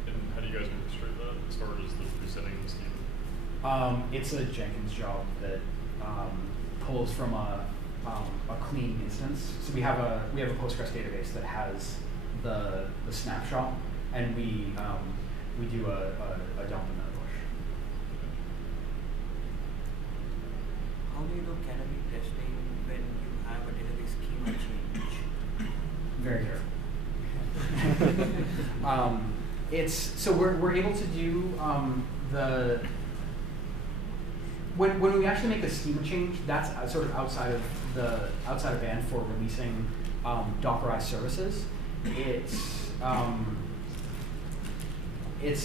And how do you guys orchestrate that as far as the resetting the schema? It's a Jenkins job that pulls from a clean instance. So we have a Postgres database that has the snapshot, and we do a dump and then a push. How do you do canopy testing when you have a database schema change? Very good. So we're able to do when we actually make the schema change, that's sort of outside of band for releasing Dockerized services. It's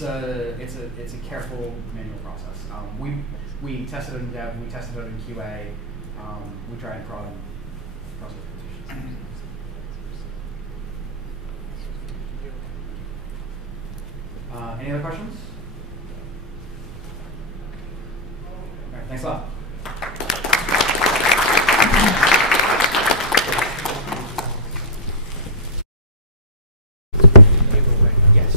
a careful manual process. We tested it in dev, we tested it in QA, we try and prod process petitions. Any other questions? All right, thanks a lot. Yes.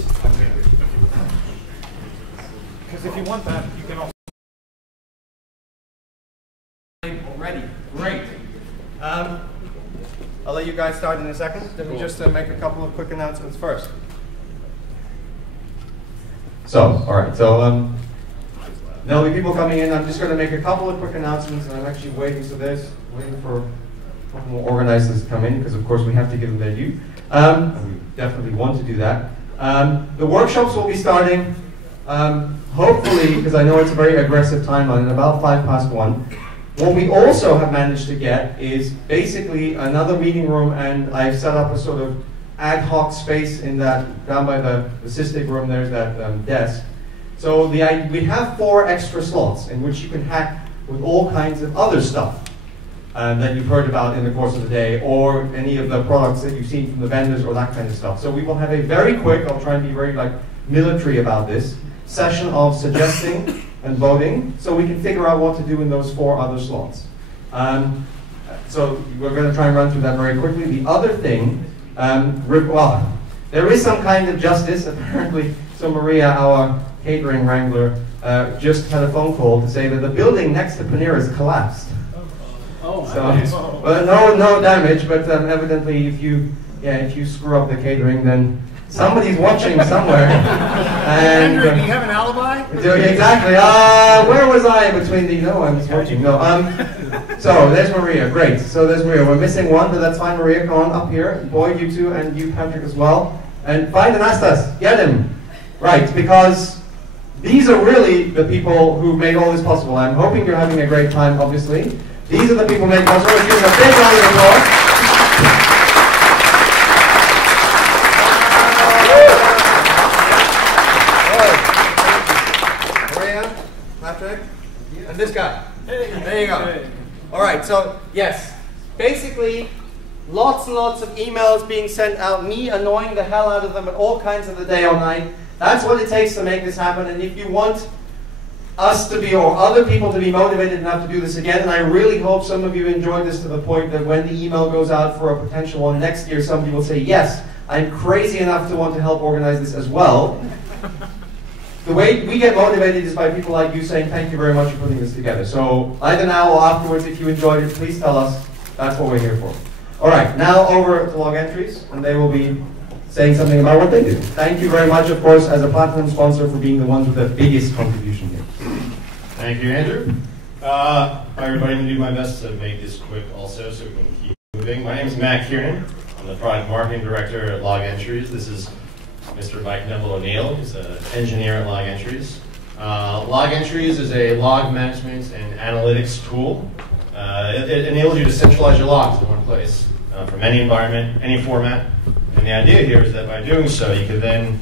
Because if you want that, you can also. Already, great. I'll let you guys start in a second. Let me just make a couple of quick announcements first. So, all right. So there'll be people coming in. I'm just going to make a couple of quick announcements, and I'm actually waiting for a couple more organizers to come in because, of course, we have to give them their due. And we definitely want to do that. The workshops will be starting, hopefully, because I know it's a very aggressive timeline, at about 1:05. What we also have managed to get is basically another meeting room, and I've set up a sort of ad hoc space in that, down by the Sysdig room, there's that desk. So we have 4 extra slots in which you can hack with all kinds of other stuff that you've heard about in the course of the day, or any of the products that you've seen from the vendors, or that kind of stuff. So we will have a very quick, I'll try and be very military about this, session of suggesting and voting, so we can figure out what to do in those 4 other slots. So we're going to try and run through that very quickly. The other thing, there is some kind of justice, apparently. So Maria, our catering wrangler, just had a phone call to say that the building next to Panera's collapsed. Oh, so, well, no damage, but evidently if you screw up the catering, then somebody's watching somewhere. And, Andrew, do you have an alibi? Exactly. Where was I between the? No, I was watching. No. So there's Maria. Great. So there's Maria. We're missing one, but that's fine. Maria, come on up here. Boyd, you too, and you, Patrick, as well. And find Anastas. Get him. Right, because these are really the people who made all this possible. I'm hoping you're having a great time. Obviously, these are the people who made it possible. Let's give them a big round of applause. And this guy. There you go. All right, so yes, basically lots and lots of emails being sent out, me annoying the hell out of them at all kinds of the day or night. That's what it takes to make this happen. And if you want us to be, or other people to be motivated enough to do this again, and I really hope some of you enjoyed this to the point that when the email goes out for a potential one next year, somebody will say, yes, I'm crazy enough to want to help organize this as well. The way we get motivated is by people like you saying, thank you very much for putting this together. So either now or afterwards, if you enjoyed it, please tell us. That's what we're here for. All right, now over to Logentries, and they will be saying something about what they do. Thank you very much, of course, as a platinum sponsor for being the ones with the biggest contribution here. Thank you, Andrew. Hi, everybody. I'm going to do my best to make this quick also so we can keep moving. My name is Matt Kieran. I'm the product marketing director at Logentries. This is Mr. Mike Neville O'Neill. He's an engineer at Logentries. Logentries is a log management and analytics tool. It enables you to centralize your logs in one place from any environment, any format. And the idea here is that by doing so, you can then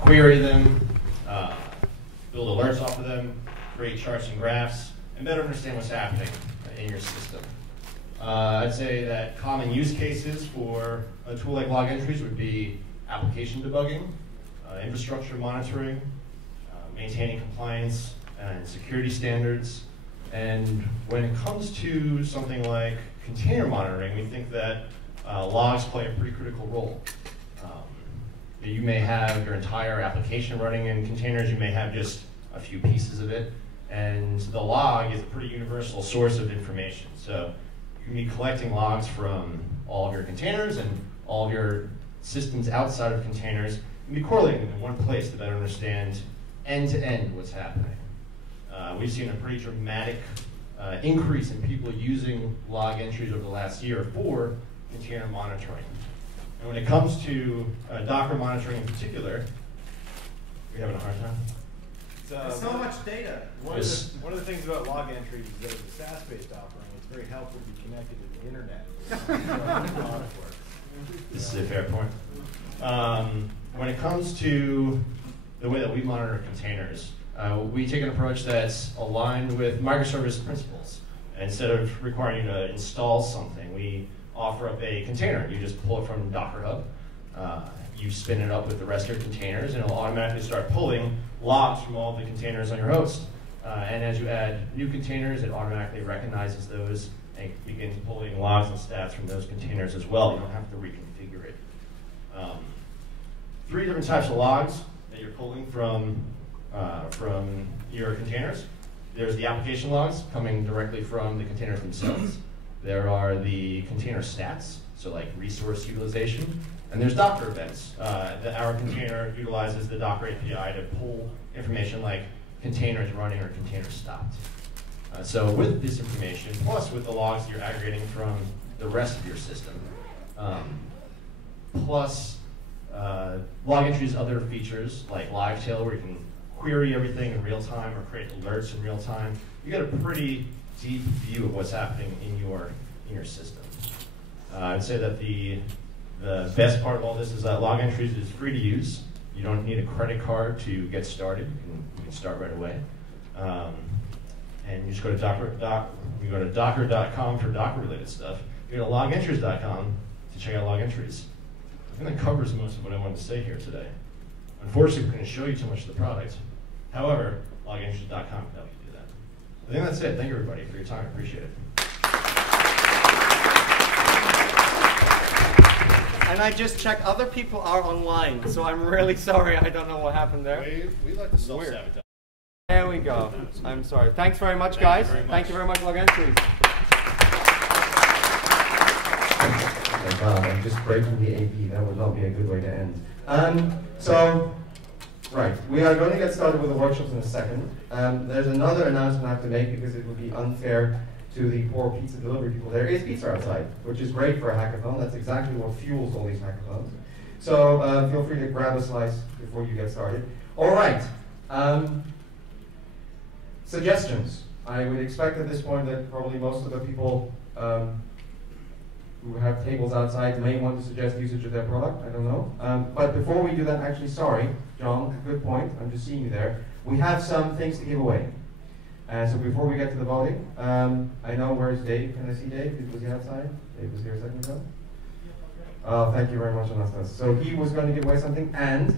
query them, build alerts off of them, create charts and graphs, and better understand what's happening in your system. I'd say that common use cases for a tool like Logentries would be application debugging, infrastructure monitoring, maintaining compliance and security standards. And when it comes to something like container monitoring, we think that logs play a pretty critical role. You may have your entire application running in containers, you may have just a few pieces of it, and the log is a pretty universal source of information. So you can be collecting logs from all of your containers and all of your systems outside of containers, and be correlating them in one place to better understand end-to-end what's happening. We've seen a pretty dramatic increase in people using Logentries over the last year for container monitoring. And when it comes to Docker monitoring in particular, we're having a hard time. There's so much data. One of the things about Logentries is that it's a SaaS-based offering. It's very helpful to be connected to the internet. This is a fair point. When it comes to the way that we monitor containers, we take an approach that's aligned with microservice principles. Instead of requiring you to install something, we offer up a container. You just pull it from Docker Hub. You spin it up with the rest of your containers, and it'll automatically start pulling logs from all the containers on your host. And as you add new containers, it automatically recognizes those and begins pulling logs and stats from those containers as well. You don't have to reconfigure it. 3 different types of logs that you're pulling from your containers. There's the application logs coming directly from the containers themselves. There are the container stats, so like resource utilization. And there's Docker events. Our container utilizes the Docker API to pull information like containers running or containers stopped. So with this information, plus with the logs that you're aggregating from the rest of your system, plus Logentries' other features like Livetail, where you can query everything in real time or create alerts in real time, you get a pretty deep view of what's happening in your system. I'd say that the best part of all this is that Logentries is free to use. You don't need a credit card to get started. You can start right away. And you just go to docker.com for Docker-related stuff. You go to Logentries.com to check out Logentries. I think that covers most of what I wanted to say here today. Unfortunately, we couldn't show you too much of the product. However, Logentries.com can help you do that. I think that's it. Thank you, everybody, for your time. I appreciate it. And I just checked, other people are online, so I'm really sorry. I don't know what happened there. We like to self-sabotage. There we go. I'm sorry. Thanks very much, guys. Thank you very much, Logentries. God, I'm just breaking the AP. That would not be a good way to end. Right, we are going to get started with the workshops in a second. There's another announcement I have to make because it would be unfair to the poor pizza delivery people. There is pizza outside, which is great for a hackathon. That's exactly what fuels all these hackathons. So feel free to grab a slice before you get started. All right, suggestions. I would expect at this point that probably most of the people who have tables outside may want to suggest usage of their product. I don't know. But before we do that, actually, sorry, John, good point. I'm just seeing you there. We have some things to give away. So before we get to the voting, I know, where's Dave? Can I see Dave? Was he outside? Dave was here a second ago. Oh, thank you very much, Anastas. So he was going to give away something, and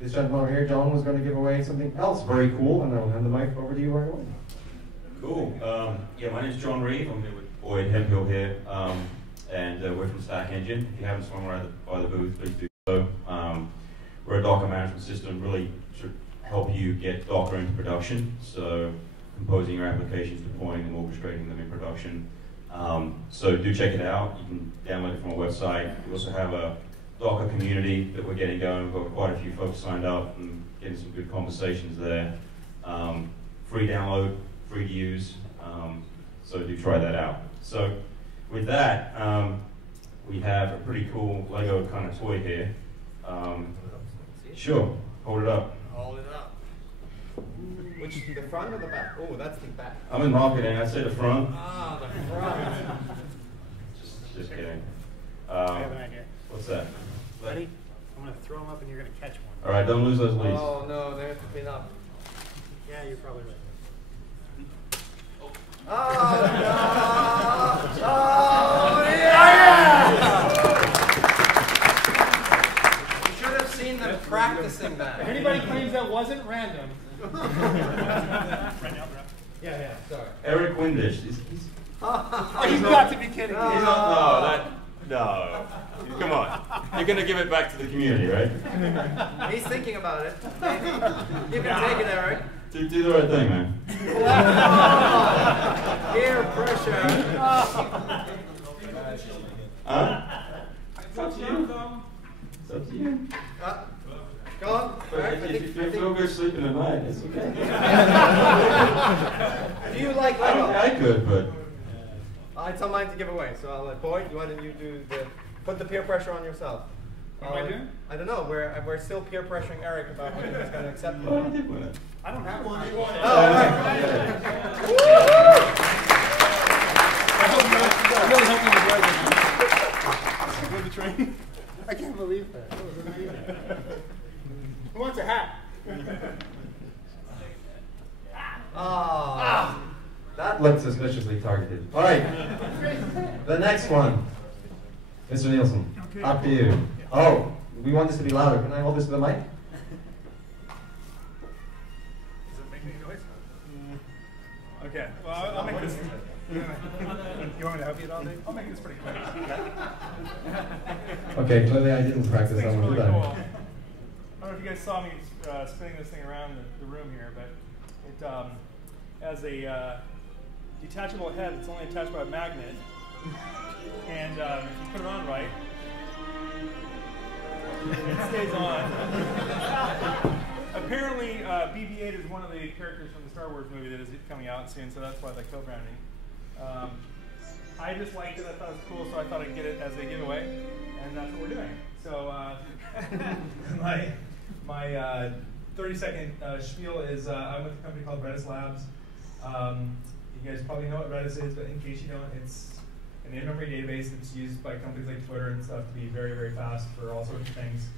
this gentleman over here, John, was going to give away something else very cool, and I will hand the mic over to you right away. Cool. Yeah, my name's John Reeve. I'm here with Boyd Hemphill here, and we're from Stack Engine. If you haven't swung around by the booth, please do so. We're a Docker management system, really to help you get Docker into production. So composing your applications, deploying them, orchestrating them in production. So do check it out. You can download it from our website. We also have a Docker community that we're getting going. We've got quite a few folks signed up and getting some good conversations there. Free download, free to use. So do try that out. So with that, we have a pretty cool Lego kind of toy here. Sure, hold it up. Hold it up. Which, the front or the back? Oh, that's the back. I'm in marketing, I say the front. Ah, the front. Just kidding. I have an idea. What's that? Ready? I'm going to throw them up and you're going to catch one. All right, don't lose those leads. Oh, no, they have to clean up. Yeah, you're probably right. Oh, no! Oh, yeah! You should have seen them practicing that. If anybody claims that wasn't random. Yeah, sorry. Eric Windish. Oh, you've got to be kidding me. No. Come on. You're going to give it back to the community, right? He's thinking about it. Maybe. You can take it, Eric. Do the right thing, man. Peer pressure. Huh? It's up to you. It's up to you. Go on. If you feel good sleeping at night, it's okay. Do you like Lego? I could, but... It's on mine to give away, so I'll let Boyd, why don't you put the peer pressure on yourself? What am I doing? I don't know, we're still peer pressuring Eric about whether he's going to accept it. I did win it. I don't have one. Oh, all right. I'm really helping you with the train. I can't believe that. That was amazing. Who wants a hat? That looked suspiciously targeted. All right, the next one. Mr. Nielsen, up to you. Oh, we want this to be louder. Can I hold this to the mic? Does it make any noise? Okay, well, I'll make this. You want me to help you at all, Dave? I'll make this pretty quick. Okay, clearly I didn't practice that one, really did I? cool. I don't know if you guys saw me spinning this thing around the room here, but it has a detachable head that's only attached by a magnet, and if you put it on right, it stays on. Apparently, BB-8 is one of the characters from the Star Wars movie that is coming out soon, so that's why the co-branding. I just liked it. I thought it was cool, so I thought I'd get it as a giveaway, and that's what we're doing. So my 30-second spiel is I'm with a company called Redis Labs. You guys probably know what Redis is, but in case you don't, it's an in-memory database that's used by companies like Twitter and stuff to be very, very fast for all sorts of things.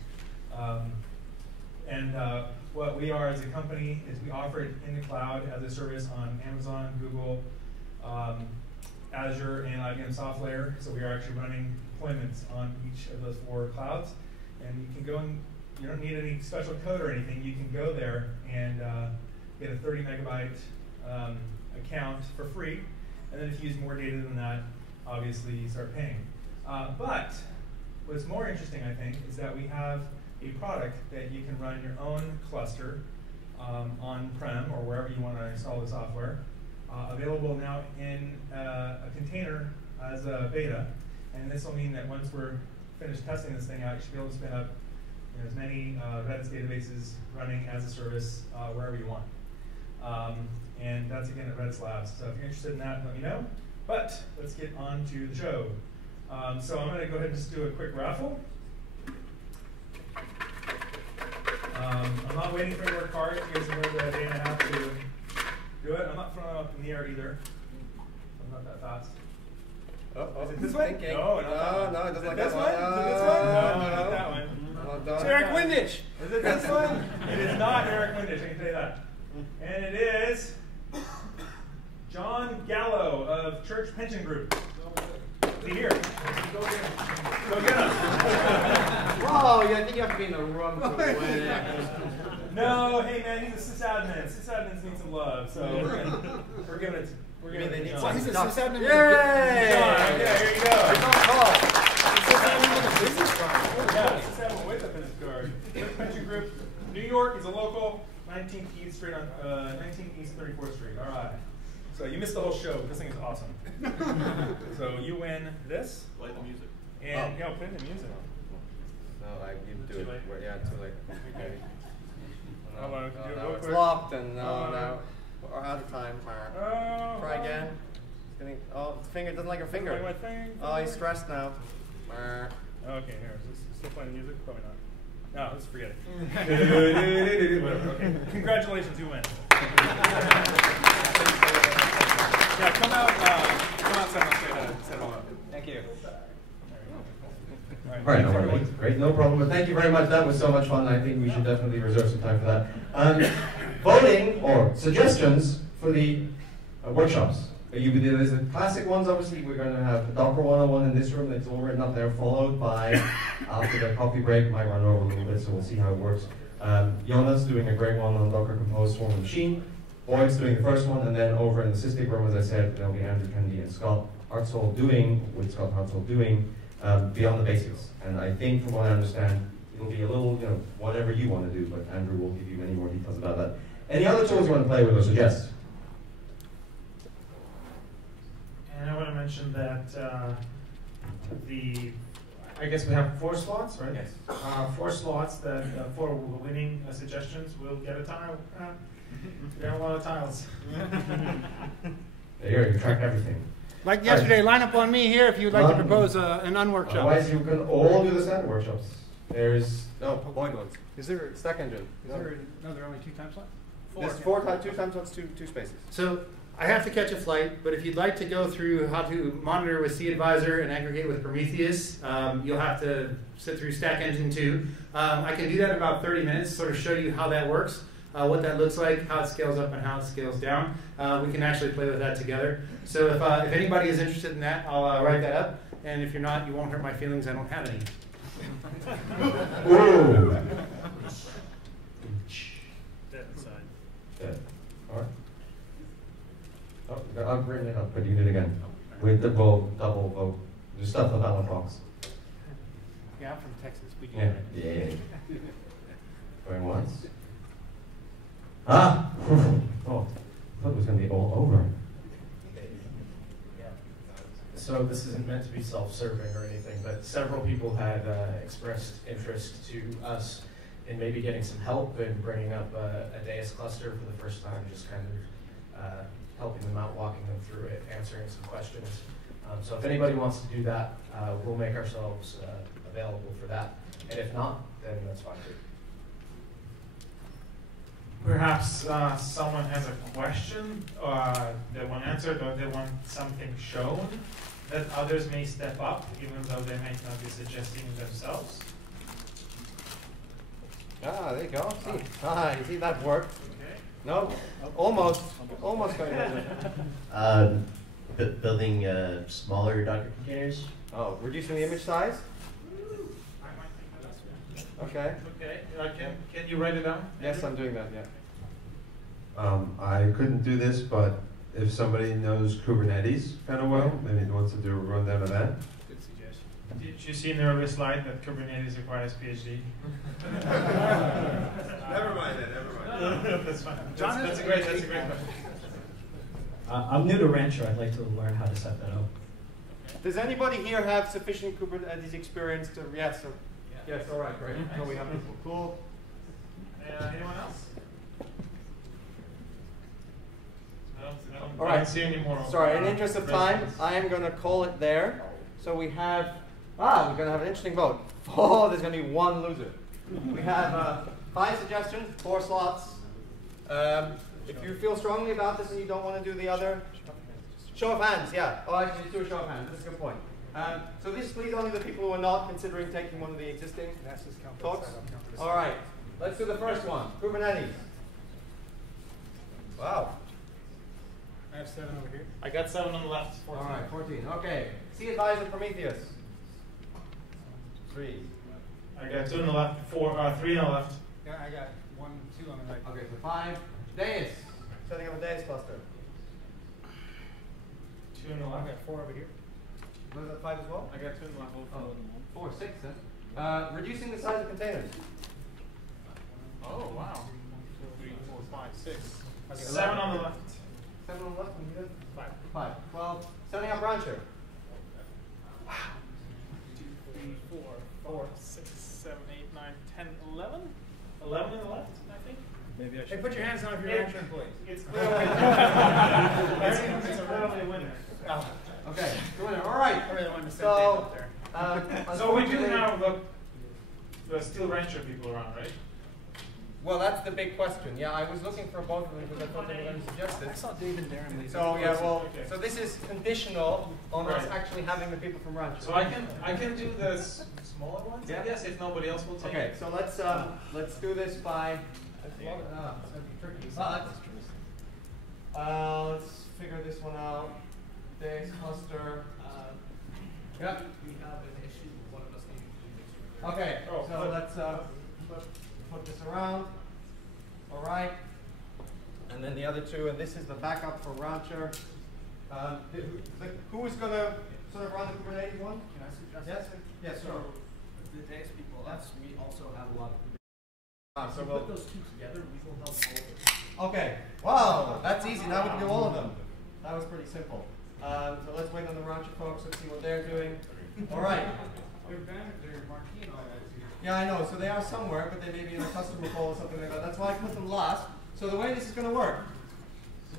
What we are as a company is we offer it in the cloud as a service on Amazon, Google, Azure, and IBM Software. So we are actually running deployments on each of those 4 clouds. And you can go and you don't need any special code or anything. You can go there and get a 30 megabyte account for free. And then if you use more data than that, obviously you start paying. But what's more interesting, I think, is that we have a product that you can run your own cluster on-prem or wherever you want to install the software. Available now in a container as a beta. And this will mean that once we're finished testing this thing out, you should be able to spin up as many Redis databases running as a service wherever you want. And that's again at Redis Labs. So if you're interested in that, let me know. But let's get on to the show. So I'm going to go ahead and just do a quick raffle. I'm not waiting for any more cards. You guys know that day and a half to do it. I'm not throwing them up in the air either. I'm not that fast. Is it this way? No, no, it doesn't like this that one. one. Is it this one? No, not that one. It's Eric Windich. Is it this one? It is not Eric Windich, I can tell you that. And it is John Gallo of Church Pension Group. Is he here? Go get him. Whoa, I think you have to be in the room to win. No, hey man, he's a sysadmin. Sysadmins need some love, so we're giving it. We're giving it. Well, he's a sysadmin. Yay! John, yeah, here you go. Sysadmin with a business card. Yeah, sysadmin with a business card. Church Pension Group, New York is a local. 19th East Street on 19th East 34th Street. All right. So you missed the whole show. This thing is awesome. So you win this. Play the music. And yeah, play the music. No, you do it. Yeah, too late. Okay. Hold on, do it real It's quick. locked and no. We're out of time. Try again. It's getting, the finger doesn't like your finger. Like my thing. Oh, he's stressed now. Okay, here. Is this still playing music? Probably not. No, let's forget it. Whatever. Okay. Congratulations, you win. Yeah, come out, set it all up. Thank you. All right, no worries. Great, no problem. But thank you very much. That was so much fun. I think we should definitely reserve some time for that. Voting or suggestions for the workshops. There's the classic ones, obviously. We're going to have Docker 101 in this room. That's all written up there, followed by, after the coffee break, might run over a little bit, so we'll see how it works. Jonas doing a great one on Docker Compose Swarm and Machine. Boyd's doing the first one, and then over in the Sysdig room, as I said, there'll be Andrew Kennedy and Scott Hartzell doing Beyond the Basics. And I think, from what I understand, it'll be a little, whatever you want to do, but Andrew will give you many more details about that. Any other tools you want to play with or suggest? And I want to mention that I guess we have 4 slots, right? Yes. 4 slots that for winning suggestions will get a tile. We have a lot of tiles. There you go, you track everything. Like yesterday, line up on me here if you'd like to propose an unworkshop. Otherwise, you can all do the standard workshops. There's Boyd ones. Is there Stack Engine? there are only 2 time slots? There's 4 times 2 time slots, 2 spaces. So I have to catch a flight, but if you'd like to go through how to monitor with CAdvisor and aggregate with Prometheus, you'll have to sit through Stack Engine 2. I can do that in about 30 minutes, sort of show you how that works, what that looks like, how it scales up and how it scales down. We can actually play with that together. So if anybody is interested in that, I'll write that up. And if you're not, you won't hurt my feelings. I don't have any. Ooh. Dead inside. Dead. All right. Oh, I've written it up, but you did it again. With the double vote. Just stuff the ballot box. Yeah, I'm from Texas. We do Yeah. that. Yeah. Going once. Ah! Oh, I thought it was going to be all over. So this isn't meant to be self-serving or anything, but several people had expressed interest to us in maybe getting some help in bringing up a Deis cluster for the first time, just kind of helping them out, walking them through it, answering some questions. So if anybody wants to do that, we'll make ourselves available for that. And if not, then that's fine too. Perhaps someone has a question they want answered, or they want something shown that others may step up, even though they might not be suggesting themselves. Ah, there you go. See, you see that worked. Okay. No, almost going to Building smaller Docker containers. Oh, reducing the image size? Okay. Okay. Can you write it down? Yes, I'm doing that, yeah. I couldn't do this, but if somebody knows Kubernetes kind of well, maybe wants to do a rundown of that. Good suggestion. Did you see in the earlier slide that Kubernetes requires PhD? Never mind that, never mind. That's fine. That's a great question. I'm new to Rancher. I'd like to learn how to set that up. Does anybody here have sufficient Kubernetes experience to, yes, or, yes, all right, great. So we have people, cool. Anyone else? All right. See any more. Sorry, in the interest of time, I am going to call it there. So we have, we're going to have an interesting vote. Oh, there's going to be one loser. We have 5 suggestions, 4 slots. If you feel strongly about this and you don't want to do the other, show of hands, yeah. Oh, actually, just do a show of hands. That's a good point. So this please only the people who are not considering taking one of the existing talks. All right, let's do the first one. Kubernetes. Wow. I have 7 over here. I got 7 on the left. 14. All right, 14. Okay. C advisor Prometheus. 3. I got 2 on the left. 3 on the left. Yeah, I got 1, 2 on the right. Okay, so 5. Deis. Setting up a Deis cluster. 2 on the left. I got 4 over here. Was that 5 as well? I got 2 on the left. Oh, 4, 6 then. Reducing the size of containers. Oh, wow. 3, 4, 5, 6. Okay, 7 on the left. 7 on the left, and you did? 5. 5. 12. Setting up Rancher. 2, 3, 4, 5, 6, 7, 8, 9, 10, 11? 11 on the left, I think. Maybe I should. Hey, put your hands down if you're an Rancher employee. It's clearly it's clearly a winner. Oh, okay, the winner. All right. I really wanted to set So, there. So we do have the Steel Rancher people around, right? Well, that's the big question. Yeah, I was looking for both of them because I thought they were going to suggest it. I saw David there. So yeah, well, so this is conditional on us actually having the people from Rancher. So I can do the smaller ones, I guess, if nobody else will take Okay, it. so let's do this by. It's going to be tricky, but let's figure this one out. Deis cluster. Yep. We have an issue. One of us needs to do this. Okay, so let's flip this around. All right. And then the other 2, and this is the backup for Rancher. Who is going to sort of run the Kubernetes one? Can I suggest? Yes. Yes, sir. The Deis people, we also have a lot of. So we'll put those 2 together. We will help all of them. Okay. Wow, that's easy. Now we can do all of them. That was pretty simple. So let's wait on the Rancher folks. Let's see what they're doing. All right. They're marquee and all that. Yeah, I know. So they are somewhere, but they may be in a customer call or something like that. That's why I put them last. So the way this is going to work,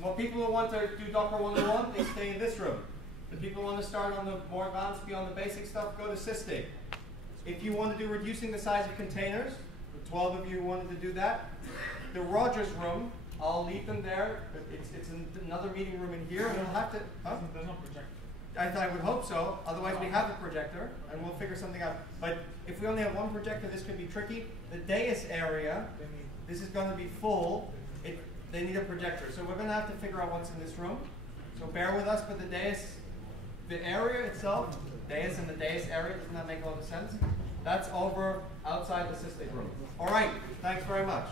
well, people who want to do Docker 101, they stay in this room. The people who want to start on the more advanced, beyond the basic stuff, go to Sysdig. If you want to do reducing the size of containers, the 12 of you who wanted to do that, the Rogers room, I'll leave them there. It's another meeting room in here, and we'll have to. Huh? There's no projector. I would hope so. Otherwise, we have a projector, and we'll figure something out. But if we only have one projector, this could be tricky. The Deis area, this is going to be full. They need a projector. So we're going to have to figure out what's in this room. So bear with us, but the Deis, the area itself, Deis and the Deis area, doesn't that make a lot of sense? That's over outside the Sysdig room. All right. Thanks very much.